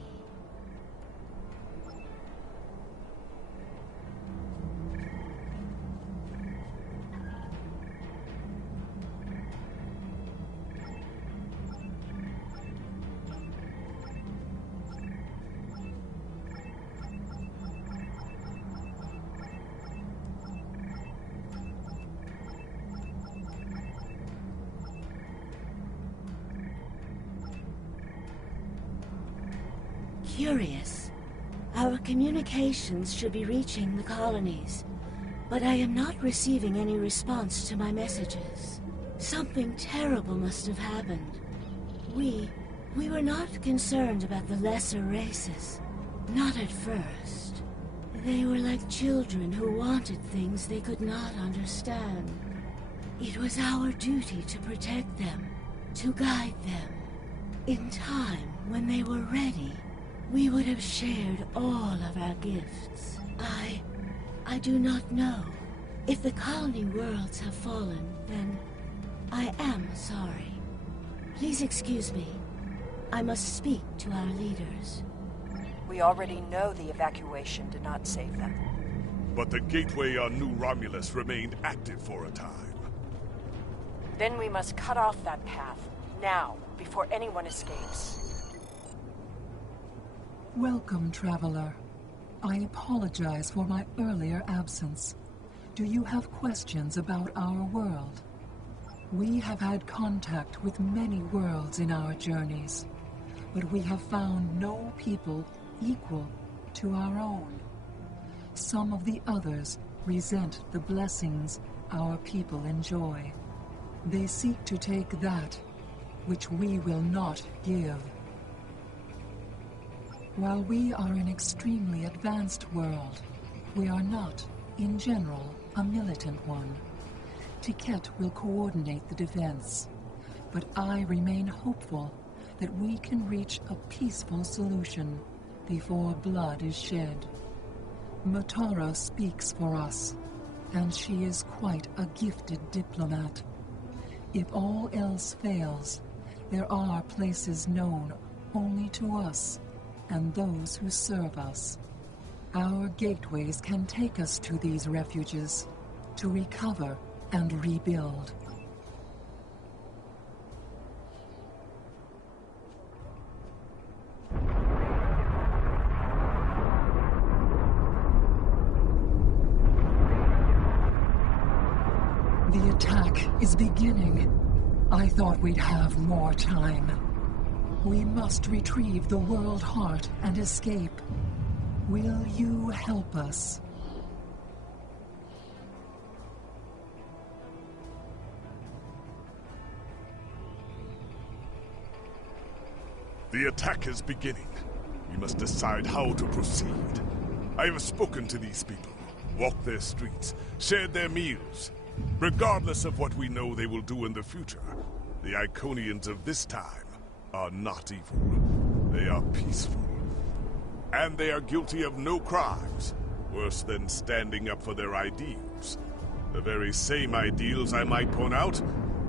curious. Our communications should be reaching the colonies, but I am not receiving any response to my messages. Something terrible must have happened. We were not concerned about the lesser races. Not at first. They were like children who wanted things they could not understand. It was our duty to protect them, to guide them. In time, when they were ready, we would have shared all of our gifts. I do not know. If the colony worlds have fallen, then I am sorry. Please excuse me. I must speak to our leaders. We already know the evacuation did not save them. But the gateway on New Romulus remained active for a time. Then we must cut off that path, now, before anyone escapes. Welcome, traveler. I apologize for my earlier absence. Do you have questions about our world? We have had contact with many worlds in our journeys, but we have found no people equal to our own. Some of the others resent the blessings our people enjoy. They seek to take that which we will not give. While we are an extremely advanced world, we are not, in general, a militant one. Tiket will coordinate the defense, but I remain hopeful that we can reach a peaceful solution before blood is shed. Matara speaks for us, and she is quite a gifted diplomat. If all else fails, there are places known only to us and those who serve us. Our gateways can take us to these refuges, to recover and rebuild. The attack is beginning. I thought we'd have more time. We must retrieve the World Heart and escape. Will you help us? The attack is beginning. We must decide how to proceed. I have spoken to these people, walked their streets, shared their meals. Regardless of what we know they will do in the future, the Iconians of this time are not evil. They are peaceful. And they are guilty of no crimes, worse than standing up for their ideals. The very same ideals, I might point out,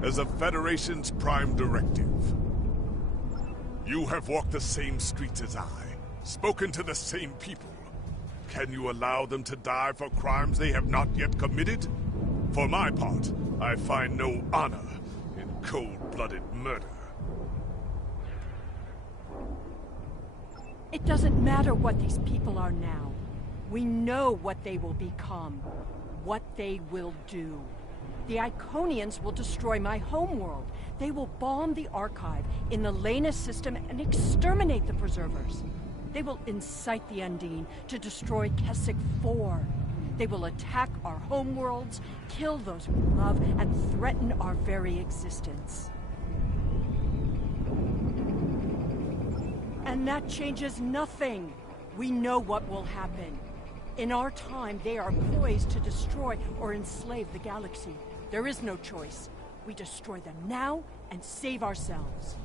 as the Federation's prime directive. You have walked the same streets as I, spoken to the same people. Can you allow them to die for crimes they have not yet committed? For my part, I find no honor in cold-blooded murder. It doesn't matter what these people are now. We know what they will become, what they will do. The Iconians will destroy my homeworld. They will bomb the archive in the Lena system and exterminate the preservers. They will incite the Undine to destroy Keswick 4. They will attack our homeworlds, kill those we love, and threaten our very existence. And that changes nothing. We know what will happen. In our time, they are poised to destroy or enslave the galaxy. There is no choice. We destroy them now and save ourselves.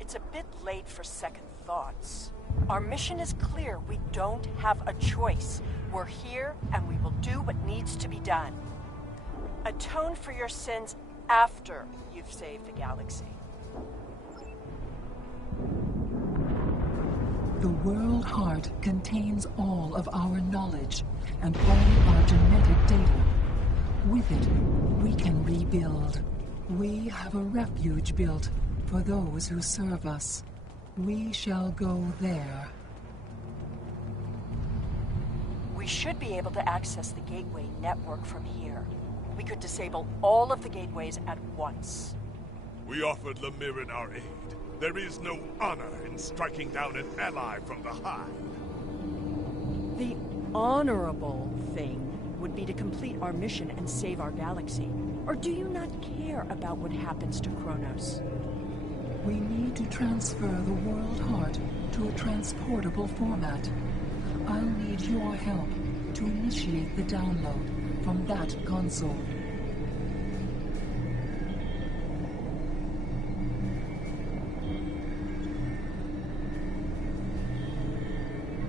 It's a bit late for second thoughts. Our mission is clear. We don't have a choice. We're here, and we will do what needs to be done. Atone for your sins after you've saved the galaxy. The World Heart contains all of our knowledge and all our genetic data. With it, we can rebuild. We have a refuge built for those who serve us. We shall go there. We should be able to access the gateway network from here. We could disable all of the gateways at once. We offered Lemirin our aid. There is no honor in striking down an ally from the Hive. The honorable thing would be to complete our mission and save our galaxy. Or do you not care about what happens to Kronos? We need to transfer the World Heart to a transportable format. I'll need your help to initiate the download from that console.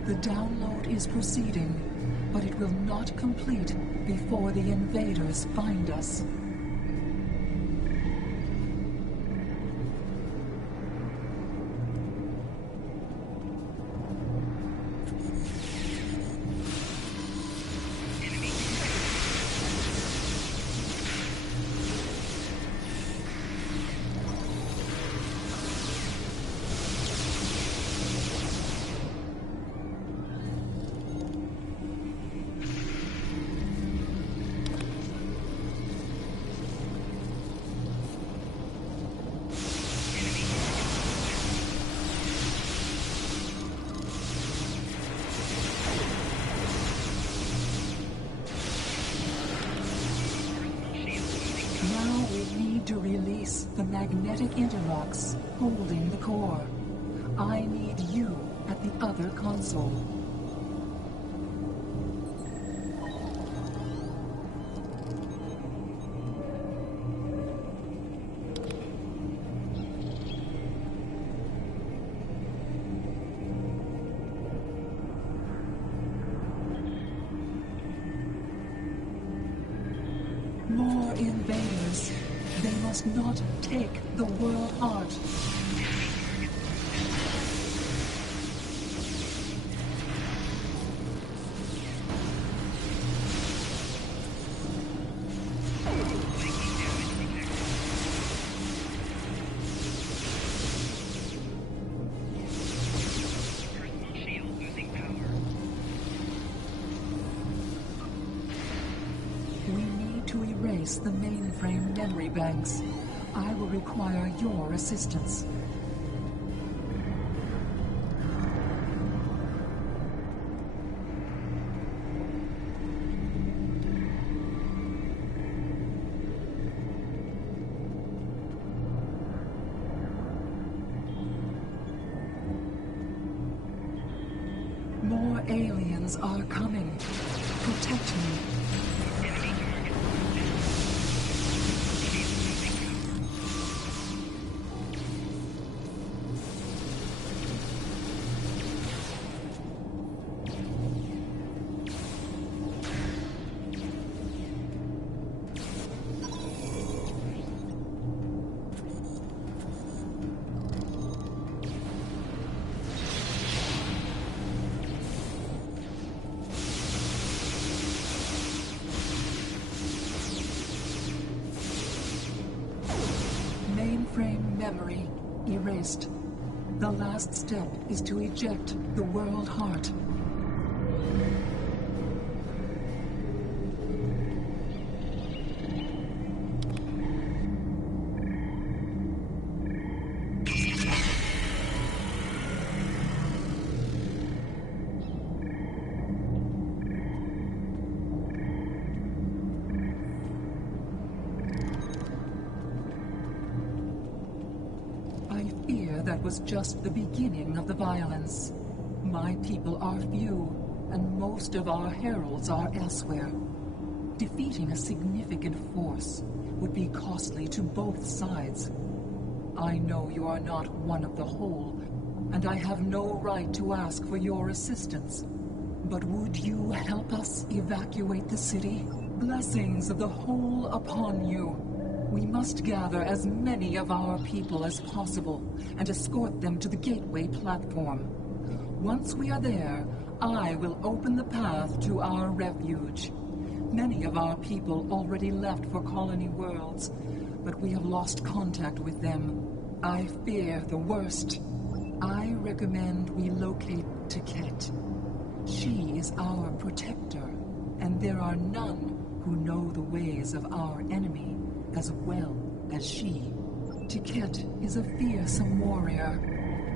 The download is proceeding, but it will not complete before the invaders find us. To release the magnetic interlocks holding the core. I need you at the other console. More invaders. They must not take the World Heart. To erase the mainframe memory banks, I will require your assistance. More aliens are coming. Protect me. Mainframe memory erased. The last step is to eject the World Heart. That was just the beginning of the violence. My people are few, and most of our heralds are elsewhere. Defeating a significant force would be costly to both sides. I know you are not one of the whole, and I have no right to ask for your assistance. But would you help us evacuate the city? Blessings of the whole upon you. We must gather as many of our people as possible and escort them to the gateway platform. Once we are there, I will open the path to our refuge. Many of our people already left for Colony Worlds, but we have lost contact with them. I fear the worst. I recommend we locate Tiket. She is our protector, and there are none who know the ways of our enemy as well as she. Tiket is a fearsome warrior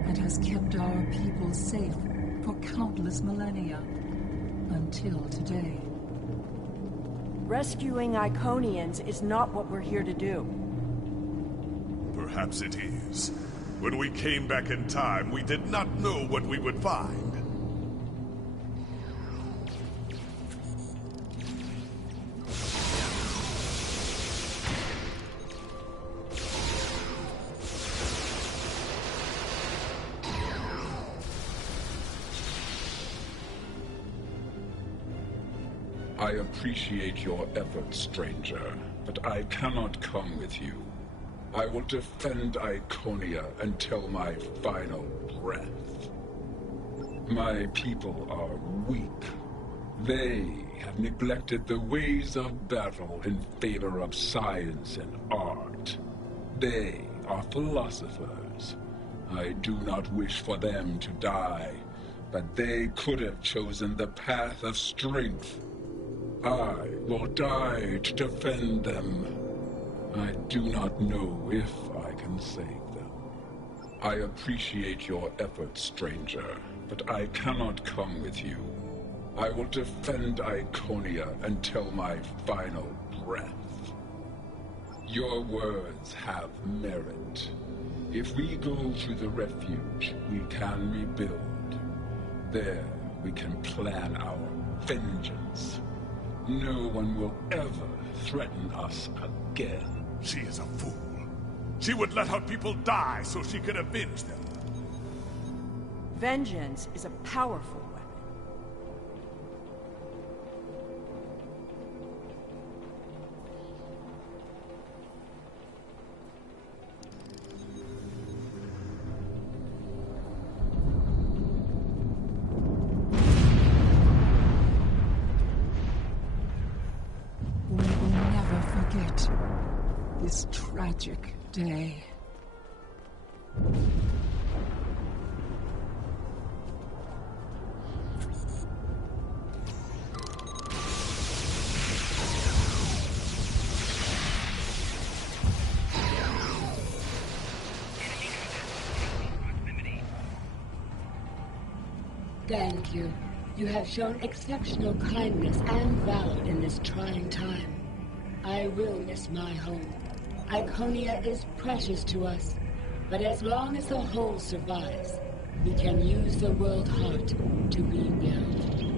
and has kept our people safe for countless millennia, until today. Rescuing Iconians is not what we're here to do. Perhaps it is. When we came back in time, we did not know what we would find. I appreciate your efforts, stranger, but I cannot come with you. I will defend Iconia until my final breath. My people are weak. They have neglected the ways of battle in favor of science and art. They are philosophers. I do not wish for them to die, but they could have chosen the path of strength. I will die to defend them. I do not know if I can save them. I appreciate your efforts, stranger, but I cannot come with you. I will defend Iconia until my final breath. Your words have merit. If we go to the refuge, we can rebuild. There, we can plan our vengeance. No one will ever threaten us again. She is a fool. She would let her people die so she could avenge them. Vengeance is a powerful weapon. We will never forget this tragic day. Thank you. You have shown exceptional kindness and valor in this trying time. I will miss my home. Iconia is precious to us, but as long as the whole survives, we can use the world heart to rebuild.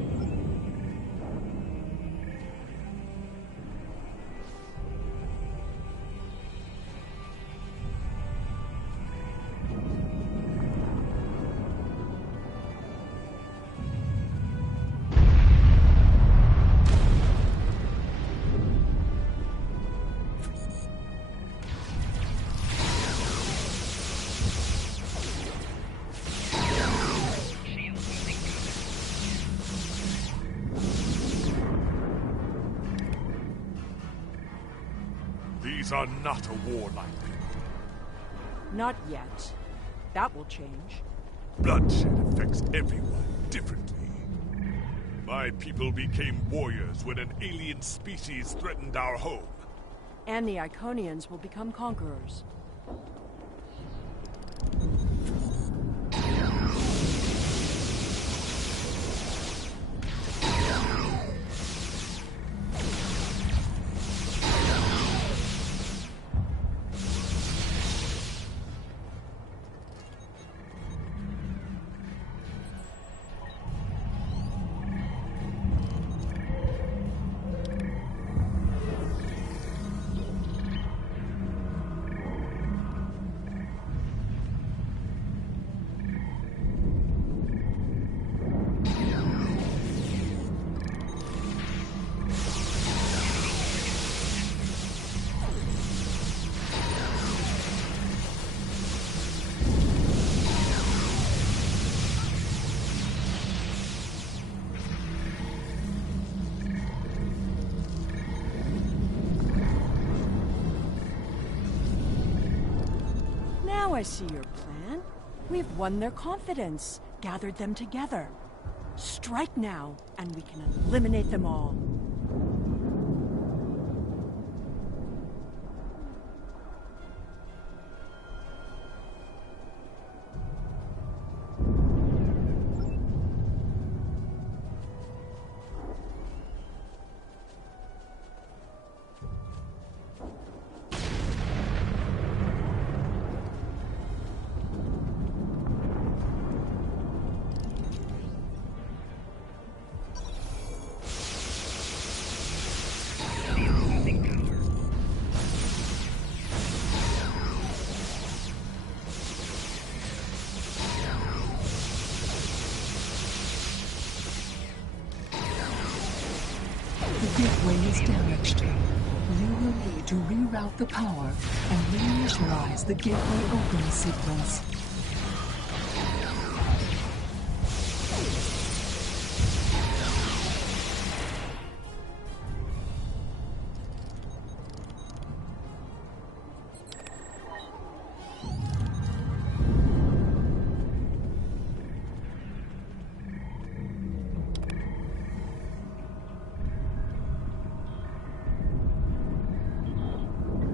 These are not a warlike people. Not yet. That will change. Bloodshed affects everyone differently. My people became warriors when an alien species threatened our home. And the Iconians will become conquerors. Now I see your plan. We've won their confidence, gathered them together. Strike now, and we can eliminate them all. gateway is damaged. You will need to reroute the power and reinitialize the gateway open sequence.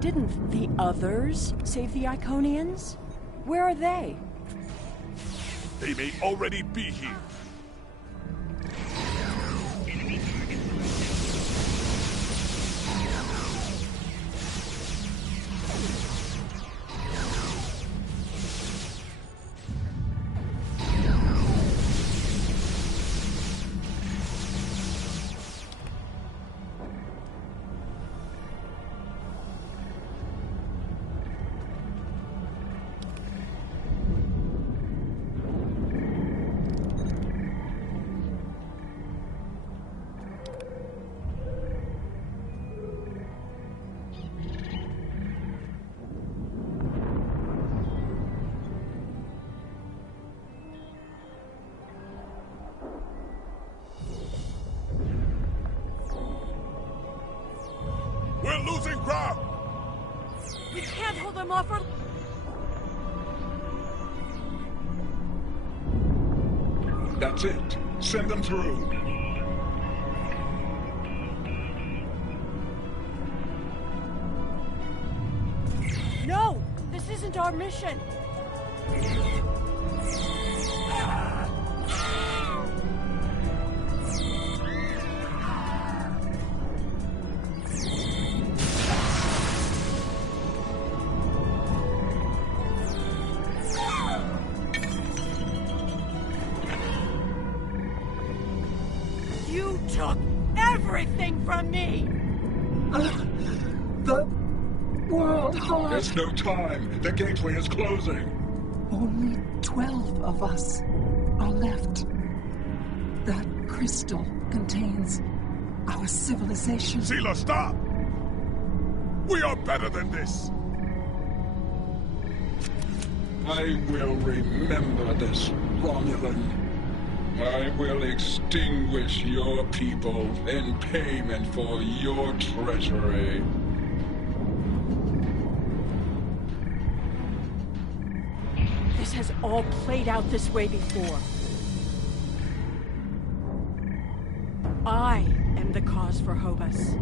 Didn't the others save the Iconians? Where are they? They may already be here. We're losing ground! We can't hold them off or... That's it. Send them through. No! This isn't our mission! You took everything from me! The World Heart. There's no time. The gateway is closing. Only 12 of us are left. That crystal contains our civilization. Sela, stop! We are better than this! I will remember this, Romulan. I will extinguish your people in payment for your treasury. This has all played out this way before. I am the cause for Hobus.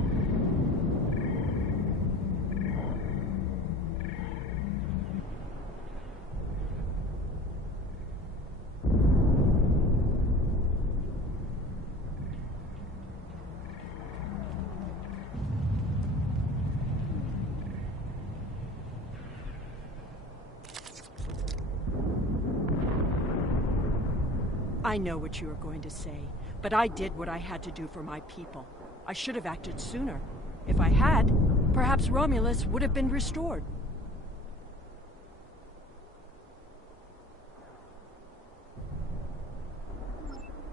I know what you are going to say, but I did what I had to do for my people. I should have acted sooner. If I had, perhaps Romulus would have been restored.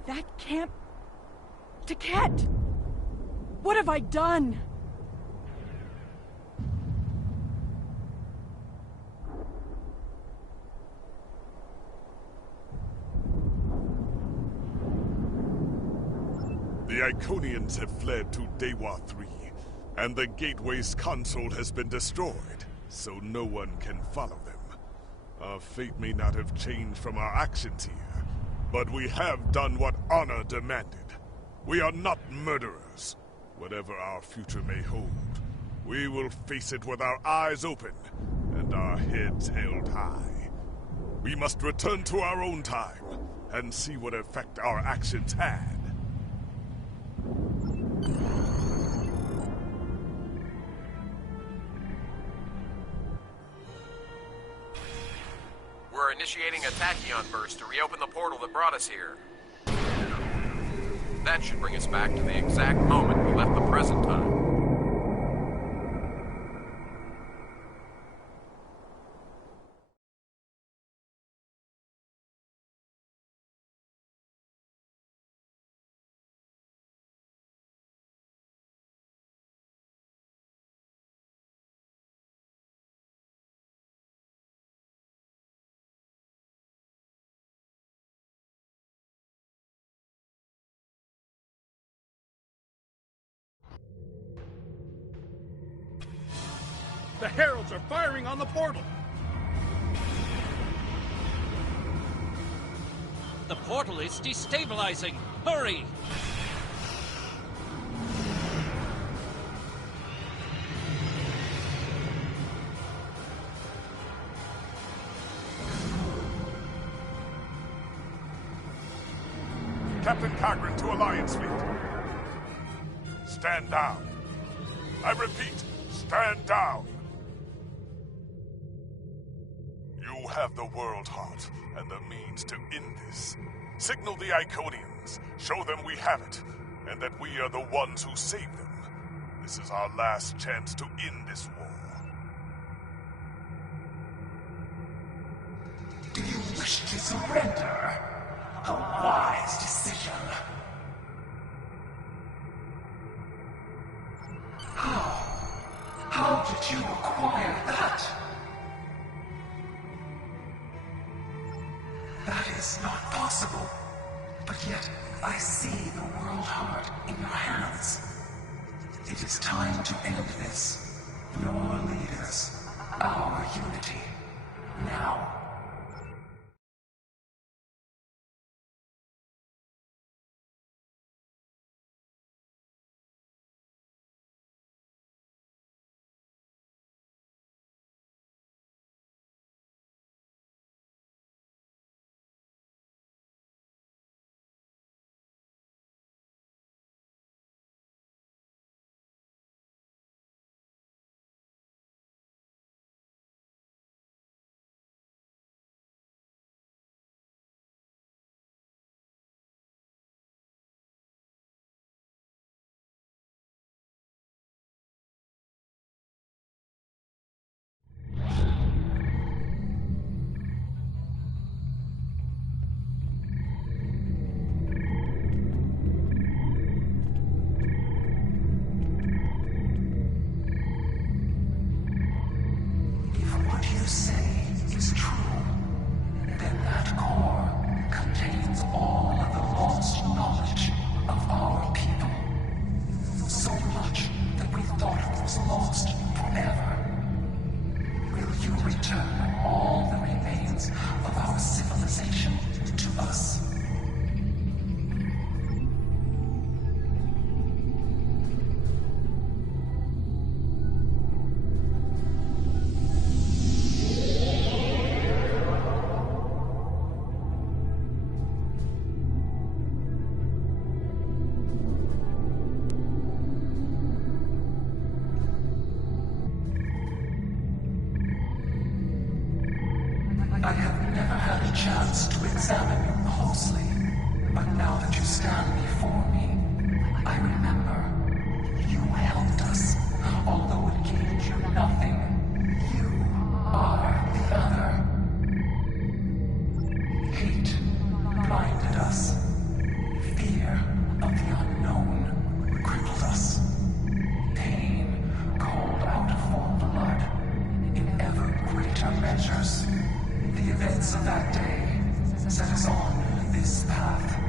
That camp... Taket! What have I done? The Iconians have fled to Dewa 3, and the Gateway's console has been destroyed, so no one can follow them. Our fate may not have changed from our actions here, but we have done what honor demanded. We are not murderers. Whatever our future may hold, we will face it with our eyes open and our heads held high. We must return to our own time and see what effect our actions had. We're initiating a tachyon burst to reopen the portal that brought us here. That should bring us back to the exact moment we left the present time. The Heralds are firing on the portal! The portal is destabilizing! Hurry! Captain Cogran to Alliance Fleet. Stand down. I repeat, stand down. You have the World Heart and the means to end this. Signal the Iconians, show them we have it, and that we are the ones who saved them. This is our last chance to end this war. Do you wish to surrender? A wise decision. How did you acquire that? That is not possible. But yet, I see the World Heart in your hands. It is time to end this. Your leaders, our unity. Now. I have never had a chance to examine you closely, but now that you stand before me, I remember you helped us, although it gained you nothing. You are the other. Hate blinded us. Fear of the unknown crippled us. Pain called out for blood in ever greater measures. The events of that day set us on this path.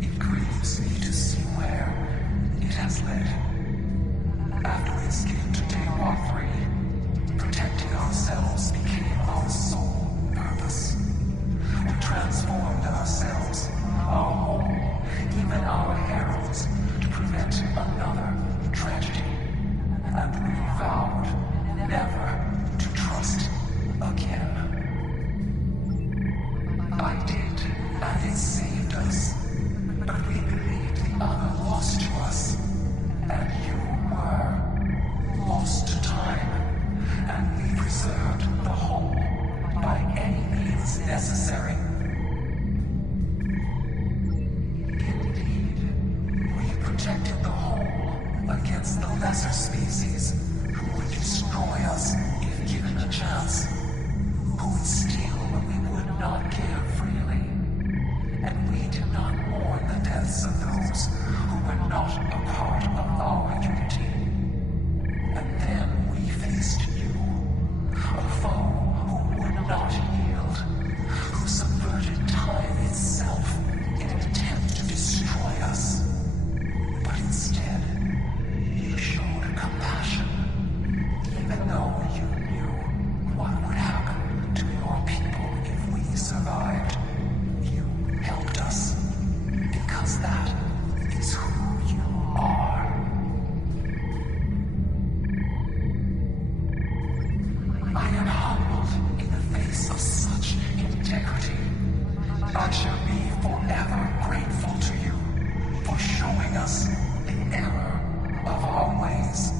It grieves me to see where it has led. After we escaped to Daywalk 3, protecting ourselves became our sole purpose. We transformed ourselves, our home, even our heralds, to prevent another tragedy. And we vowed never to trust again. I did, and it saved us. But we believed the other lost to us. And you were lost to time. And we preserved the whole by any means necessary. Indeed, we protected the whole against the lesser species who would destroy us if given a chance. Who would steal what we would not give freely. And we did not mourn the deaths of those who were not a part of our unity. And then we faced you, a foe who would not yield, who subverted time itself in an attempt to destroy us. But instead, you showed compassion, even though integrity. I shall be forever grateful to you for showing us the error of our ways.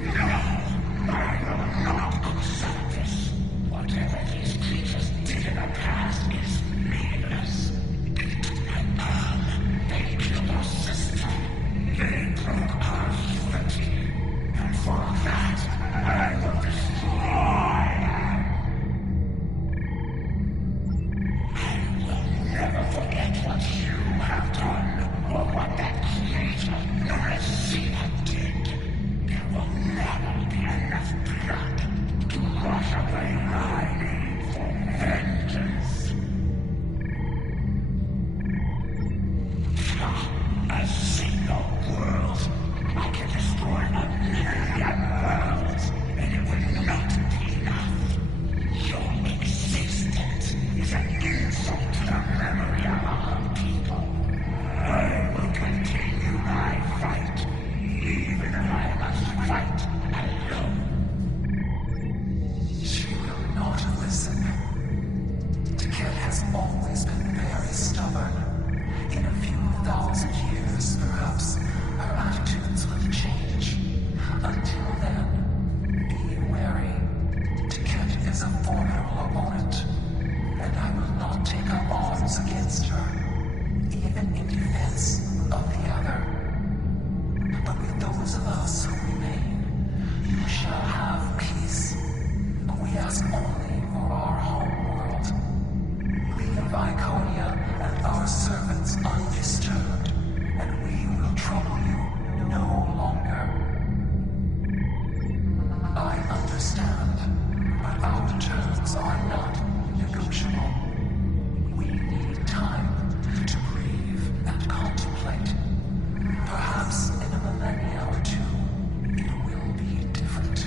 No, I will not accept this. Whatever these creatures did in the past is meaningless. They killed our sister. They broke our unity. And for that, I will destroy them. I will never forget what you have done, or what that creator, Mercia, did. There will never be enough blood to wash away my need for vengeance. A single world. I can destroy 1,000,000 worlds, and it will not be enough. Your existence is an insult to the memory of our people. I will continue my fight, even if I must fight alone. She will not listen. Tiket has always been very stubborn. In a few thousand years, perhaps, her attitudes will change. Until then, be wary. Tiket is a formidable opponent, and I will not take up arms against her, even in defense of the other. But with those of us who remain, you shall have peace. We ask only for our home world. Leave Iconia and our servants undisturbed, and we will trouble you no longer. I understand, but our terms are not negotiable. We need time to breathe and contemplate. Perhaps in a millennia or two, it will be different.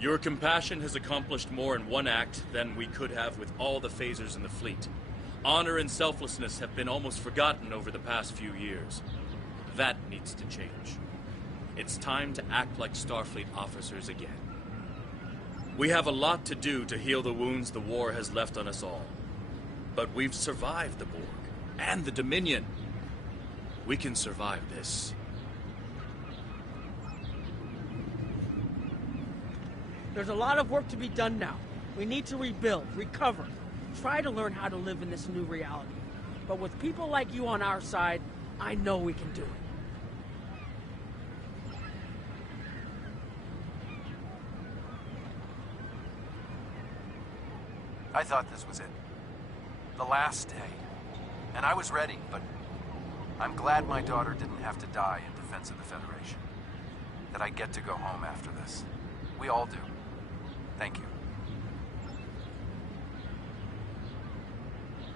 Your compassion has accomplished more in one act than we could have with all the phasers in the fleet. Honor and selflessness have been almost forgotten over the past few years. That needs to change. It's time to act like Starfleet officers again. We have a lot to do to heal the wounds the war has left on us all. But we've survived the Borg and the Dominion. We can survive this. There's a lot of work to be done now. We need to rebuild, recover, try to learn how to live in this new reality. But with people like you on our side, I know we can do it. I thought this was it. The last day. And I was ready, but I'm glad my daughter didn't have to die in defense of the Federation. That I get to go home after this. We all do. Thank you.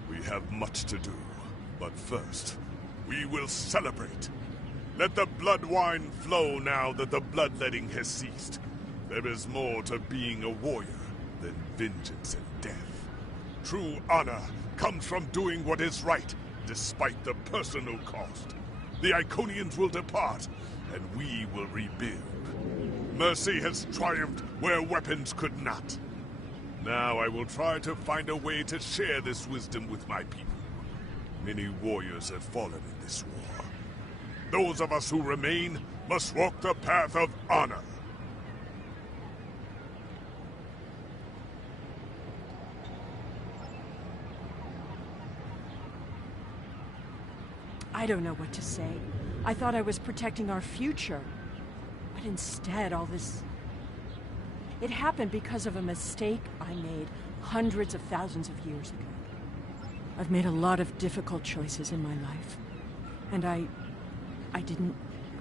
We have much to do, but first, we will celebrate. Let the blood wine flow now that the bloodletting has ceased. There is more to being a warrior than vengeance and death. True honor comes from doing what is right, despite the personal cost. The Iconians will depart, and we will rebuild. Mercy has triumphed where weapons could not. Now I will try to find a way to share this wisdom with my people. Many warriors have fallen in this war. Those of us who remain must walk the path of honor. I don't know what to say. I thought I was protecting our future. But instead, all this... It happened because of a mistake I made hundreds of thousands of years ago. I've made a lot of difficult choices in my life. And I didn't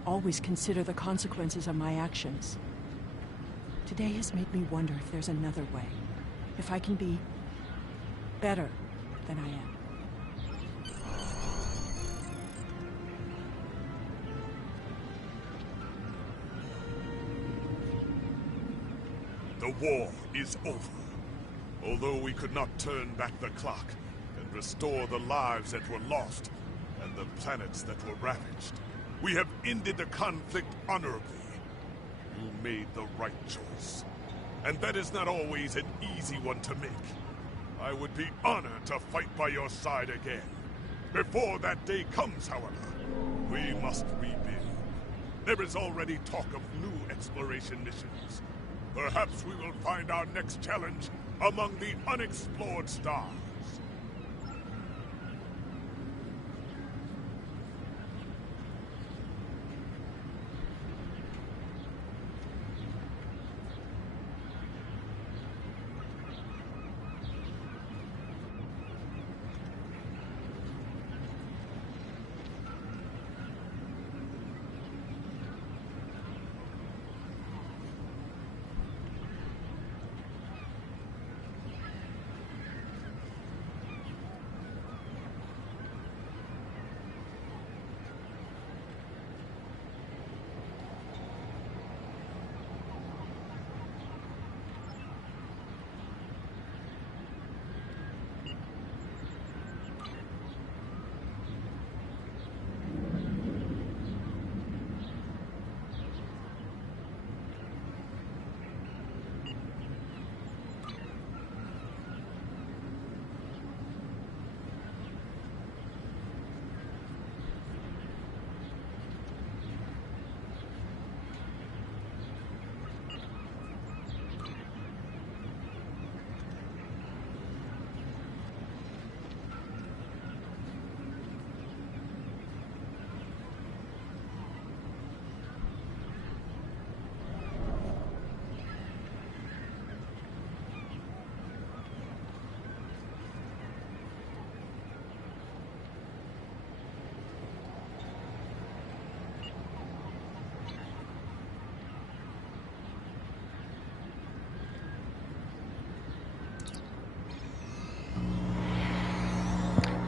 always consider the consequences of my actions. Today has made me wonder if there's another way. If I can be better than I am. The war is over. Although we could not turn back the clock and restore the lives that were lost and the planets that were ravaged, we have ended the conflict honorably. You made the right choice. And that is not always an easy one to make. I would be honored to fight by your side again. Before that day comes, however, we must rebuild. There is already talk of new exploration missions. Perhaps we will find our next challenge among the unexplored stars.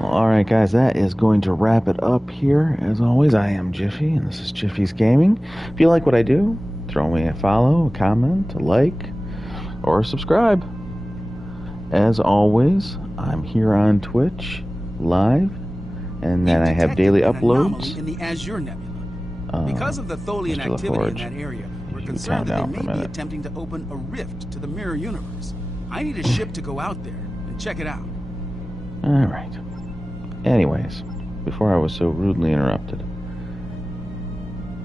Alright guys, that is going to wrap it up here. As always, I am Jiffy, and this is Jiffy's Gaming. If you like what I do, throw me a follow, a comment, a like, or subscribe. As always, I'm here on Twitch, live, and then I have daily uploads. In the Azure Nebula. Because of the Tholian activity in that area, we're concerned that they may be attempting to open a rift to the mirror universe. I need a ship to go out there and check it out. Alright. Anyways, before I was so rudely interrupted,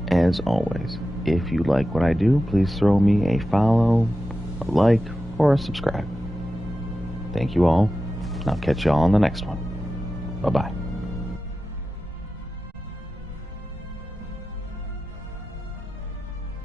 as always, if you like what I do, please throw me a follow, a like, or a subscribe. Thank you all, and I'll catch you all on the next one. Bye-bye.